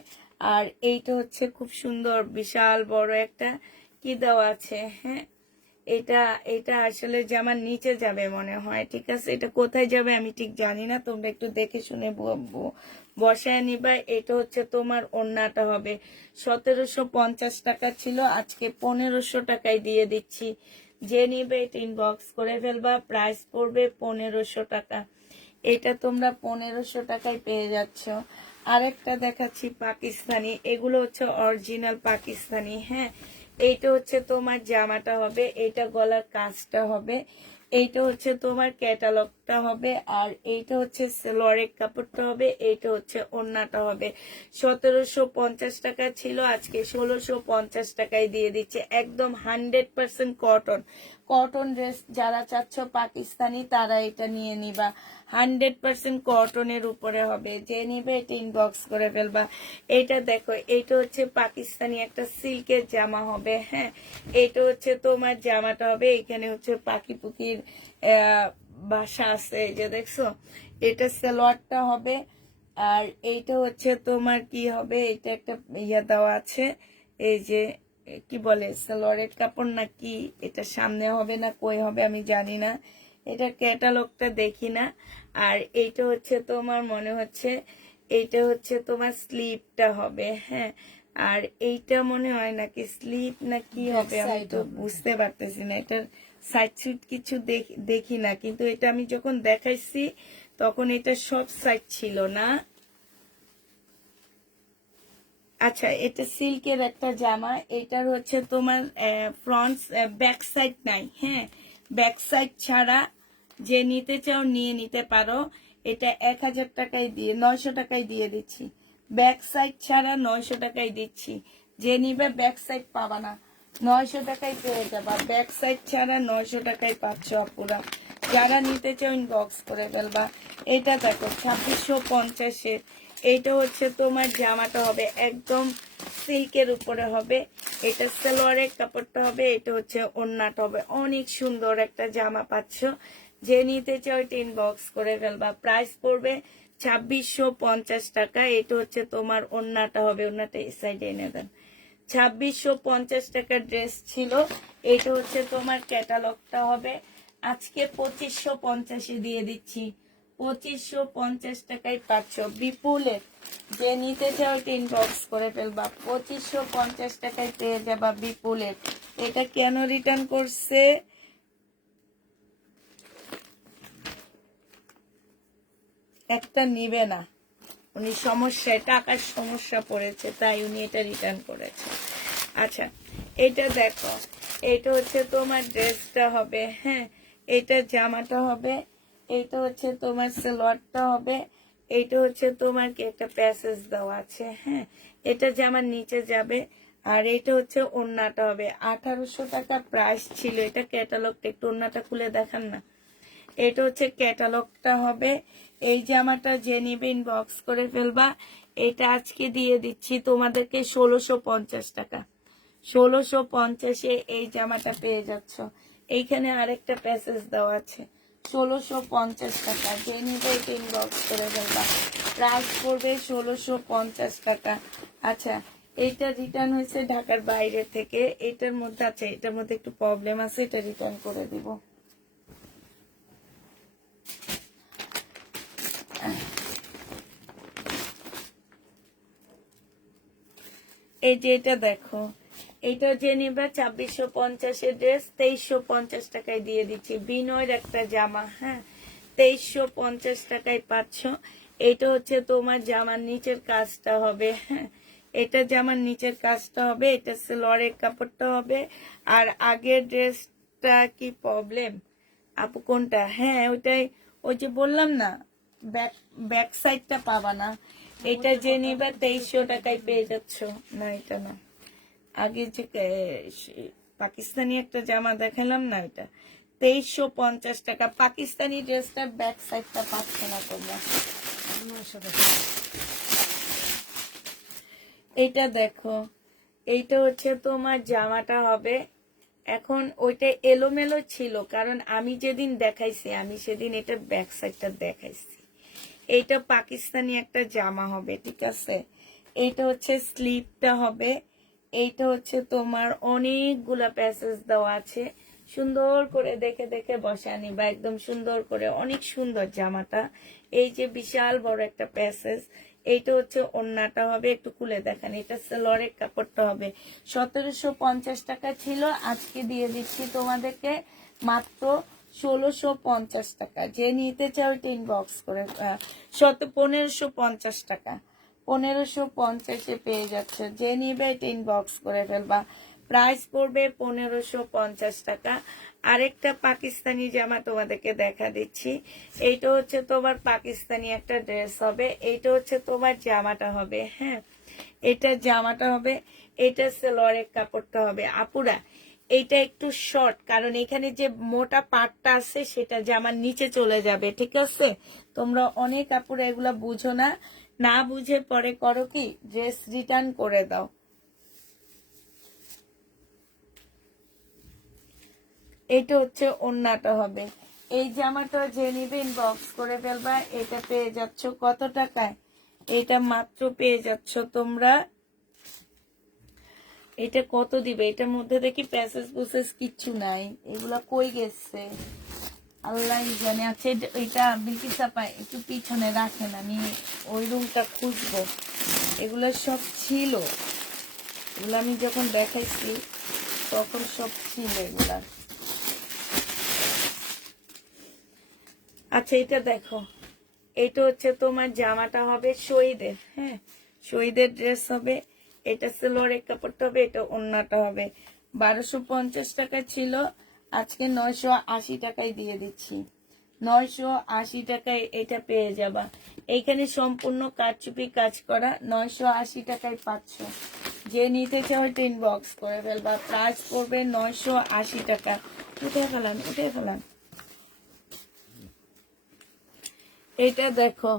আর এইটা হচ্ছে খুব সুন্দর বিশাল বড় একটা কি দেওয়া আছে। হ্যাঁ, এটা এটা আসলে জামার নিচে যাবে মনে হয়, ঠিক আছে। এটা কোথায় যাবে আমি ঠিক জানি না, তোমরা একটু দেখে শুনে বসায় নিবা। এটা হচ্ছে তোমার ওড়নাটা হবে। 1750 টাকা ছিল, আজকে 1500 টাকায় দিয়ে দিচ্ছি। যে নিবে এটা ইনবক্স করে ফেলবা। প্রাইস পড়বে 1500 টাকা। এটা তোমরা 1500 টাকায় পেয়ে যাচ্ছ। আরেকটা দেখাচ্ছি পাকিস্তানি, এগুলো হচ্ছে অরিজিনাল পাকিস্তানি। হ্যাঁ, এইটা হচ্ছে তোমার জামাটা হবে, এইটা গলার কাজটা হবে, এইটা হচ্ছে তোমার ক্যাটালগটা হবে, আর এইটা হচ্ছে সেলোয়ারের কাপড়টা হবে, এইটা হচ্ছে ওড়নাটা হবে। 1750 টাকা ছিল, আজকে 1650 টাকায় দিয়ে দিচ্ছে। একদম 100% কটন। কটন ড্রেস যারা চাচ্ছ পাকিস্তানি, তারা এটা নিয়ে নিবা। 100% কটনের উপরে হবে। যে নিবে এটা ইনবক্স করে ফেলবা। এটা দেখো, এটা হচ্ছে পাকিস্তানি একটা সিল্কের জামা হবে। হ্যাঁ, এটা হচ্ছে তোমার জামাটা হবে, এখানে হচ্ছে পাখি পুকির বাসা আছে, এই যে দেখছো। এটা সালোয়ারটা হবে, আর এইটা হচ্ছে তোমার কি হবে, এটা একটা ইয়া দেওয়া আছে, এই যে কি বলে সালোয়ারের কাপড় না কি, এটা সামনে হবে না কই হবে আমি জানি না, এটা ক্যাটালগটা দেখি না। আর এইটা হচ্ছে তোমার মনে হচ্ছে, এইটা হচ্ছে তোমার স্লিপটা হবে। হ্যাঁ, আর এইটা মনে হয় নাকি স্লিপ না কি হবে, আমি তো বুঝতে পারতেছি না। এটার সাইড সুইট কিছু দেখি না, কিন্তু এটা আমি যখন দেখাইছি তখন এটা সব সাইড ছিল না। আচ্ছা, এটা সিল্কের একটা জামা। এটার হচ্ছে তোমার ফ্রন্ট ব্যাক সাইড নাই। হ্যাঁ, ব্যাক সাইড ছাড়া যে নিতে চাও নিয়ে নিতে পারো। এটা 1000 টাকায় দিয়ে 900 টাকায় দিয়ে দিচ্ছি। ব্যাক সাইড ছাড়া 900 টাকায় দিচ্ছি। যে নিবে ব্যাক সাইড পাবা না, 900 টাকায় পেয়ে যাবা। ব্যাক সাইড ছাড়া 900 টাকায় পাচ্ছ আপুরা। যারা নিতে চাও ইনবক্স করে ফেলবা। এটা দেখো 2650-এর। এইটা হচ্ছে তোমার জামাটা হবে একদম সিল্কের উপরে হবে, এটা সালোয়ারের কাপড়টা হবে, এটা হচ্ছে ওড়নাটা হবে। অনেক সুন্দর একটা জামা পাচ্ছ। যে নিতে চাও এটা ইনবক্স করে ফেলবা। প্রাইস পড়বে 2650 টাকা। এটা হচ্ছে তোমার ওড়নাটা হবে, ওড়নাটা এই সাইডে এনে দেন। 2650 টাকার ড্রেস ছিল। এটা হচ্ছে তোমার ক্যাটালগটা হবে, আজকে 2550-এ দিয়ে দিচ্ছি। 2550 টাকায় পাচ্ছ বিপুলের। যে নিতে চাও এটা ইনবক্স করে ফেলবা। 2550 টাকায় পেয়ে যাবা বিপুলের। এটা কেন রিটার্ন করছে, একটা নিবে না, উনি সমস্যায় টাকার সমস্যা পড়েছে, তাই উনি এটা রিটার্ন করেছে। আচ্ছা, এটা দেখো, এটা হচ্ছে তোমার ড্রেসটা হবে। হ্যাঁ, এটা জামাটা হবে, এইটা হচ্ছে তোমার সালোয়ারটা হবে, এইটা হচ্ছে তোমার কি একটা প্যাসেজ দেওয়া আছে। হ্যাঁ, এটা জামার নিচে যাবে, আর এটা হচ্ছে ওড়নাটা হবে। 1800 টাকা প্রাইস ছিল। এটা ক্যাটালগটা একটু ওড়নাটা খুলে দেখান না। এটা হচ্ছে ক্যাটালগটা হবে। এই জামাটা যে নিবে ইনবক্স করে ফেলবা। এটা আজকে দিয়ে দিচ্ছি তোমাদেরকে 1650 টাকা। 1650-এ এই জামাটা পেয়ে যাচ্ছ। এইখানে আরেকটা প্যাসেজ দেওয়া আছে। 1650 টাকা। যে নিবে এটা ইনবক্স করে ফেলবা। প্রাইস পড়বে 1650 টাকা। আচ্ছা, এইটা রিটার্ন হয়েছে ঢাকার বাইরে থেকে। এটার মধ্যে আছে, এটার মধ্যে একটু প্রবলেম আছে, এটা রিটার্ন করে দিব। এই যে এটা দেখো, এটা যে নিবে 2650-এর ড্রেস 2350 টাকায় দিয়ে দিচ্ছি। বিনয়ের একটা জামা। হ্যাঁ, 2350 টাকায় পাচ্ছ। এটা হচ্ছে তোমার জামার নিচের কাজটা হবে। হ্যাঁ, এটা জামার নিচের কাজটা হবে, এটা সালোয়ারের কাপড়টা হবে। আর আগের ড্রেসটা কি প্রবলেম আপু, কোনটা? হ্যাঁ, ওইটাই, ওই যে বললাম না, ব্যাক ব্যাক সাইডটা পাবা না। এটা যে নিবে 2300 টাকায় পেয়ে যাচ্ছ। না, এটা না, আগে যে পাকিস্তানি একটা জামা দেখালাম না, এটা 2350 টাকা। পাকিস্তানি ড্রেসটার ব্যাক সাইডটা পাচ্ছে না তোমরা। 900 টাকা। এইটা দেখো, এইটা হচ্ছে তোমার জামাটা হবে। এখন ওইটা এলোমেলো ছিল, কারণ আমি যেদিন দেখাইছি আমি সেদিন এটা ব্যাক সাইডটা দেখাইছি। এইটা পাকিস্তানি একটা জামা হবে, ঠিক আছে। এইটা হচ্ছে স্লিভটা হবে। এইটা হচ্ছে তোমার অনেকগুলা প্যাসেজ দেওয়া আছে, সুন্দর করে দেখে দেখে বসানি বা একদম সুন্দর করে, অনেক সুন্দর জামাটা। এই যে বিশাল বড় একটা প্যাসেজ। এইটা হচ্ছে ওড়নাটা হবে, একটু খুলে দেখেন। এটা সেলরের কাপড়টা হবে। 1750 টাকা ছিল, আজকে দিয়ে দিচ্ছি তোমাদেরকে মাত্র 1650 টাকা। যে নিতে চাও ওইটা ইনবক্স করে 1550 টাকা, 1550-এ পেয়ে যাচ্ছে। যে নিবে এটা ইনবক্স করে ফেলবা। প্রাইস পড়বে 1550 টাকা। আরেকটা পাকিস্তানি জামা তোমাদেরকে দেখা দিচ্ছি। এইটা হচ্ছে তোমার পাকিস্তানি একটা ড্রেস হবে। এইটা হচ্ছে তোমার জামাটা হবে, হ্যাঁ, এটা জামাটা হবে। এটা সেলোয়ারের কাপড়টা হবে। আপুরা, এইটা একটু শর্ট, কারণ এখানে যে মোটা পাটটা আছে সেটা জামার নিচে চলে যাবে, ঠিক আছে। তোমরা অনেক আপুরা এগুলা বুঝো না, না বুঝে পরে করো কি, ড্রেস রিটার্ন করে দাও। এটা হচ্ছে ওড়নাটা হবে। এই জামাটা যে নিবে ইনবক্স করে ফেলবা। এটা পেয়ে যাচ্ছ কত টাকায়? এটা মাত্র পেয়ে যাচ্ছ তোমরা, এটা কত দিবে, এটার মধ্যে দেখি প্যাসেজ বুসেস কিচ্ছু নাই। এগুলা কই গেছে আল্লাহ জানে। আছে এটা বিলকিসা পায়, একটু পিছনে রাখেন, আমি ওই রুমটা খুঁজবো। এগুলো সব ছিল, এগুলো আমি যখন দেখাইছি তখন সব ছিল এগুলা। আচ্ছা, এটা দেখো, এটা হচ্ছে তোমার জামাটা হবে শহীদের, হ্যাঁ, শহীদের ড্রেস হবে। এটা সেলোয়ারের কাপড়টা হবে, এটা ওড়নাটা হবে। 1250 টাকা ছিল, আজকে 980 টাকায় দিয়ে দিচ্ছি। 980 টাকায় এটা পেয়ে যাবা। এইখানে সম্পূর্ণ কারচুপি কাজ করা, 980 টাকায় পাচ্ছ। যে নিতে চাও এটা ইনবক্স করে ফেলবা। প্রাইস পড়বে 980 টাকা। উঠে ফেলান, উঠে ফেলান। এটা দেখো,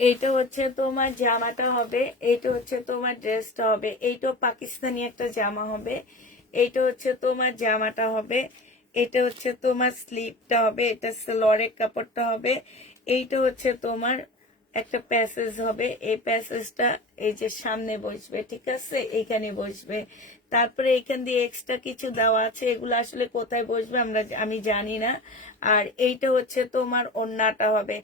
এইটা হচ্ছে তোমার জামাটা হবে। এইটা হচ্ছে তোমার ড্রেসটা হবে। এইটা পাকিস্তানি একটা জামা হবে। এইটা হচ্ছে তোমার জামাটা হবে। এটা হচ্ছে তোমার স্লিভটা হবে। এটা সেলোয়ারের কাপড়টা হবে। এইটা হচ্ছে তোমার একটা প্যাসেজ হবে। এই প্যাসেজটা এই যে সামনে বসবে, ঠিক আছে, এইখানে বসবে। তারপরে এখান দিয়ে এক্সট্রা কিছু দেওয়া আছে, এগুলো আসলে কোথায় বসবে আমি জানি না। আর এইটা হচ্ছে তোমার ওড়নাটা হবে,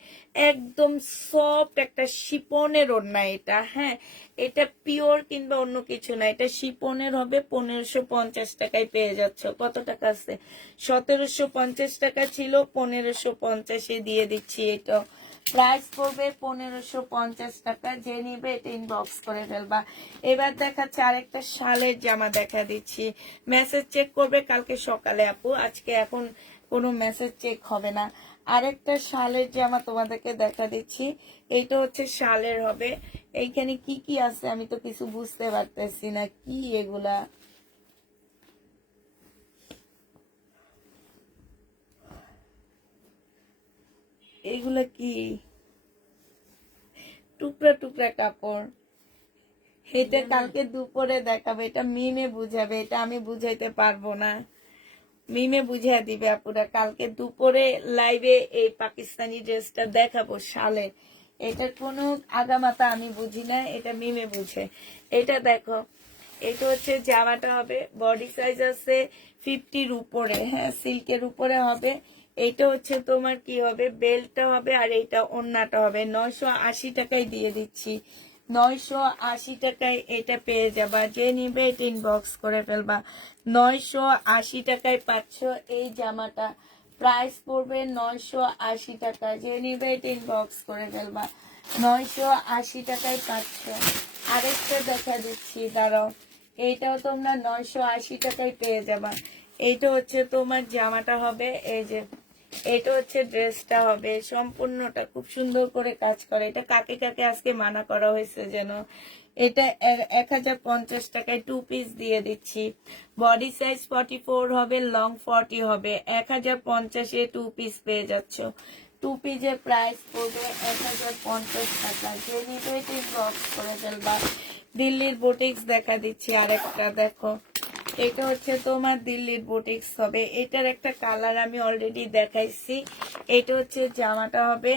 একদম সফট একটা শিপনের ওড়না এটা, হ্যাঁ, এটা পিওর কিংবা অন্য কিছু না, এটা শিপনের হবে। 1550 টাকায় পেয়ে যাচ্ছ। কত টাকা আছে? 1750 টাকা ছিল, 1550-এ দিয়ে দিচ্ছি। এটা প্রাইস পড়বে 1550 টাকা। যে নিবে এটা ইনবক্স করে ফেলবা। এবার দেখাচ্ছে আরেকটা শালের জামা দেখা দিচ্ছি। মেসেজ চেক করবে কালকে সকালে আপু, আজকে এখন কোনো মেসেজ চেক হবে না। আরেকটা শালের জামা তোমাদেরকে দেখা দিচ্ছি। এইটা হচ্ছে শালের হবে। এইখানে কি কি আছে আমি তো কিছু বুঝতে পারতেছি না, কি এগুলা, এগুলা কি? টুকরা টুকরা কাপড়। এটা কালকে দুপুরে দেখাবে, এটা মিমে বুঝাবে, এটা আমি বুঝাইতে পারবো না। মিমে বুঝিয়ে দিবে আপুরা। কালকে দুপুরে লাইভে এই পাকিস্তানি ড্রেসটা দেখাবো শালে। এটার কোনো আগামাতা আমি বুঝি না, এটা মিমে বুঝে। এটা দেখো, এটা হচ্ছে জামাটা হবে। বডি সাইজ আছে 50-র উপরে, হ্যাঁ, সিল্কের উপরে হবে। এইটা হচ্ছে তোমার কি হবে, বেল্টটা হবে। আর এইটা ওড়নাটা হবে। 980 টাকায় দিয়ে দিচ্ছি। 980 টাকায় এটা পেয়ে যাবা। যে নিবে এটা ইনবক্স করে ফেলবা। 980 টাকায় পাচ্ছ এই জামাটা। প্রাইস পড়বে 980 টাকা। যে নিবে এটা ইনবক্স করে ফেলবা। 980 টাকায় পাচ্ছ। আরেকটা দেখা দিচ্ছি, দাঁড়াও, এইটাও তোমরা 980 টাকায় পেয়ে যাবা। এইটা হচ্ছে তোমার জামাটা হবে। এই যে এটা হচ্ছে ড্রেসটা হবে, সম্পূর্ণটা খুব সুন্দর করে কাজ করে। এটা কাকে কাকে আজকে মানা করা হয়েছে যেন, এটা 1050 টাকায় 2 পিস দিয়ে দিচ্ছি। বডি সাইজ 44 হবে, লং 40 হবে। 1050 এ 2 পিস পেয়ে যাচ্ছ। 2 পিসের প্রাইস পড়বে 1050 টাকা। যে নিবে বক্স করে ফেলবা। দিল্লির বুটিক্স দেখা দিচ্ছি আরেকটা, দেখো এটা হচ্ছে তোমার দিল্লির বুটিক্স হবে। এটার একটা কালার আমি অলরেডি দেখাইছি। এটা হচ্ছে জামাটা হবে,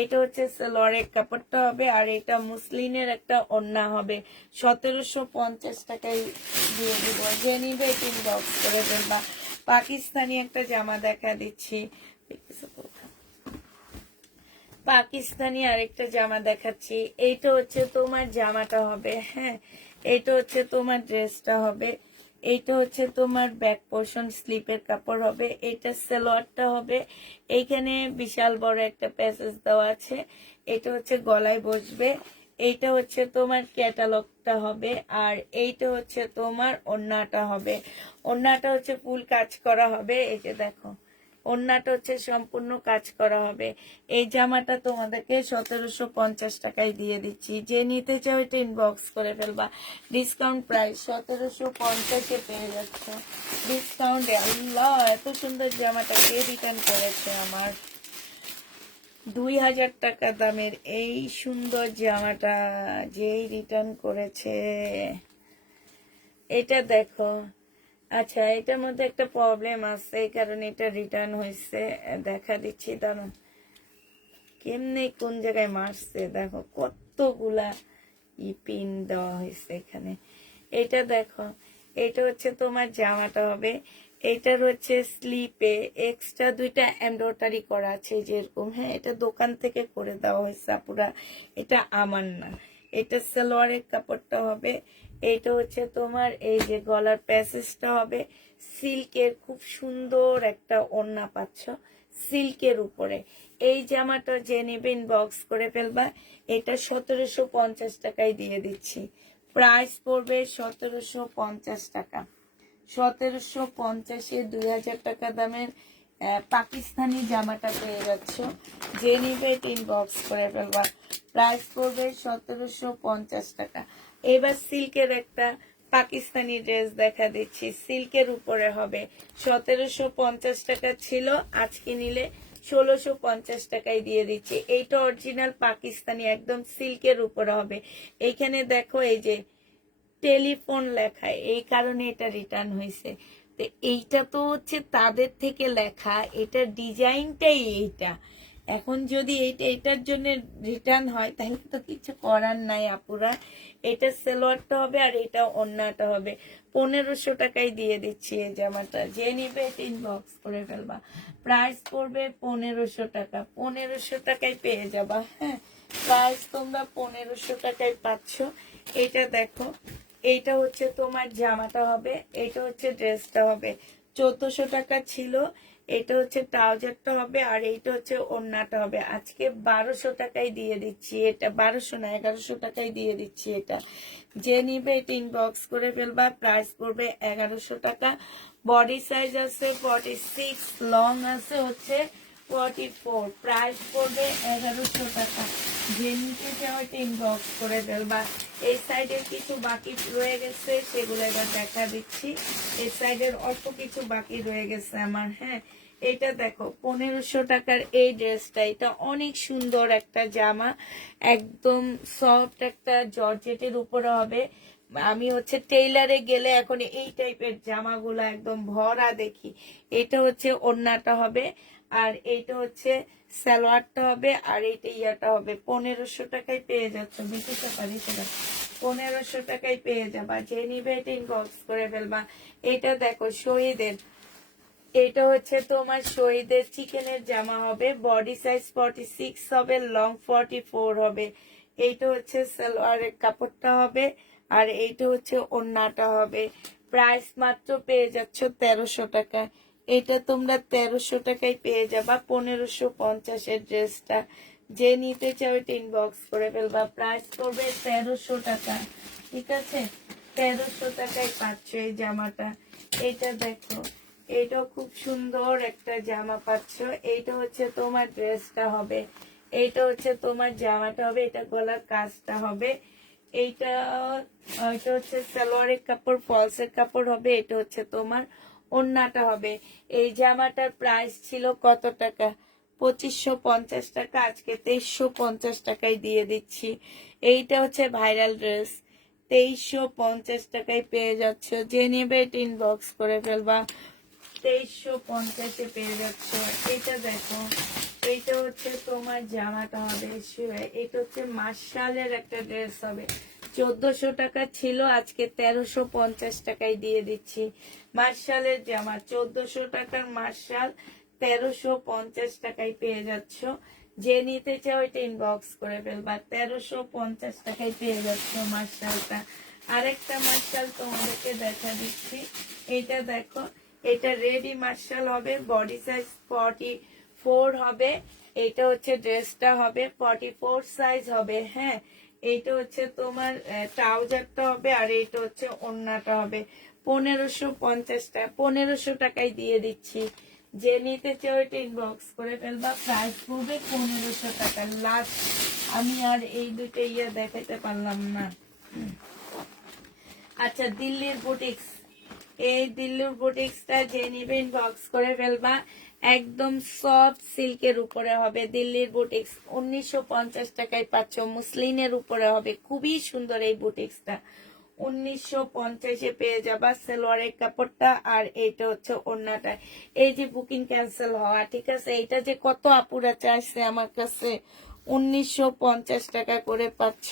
এটা হচ্ছে সালোয়ারের কাপড়টা হবে, আর এটা মুসলিনের একটা ওড়না হবে। 1750 টাকায় দিয়ে দিব। যে নিবে বক্স করে ফেলবা। পাকিস্তানি একটা জামা দেখা দিচ্ছি, পাকিস্তানি আরেকটা জামা দেখাচ্ছি। এইটা হচ্ছে তোমার জামাটা হবে, হ্যাঁ এইটা হচ্ছে তোমার ড্রেসটা হবে। এইটা হচ্ছে তোমার ব্যাক পোর্শন স্লিপের কাপড় হবে। এটা সালোয়ারটা হবে। এইখানে বিশাল বড় একটা প্যাসেজ দেওয়া আছে। এটা হচ্ছে গলায় বসবে। এইটা হচ্ছে তোমার ক্যাটালগটা হবে। আর এইটা হচ্ছে তোমার ওড়নাটা হবে। ওড়নাটা হচ্ছে ফুল কাজ করা হবে। এই যে দেখো, ওড়নাটা হচ্ছে সম্পূর্ণ কাজ করা হবে। এই জামাটা তোমাদেরকে 1750 টাকায় দিয়ে দিচ্ছি। যে নিতে চাও এটা ইনবক্স করে ফেলবা। ডিসকাউন্ট প্রাইস 1750 এ পেয়ে যাচ্ছ ডিসকাউন্টে। আল্লাহ, এত সুন্দর জামাটা কে রিটার্ন করেছে আমার? 2000 টাকা দামের এই সুন্দর জামাটা যেই রিটার্ন করেছে, এটা দেখো। আচ্ছা, এটার মধ্যে একটা প্রবলেম আছে, এই কারণে এটা রিটার্ন হয়েছে। দেখা দিচ্ছি, দাঁড়ান কেমনে কোন জায়গায় মারছে, দেখো কতগুলা পিন দেওয়া হয়েছে এখানে। এটা দেখো, এটা হচ্ছে তোমার জামাটা হবে। এটার হচ্ছে স্লিপে এক্সট্রা 2টা এমব্রয়ডারি করা আছে যেরকম, হ্যাঁ এটা দোকান থেকে করে দেওয়া হয়েছে আপুরা, এটা আমার না। এটা সালোয়ারের কাপড়টা হবে। এটা হচ্ছে তোমার এই যে গলার প্যাসেজটা হবে সিল্কের, খুব সুন্দর একটা ওড়না পাচ্ছ সিল্কের উপরে। এই জামাটা যে নেবে ইনবক্স করে ফেলবা। এটা 1750 টাকায় দিয়ে দিচ্ছি। প্রাইস পড়বে 1750 টাকা। 1750-এ 2000 টাকা দামের পাকিস্তানি জামাটা পেয়ে যাচ্ছ। যে নিবে ইনবক্স করে ফেলবা। প্রাইস পড়বে 1750 টাকা। এবার সিল্কের একটা পাকিস্তানি ড্রেস দেখা দিচ্ছি, সিল্কের উপরে হবে। 1750 টাকা ছিল, আজকে নিলে 1650 টাকায় দিয়ে দিচ্ছি। এইটা অরিজিনাল পাকিস্তানি একদম সিল্কের উপরে হবে। এইখানে দেখো এই যে টেলিফোন লেখা, এই কারণে এটা রিটার্ন হয়েছে। তো এইটা তো হচ্ছে তাদের থেকে লেখা, এটা ডিজাইনটাই এইটা। এখন যদি এটার জন্য রিটার্ন হয় তাহলে তো কিছু করার নাই আপুরা। এটা সালোয়ারটা হবে আর এটা ওড়নাটা হবে। 1500 টাকায় দিয়ে দিচ্ছি এই জামাটা। যে নিবে ইনবক্স করে ফেলবা। প্রাইস পড়বে 1500 টাকা। 1500 টাকায় পেয়ে যাবা, হ্যাঁ প্রাইস তোমরা 1500 টাকায় পাচ্ছ। এটা দেখো, এইটা হচ্ছে তোমার জামাটা হবে, এটা হচ্ছে ড্রেসটা হবে। 1400 টাকা ছিল। এটা হচ্ছে ট্রাউজারটা হবে, আর এইটা হচ্ছে ওড়নাটা হবে। আজকে 1200 টাকায় দিয়ে দিচ্ছি এটা। 1200 না, 1100 টাকায় দিয়ে দিচ্ছি এটা। যে নিবে এটা ইনবক্স করে ফেলবা। প্রাইস পড়বে 1100 টাকা। বডি সাইজ আছে 46, লং আছে হচ্ছে 44। প্রাইস পড়বে 1100 টাকা। যে নিতে চাও এটা ইনবক্স করে ফেলবা। এই সাইডের কিছু বাকি রয়ে গেছে, সেগুলো এবার দেখা দিচ্ছি। এই সাইডের অল্প কিছু বাকি রয়ে গেছে আমার, হ্যাঁ এটা দেখো 1500 টাকার এই ড্রেসটা। এটা অনেক সুন্দর একটা জামা, একদম সফট একটা জর্জেটের উপরে হবে। আমি হচ্ছে টেইলারে গেলে এখন এই টাইপের জামাগুলো একদম ভরা দেখি। এটা হচ্ছে ওড়নাটা হবে, আর এইটা হচ্ছে সালোয়ারটা হবে, আর এইটা ইয়াটা হবে। 1500 টাকায় পেয়ে যাচ্ছ, বেশি টাকা দিতে পারি। 1500 টাকায় পেয়ে যাবা। যে নিবে এটা ইনবক্স করে ফেলবা। এটা দেখো শহীদের, এটা হচ্ছে তোমার শহীদের চিকেনের জামা হবে। বডি সাইজ 46 হবে, লং 44 হবে। এইটা হচ্ছে সালোয়ারের কাপড়টা হবে, আর এইটা হচ্ছে ওড়নাটা হবে। প্রাইস মাত্র পেয়ে যাচ্ছ 1300 টাকা। এটা তোমরা 1300 টাকায় পেয়ে যাবা। 1550 এর ড্রেসটা। যে নিতে চাও এটা ইনবক্স করে ফেলবা। প্রাইস করবে 1300 টাকা, ঠিক আছে? 1300 টাকায় পাচ্ছ এই জামাটা। এটা দেখো, এইটাও খুব সুন্দর একটা জামা পাচ্ছ। এইটা হচ্ছে তোমার ড্রেসটা হবে, এইটা হচ্ছে তোমার জামাটা হবে। এটা গলার কাজটা হবে। এইটা এটা হচ্ছে সালোয়ারের কাপড়, ফলসের কাপড় হবে। এটা হচ্ছে তোমার ওড়নাটা হবে। এই জামাটার প্রাইস ছিল কত টাকা? 2550 টাকা, আজকে 2350 টাকায় দিয়ে দিচ্ছি। এইটা হচ্ছে ভাইরাল ড্রেস, 2350 টাকায় পেয়ে যাচ্ছ। যে নেবে ইনবক্স করে ফেলবা, 2350-এ পেয়ে যাচ্ছ। এটা দেখো, এইটা হচ্ছে তোমার জামাটা হবে, এটা হচ্ছে মার্শালের একটা ড্রেস হবে। 1400 টাকা ছিল, আজকে 1350 টাকায় দিয়ে দিচ্ছি। মার্শালের জামা 1400 টাকার মার্শাল 1350 টাকায় পেয়ে যাচ্ছ। যে নিতে চাও এটা ইনবক্স করে ফেলবা, 1350 টাকায় পেয়ে যাচ্ছ মার্শালটা। আরেকটা মার্শাল তোমাদেরকে দেখা দিচ্ছি, এটা দেখো, এটা রেডি মার্শাল হবে, বডি সাইজ 44 হবে। এটা হচ্ছে ড্রেসটা হবে 44 সাইজ হবে। হ্যাঁ, এইটা হচ্ছে তোমার ট্রাউজারটা হবে, আর এইটা হচ্ছে ওড়নাটা হবে। 1550 টাকা, 1500 টাকায় দিয়ে দিচ্ছি। যে নিতে চাও এটা ইনবক্স করে ফেলবা, প্রাইস পড়বে 1500 টাকা লাস্ট। আমি আর এই দুটো দেখাইতে পারলাম না। আচ্ছা, দিল্লির বুটিক্স, এই দিল্লির বুটিক্সটা যে নিবে ইনবক্স করে ফেলবা। একদম সফট সিল্কের উপরে হবে দিল্লির বুটিক্স, 1950 টাকায় পাচ্ছ। মুসলিনের উপরে হবে, খুবই সুন্দর এই বুটিক্সটা, 1950-এ পেয়ে যাবা। সালোয়ারের কাপড়টা আর এইটা হচ্ছে ওড়নাটা। এই যে বুকিং ক্যান্সেল হওয়া, ঠিক আছে, এইটা যে কত আপুরা চাইছে আমার কাছে, 1950 টাকা করে পাচ্ছ।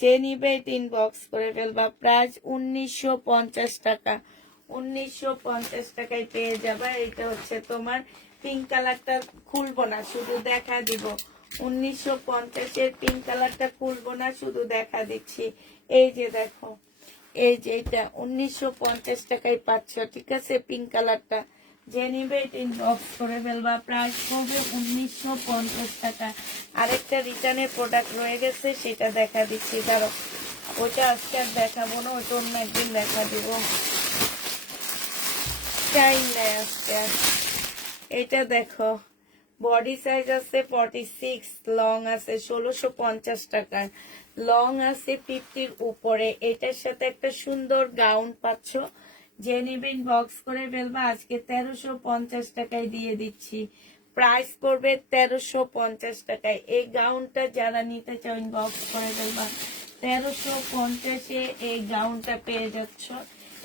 যে নিবে ইনবক্স করে ফেলবা, প্রাইস 1950 টাকা, 1950 টাকায় পেয়ে যাবা। এটা হচ্ছে তোমার পিঙ্ক কালারটা খুলবো না, শুধু দেখা দিব। 1950-এর পিঙ্ক কালারটা খুলবো না, শুধু দেখা দিচ্ছি। এই যে দেখো, এই যে এটা 1950 টাকায় পাচ্ছ, ঠিক আছে, পিঙ্ক কালারটা। যে নিবে ইনবক্স করে ফেলবা, প্রাইস পড়বে 1950 টাকা। আরেকটা রিটার্নের প্রোডাক্ট রয়ে গেছে, সেটা দেখা দিচ্ছি, ধরো ওটা আজকে আর দেখাবো না, ওটা অন্য একদিন দেখা দিব, টাইম নেই আজকে আর। এটা দেখো, বডি সাইজ আছে 46, লং আছে 1650 টাকার, লং আছে 50-র উপরে। এটার সাথে একটা সুন্দর গাউন পাচ্ছ। যে নিবেন বক্স করে ফেলবা, আজকে 1350 টাকায় দিয়ে দিচ্ছি। প্রাইস পড়বে 1350 টাকায়। এই গাউনটা যারা নিতে চাও বক্স করে ফেলবা, 1350-এ এই গাউনটা পেয়ে যাচ্ছ।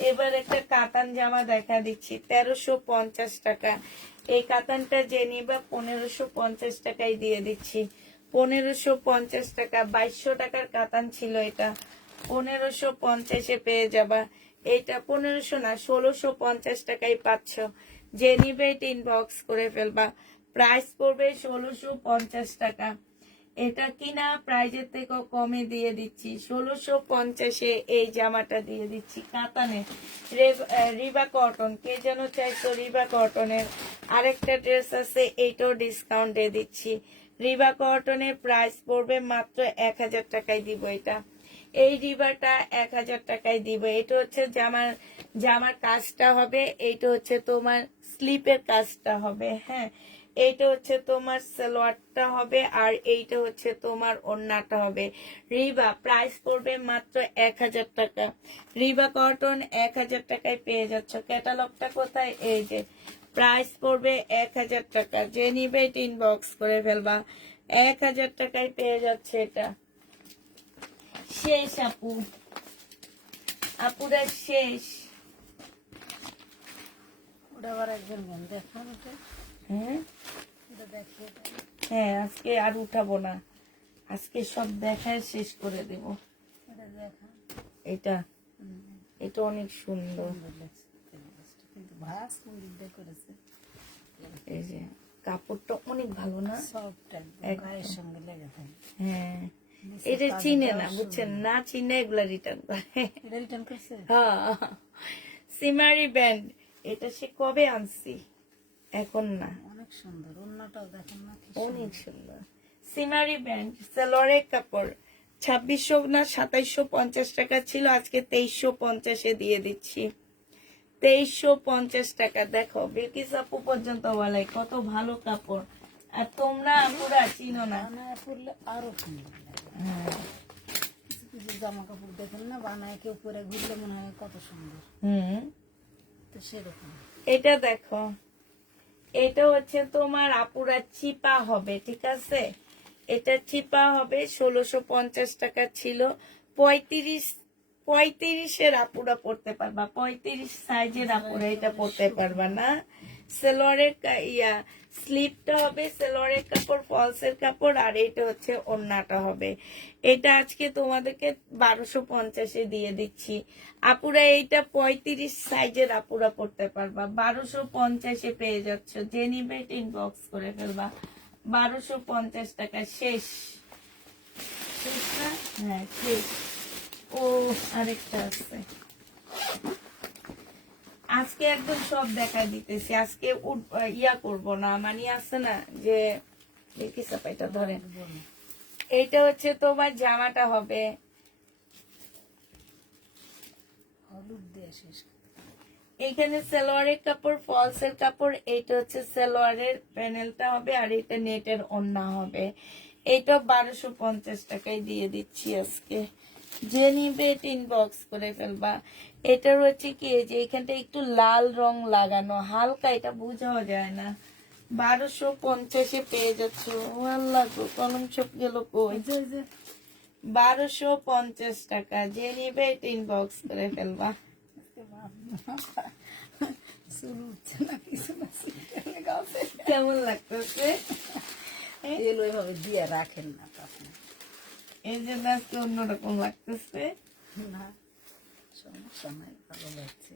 এবার একটা কাতান জামা দেখা দিচ্ছি, 1350 টাকা। এই কাতানটা যে নিবা 1550 টাকায় দিয়ে দিচ্ছি। 1550 টাকা, 2200 টাকার কাতান ছিল এটা, 1550-এ পেয়ে যাবা। এটা 1500 না, 1650 টাকায় পাচ্ছ। যে নিবে এটা ইনবক্স করে ফেলবা, প্রাইস পড়বে 1650 টাকা। এটা কিনা প্রাইজের থেকেও কমে দিয়ে দিচ্ছি, 1650-এ এই জামাটা দিয়ে দিচ্ছি কাতানে, রিবা কটন। কে যেন চাইতো রিবা কটনের, আরেকটা ড্রেস আছে, এইটাও ডিসকাউন্টে দিচ্ছি। রিবা কটনের প্রাইস পড়বে মাত্র 1000 টাকায় দিব এটা। এই রিবাটা 1000 টাকায় দিব। এটা হচ্ছে জামার কাজটা হবে, এইটা হচ্ছে তোমার স্লিপের কাজটা হবে। হ্যাঁ, এইটা হচ্ছে তোমার সালোয়ারটা হবে, আর এইটা হচ্ছে তোমার ওড়নাটা হবে। রিবা প্রাইস পড়বে মাত্র 1000 টাকা। রিবা কটন 1000 টাকায় পেয়ে যাচ্ছ। ক্যাটালগটা কোথায়? এই যে, প্রাইস পড়বে 1000 টাকা। যে নিবে ইনবক্স করে ফেলবা, 1000 টাকায় পেয়ে যাচ্ছে এটা। শেষ আপু, আপুরা শেষ। ওটা আবার একজন গান দেখা ওটা, হ্যাঁ ওটা দেখিয়ে দাও। হ্যাঁ, আজকে আর উঠাবো না, আজকে সব দেখায় শেষ করে দেব। ওটা দেখা, এটা এটা অনেক সুন্দর। সুন্দর লাগছে, কিন্তু ভাস সুন্দর দিয়ে করেছে। এই যে কাপড়টা অনেক ভালো না, সফট একদম, গায়ের সঙ্গে লেগে থাকে। হ্যাঁ, এটা চিনে না, বুঝছেন না, চিনে এগুলা রিটার্ন করে। এটা রিটার্ন করছে। হ্যাঁ, সিমারি ব্যান্ড, এটা সে কবে আনছি, এখন না, অনেক সুন্দর, অন্যটাও দেখেন না, কি অনেক সুন্দর। সিমারি ব্যান্ড, সালোয়ারের কাপড় 2600 না 2750 টাকা ছিল, আজকে 2350-এ দিয়ে দিচ্ছি। 2350 টাকা। দেখো বিলকিস আপু পর্যন্ত বলে কত ভালো কাপড়, আর তোমরা আপুরা চিনো না। বানায় পড়লে আরো সুন্দর লাগে। হ্যাঁ, কিছু কিছু জামা কাপড় দেখেন না বানায় কেউ পরে ঘুরলে মনে হয় কত সুন্দর, তো সেরকম। এটা দেখো, এটা হচ্ছে তোমার আপুরা চিপা হবে, ঠিক আছে? এটা চিপা হবে, 1650 টাকা ছিল। 35 আপুরা পড়তে পারবা, 35 সাইজের আপুরা এটা পড়তে পারবা না। সেলোয়ারের স্লিপটা হবে সেলোয়ারের কাপড়, ফলসের কাপড়, আর এটা হচ্ছে ওড়নাটা হবে। এটা আজকে তোমাদেরকে 1250-এ দিয়ে দিচ্ছি। আপুরা এইটা 35 সাইজের আপুরা পড়তে পারবা, 1250-এ পেয়ে যাচ্ছ। যে নিবে ইনবক্স করে ফেলবা। 1250 টাকা শেষ। শেষ না? হ্যাঁ শেষ। ও আরেকটা আছে, আজকে একদম সব দেখা দিতেছি। আজকে করব না, মানে আছে না যে কি চাপাইটা ধরেন। এইটা হচ্ছে তোমার জামাটা হবে হলুদ দিয়ে শেষ। এখানে সালোয়ারের কাপড়, ফলসের কাপড়, এইটা হচ্ছে সালোয়ারের প্যানেলটা হবে, আর এটা নেটের ওড়না হবে। এইটা 1250 টাকায় দিয়ে দিচ্ছি আজকে। যে নিবে ইনবক্স করে ফেলবা। এটার হচ্ছে কি যে এখানটা একটু লাল রং লাগানো, হালকা, এটা বোঝাও যায় না। 1250-এ পেয়ে যাচ্ছ। ও আল্লাহ গো, কলম চোখ গেল কই। 1250 টাকা। যে নিবে ইনবক্স করে ফেলবা। চুল উঠছে না কিছু না, কেমন লাগতেছে? তেল ওইভাবে দিয়ে রাখেন না তো আপনি। এই যে আজকে অন্যরকম লাগতেছে। না সমস্যা নাই, ভালো লাগছে।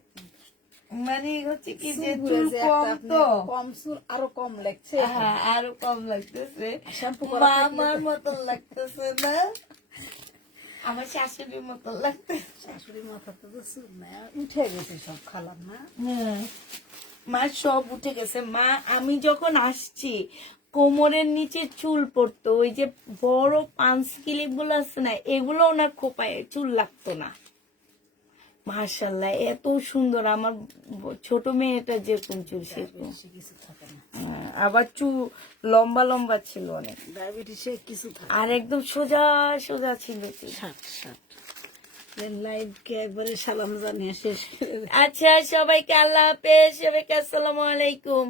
মানে হচ্ছে কি যে চুল চুল ঘুরেছে কম একটা, তো, আপনি কম চুল আরো কম লাগছে। হ্যাঁ আরো কম লাগতেছে। শ্যাম্পু করা থাকলে মামার মতন লাগতেছে না, আমার শাশুড়ির মতন লাগতেছে। শাশুড়ির মাথা তো চুল নাই, উঠে গেছে সব, খালাম না। হ্যাঁ মা সব উঠে গেছে। মা আমি যখন আসছি কোমরের নিচে চুল পড়তো, ওই যে বড় পাঁচ ক্লিপ গুলো আছে না, এগুলো ওনার খোপায় চুল লাগতো না। মাশাআল্লাহ এত সুন্দর। আমার ছোট মেয়েটা যেরকম চুল সেরকম। বেশি কিছু থাকে না, আবার চুল লম্বা লম্বা ছিল অনেক, ডায়াবেটিসে কিছু থাকে। আর একদম সোজা সোজা ছিল চুল। ষাট লাইভকে একবারে সালাম জানিয়ে শেষ করে আচ্ছা সবাইকে আল্লাহ হাফেজ, সবাইকে আসসালামু আলাইকুম।